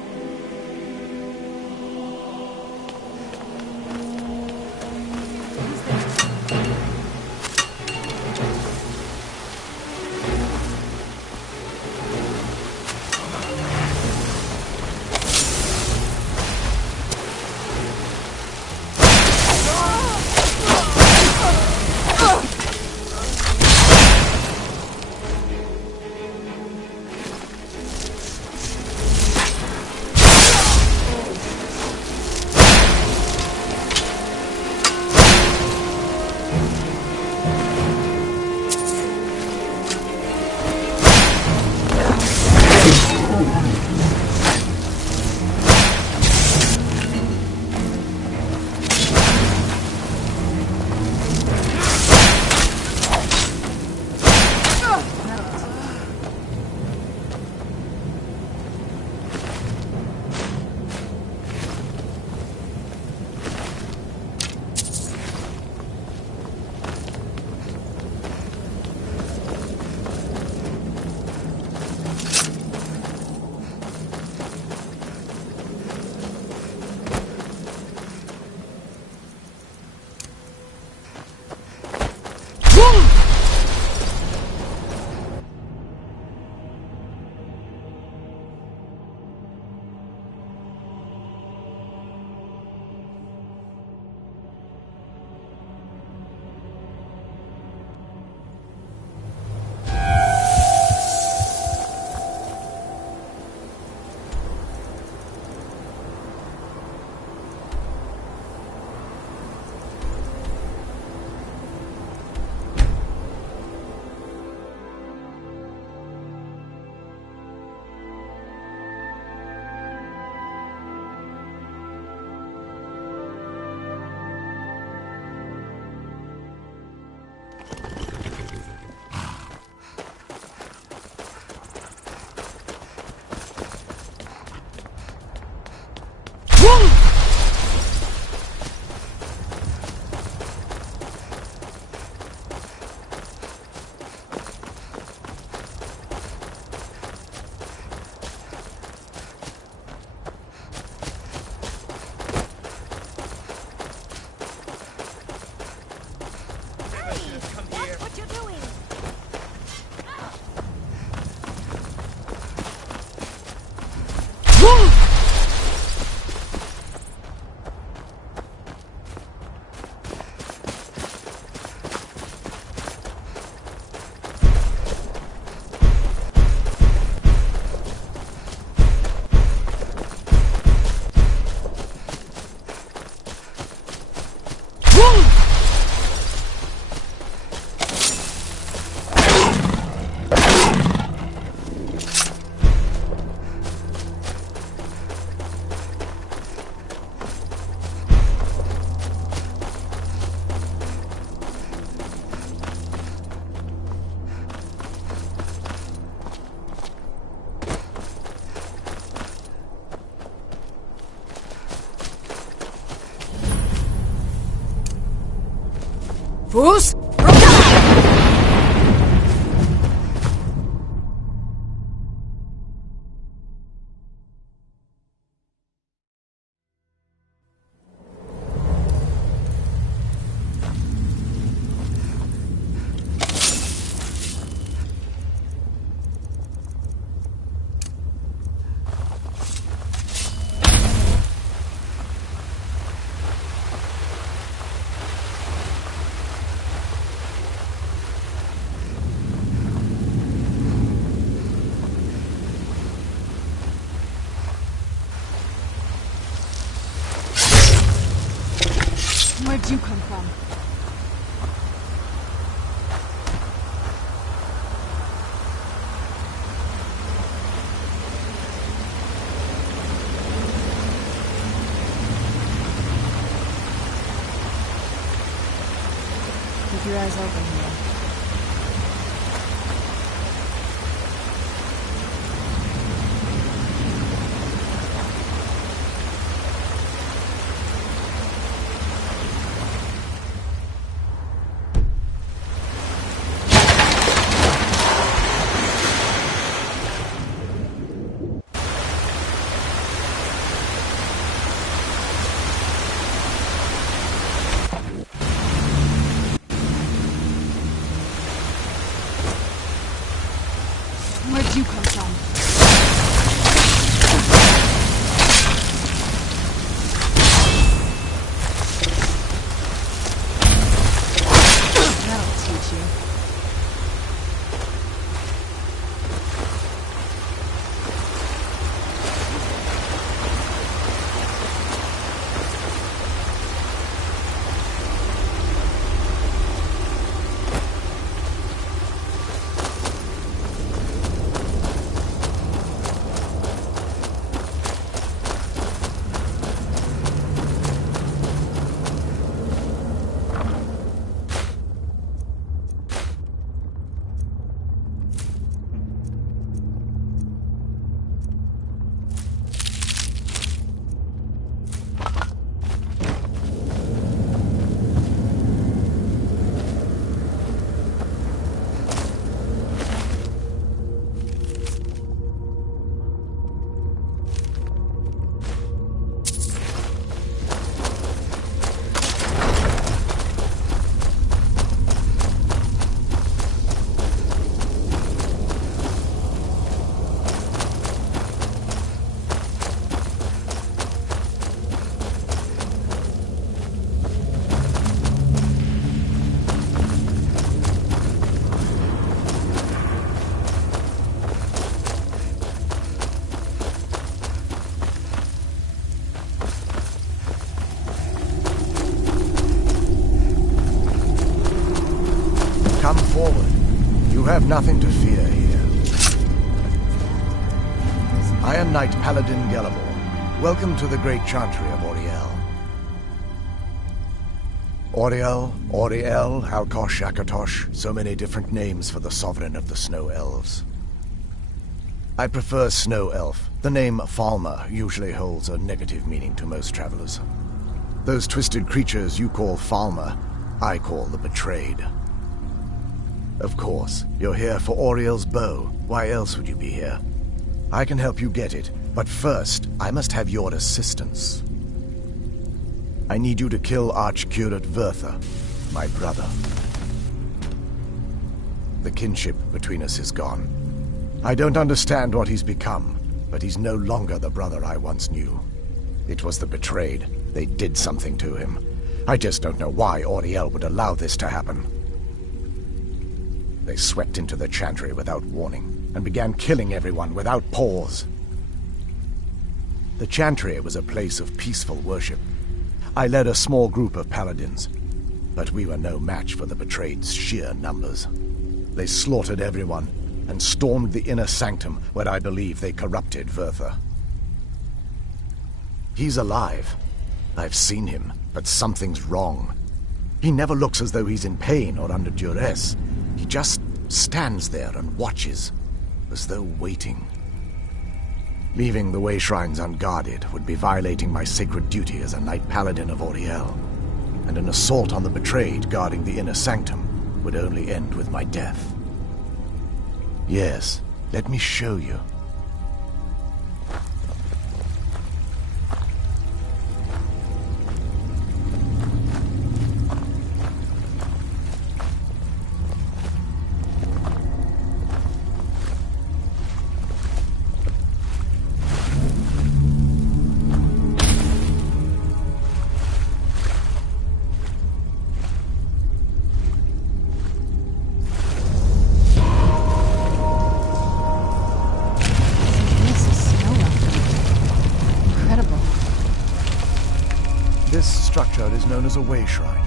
Fus! Keep your eyes open here. Where'd you come from? That'll teach you. Come forward. You have nothing to fear here. Iron Knight Paladin Gellavor, welcome to the great chantry of Auriel. Auriel, Alkosh, Akatosh, so many different names for the sovereign of the Snow Elves. I prefer Snow Elf. The name Falmer usually holds a negative meaning to most travelers. Those twisted creatures you call Falmer, I call the Betrayed. Of course, you're here for Auriel's bow. Why else would you be here? I can help you get it, but first, I must have your assistance. I need you to kill Archcurate Vertha, my brother. The kinship between us is gone. I don't understand what he's become, but he's no longer the brother I once knew. It was the Betrayed. They did something to him. I just don't know why Auriel would allow this to happen. They swept into the chantry without warning, and began killing everyone without pause. The chantry was a place of peaceful worship. I led a small group of paladins, but we were no match for the Betrayed's sheer numbers. They slaughtered everyone, and stormed the inner sanctum where I believe they corrupted Vertha. He's alive. I've seen him, but something's wrong. He never looks as though he's in pain or under duress. He just stands there and watches, as though waiting. Leaving the way shrines unguarded would be violating my sacred duty as a Knight Paladin of Auriel, and an assault on the Betrayed guarding the inner sanctum would only end with my death. Yes, let me show you. Is known as a way shrine.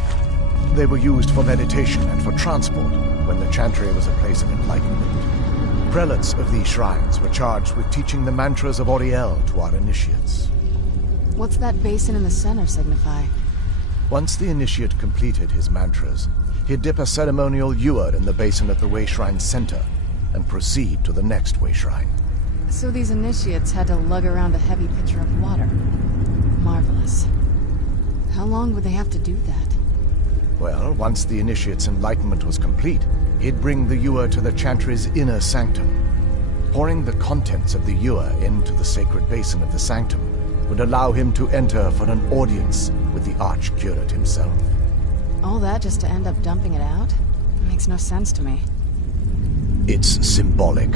They were used for meditation and for transport when the chantry was a place of enlightenment. Prelates of these shrines were charged with teaching the mantras of Auriel to our initiates. What's that basin in the center signify? Once the initiate completed his mantras, he'd dip a ceremonial ewer in the basin at the Way Shrine's center, and proceed to the next Way Shrine. So these initiates had to lug around a heavy pitcher of water. Marvelous. How long would they have to do that? Well, once the initiate's enlightenment was complete, he'd bring the ewer to the Chantry's inner sanctum. Pouring the contents of the ewer into the sacred basin of the sanctum would allow him to enter for an audience with the Archcurate himself. All that just to end up dumping it out? It makes no sense to me. It's symbolic.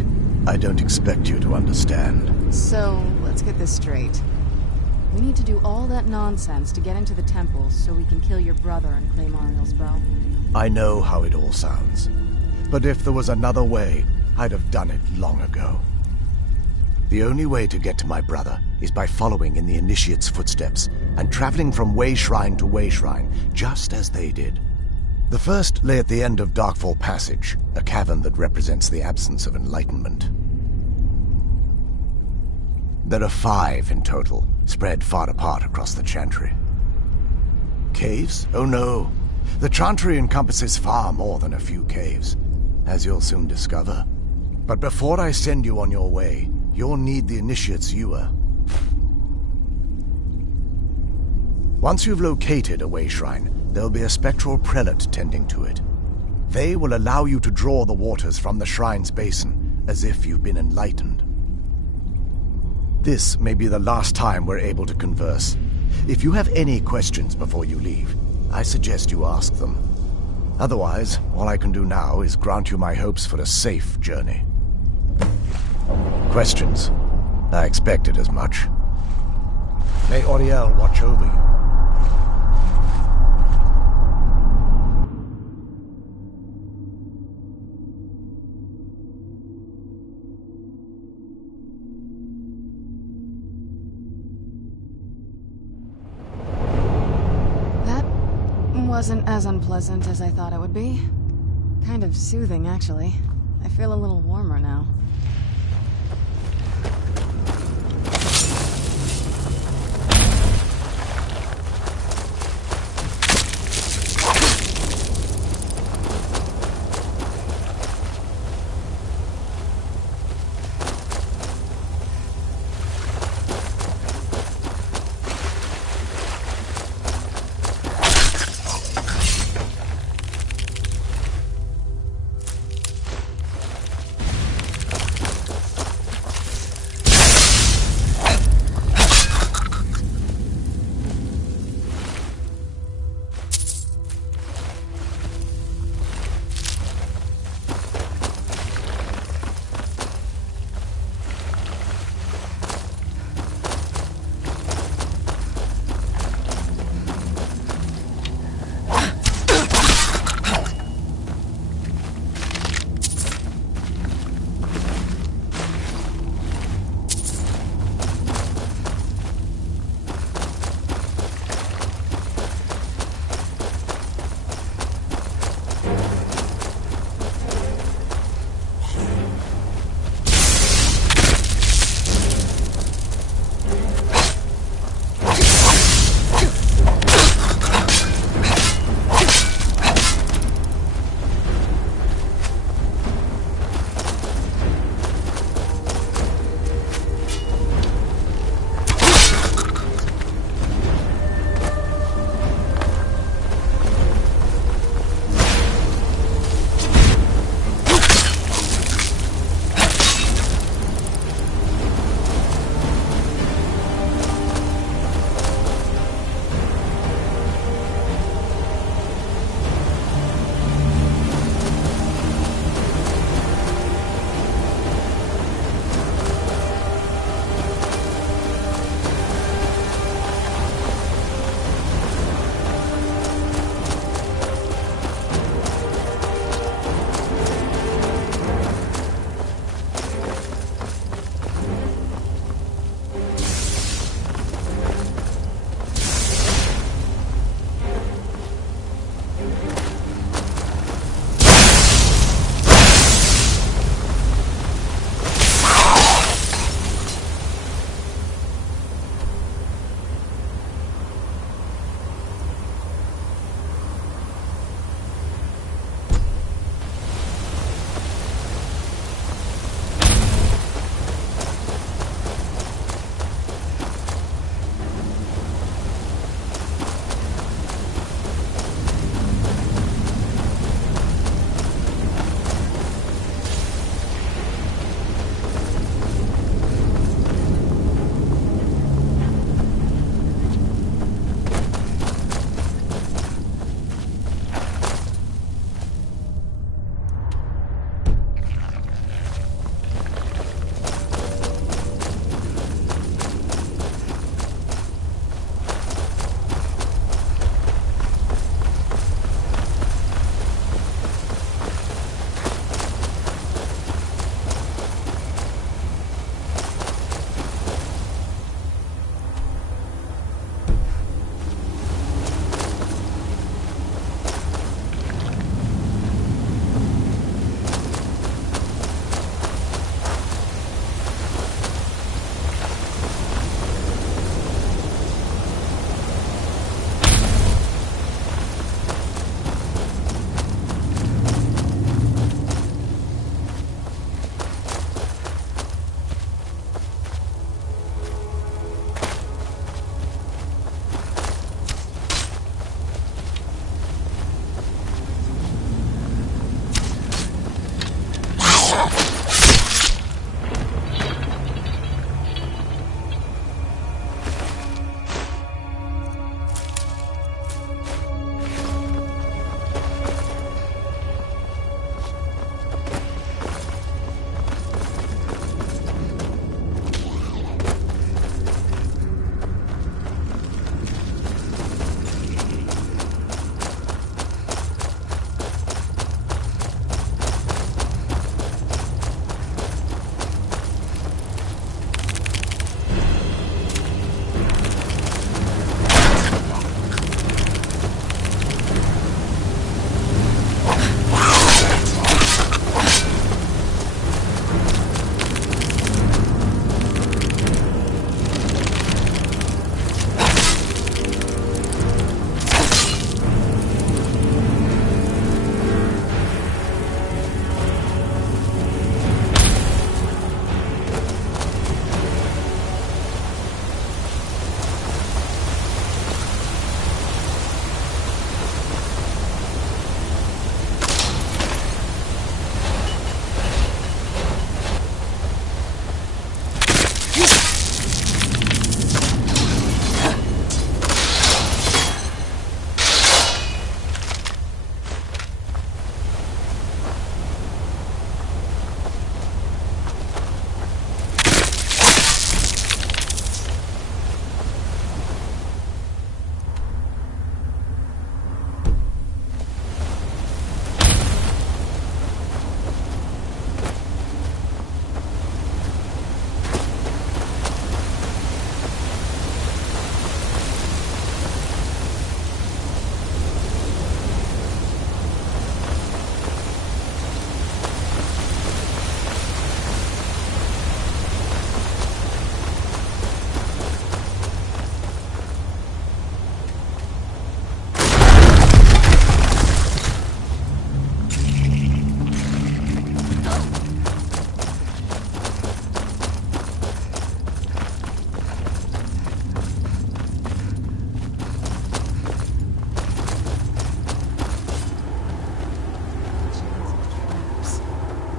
I don't expect you to understand. So, let's get this straight. We need to do all that nonsense to get into the temple so we can kill your brother and claim Ariel's bow. I know how it all sounds. But if there was another way, I'd have done it long ago. The only way to get to my brother is by following in the Initiate's footsteps and traveling from Way Shrine to Way Shrine, just as they did. The first lay at the end of Darkfall Passage, a cavern that represents the absence of enlightenment. There are 5 in total, spread far apart across the Chantry. Caves? Oh no. The Chantry encompasses far more than a few caves, as you'll soon discover. But before I send you on your way, you'll need the Initiate's ewer. Once you've located a Way Shrine, there'll be a spectral prelate tending to it. They will allow you to draw the waters from the shrine's basin, as if you've been enlightened. This may be the last time we're able to converse. If you have any questions before you leave, I suggest you ask them. Otherwise, all I can do now is grant you my hopes for a safe journey. Questions? I expected as much. May Auriel watch over you. Wasn't as unpleasant as I thought it would be. Kind of soothing, actually. I feel a little warmer now.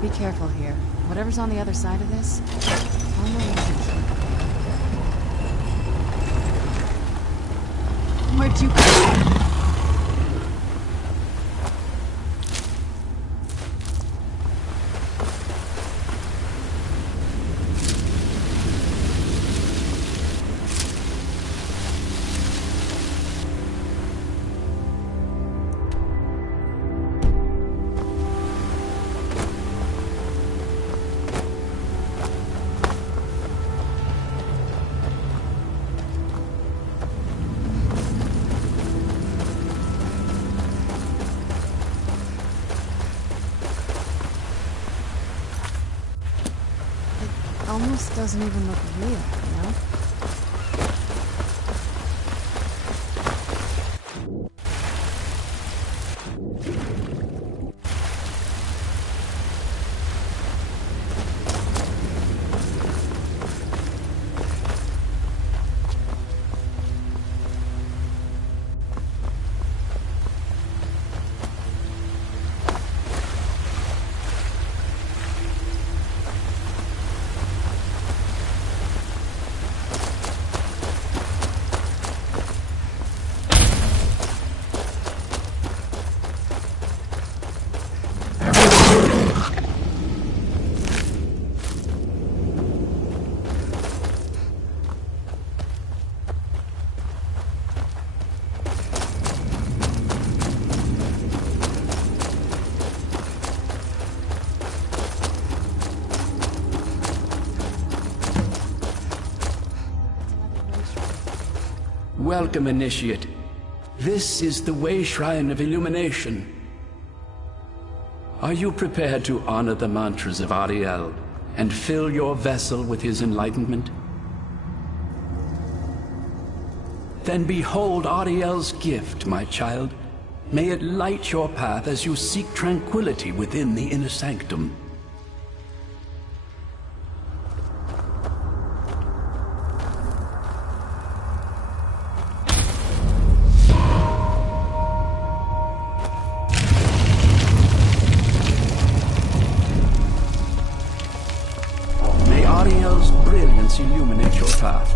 Be careful here. Whatever's on the other side of this, on the way. Where'd you go? Almost doesn't even look real, you know? Welcome, Initiate. This is the Way Shrine of Illumination. Are you prepared to honor the mantras of Ariel and fill your vessel with his enlightenment? Then behold Ariel's gift, my child. May it light your path as you seek tranquility within the inner sanctum. Ariel's brilliance illuminate your path.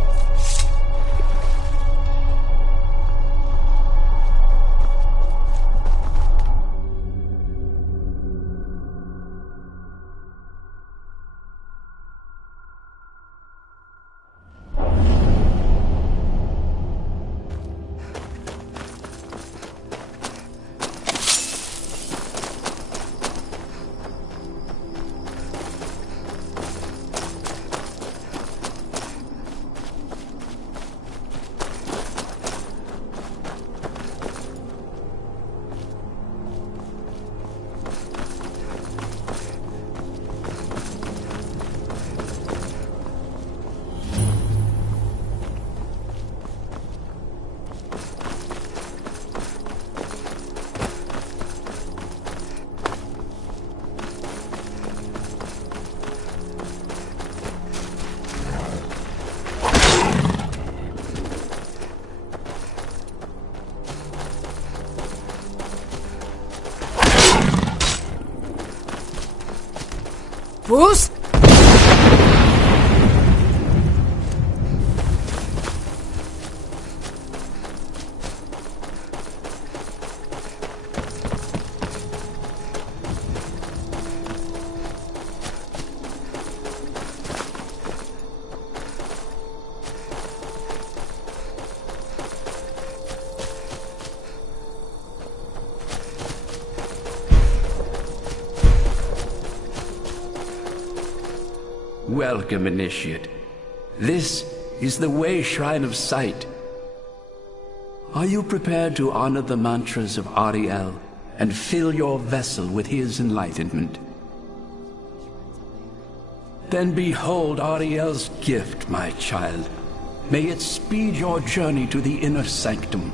Bruce? Welcome, Initiate. This is the Way Shrine of Sight. Are you prepared to honor the mantras of Ariel and fill your vessel with his enlightenment? Then behold Ariel's gift, my child. May it speed your journey to the inner sanctum.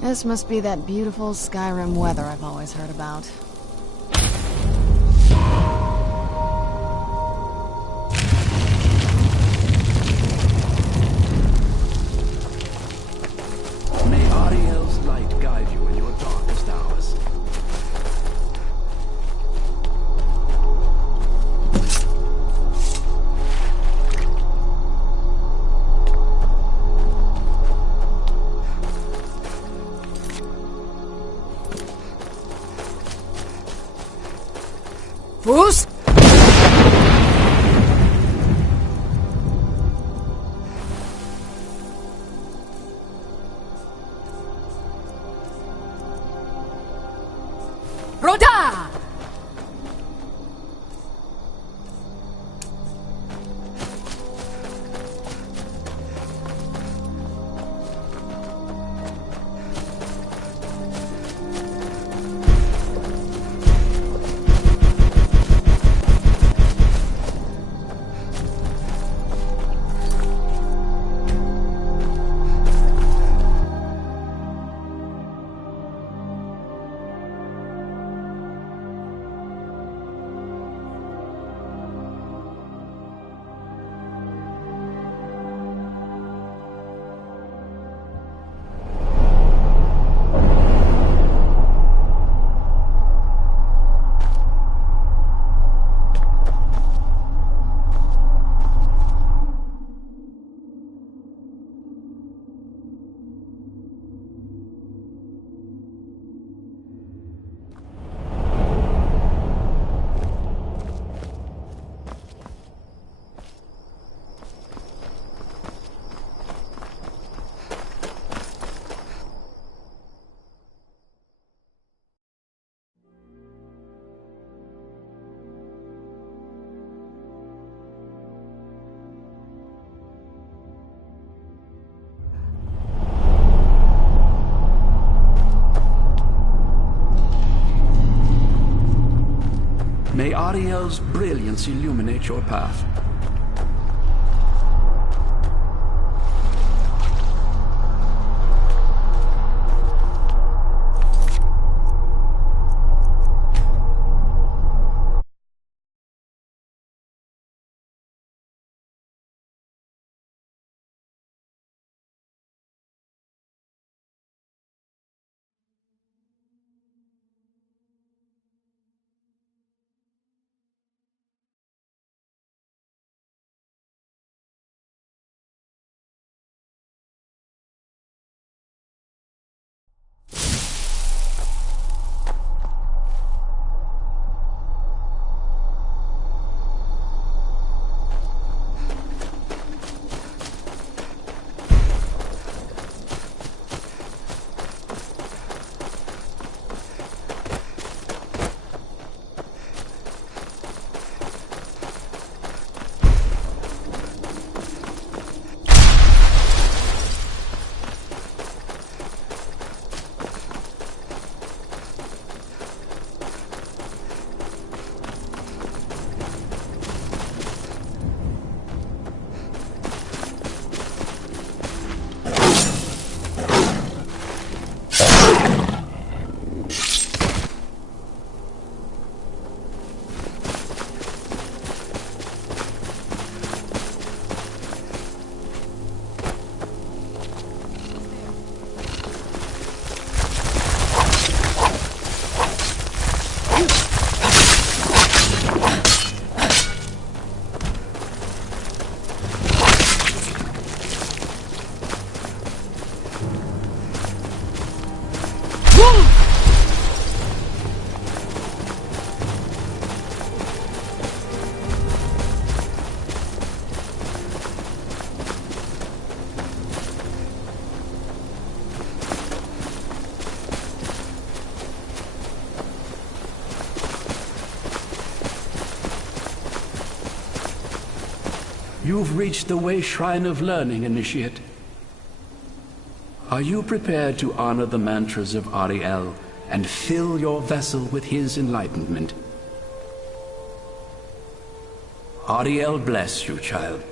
This must be that beautiful Skyrim weather I've always heard about. May Ariel's light guide you in your darkest hours. Who's? Roda! May Ariel's brilliance illuminate your path. You've reached the Way Shrine of Learning, Initiate. Are you prepared to honor the mantras of Ariel and fill your vessel with his enlightenment? Ariel bless you, child,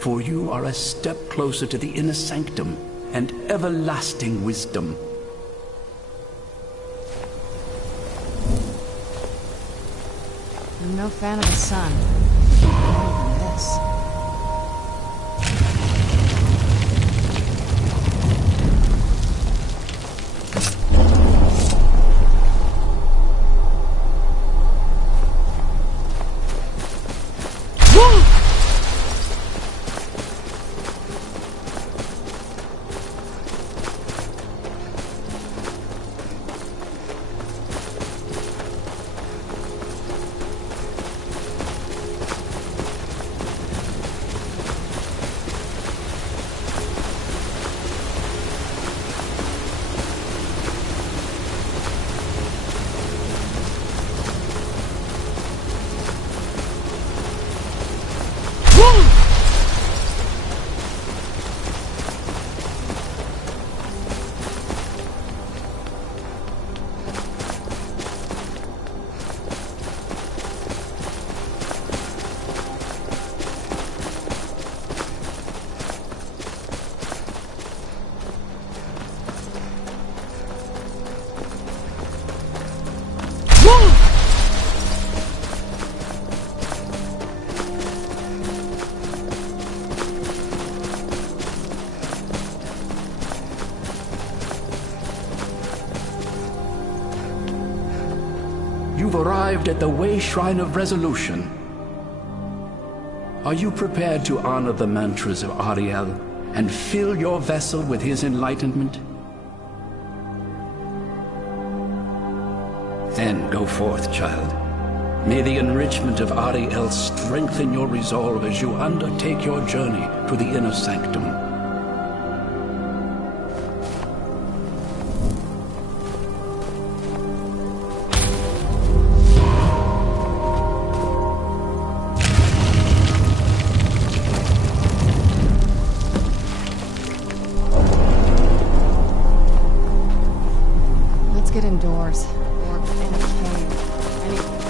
for you are a step closer to the inner sanctum and everlasting wisdom. I'm no fan of the sun. More than this. arrived at the Way Shrine of Resolution. Are you prepared to honor the mantras of Ariel and fill your vessel with his enlightenment? Then go forth, child. May the enrichment of Ariel strengthen your resolve as you undertake your journey to the inner sanctum. Let's get indoors. Or in a cave. Anyway.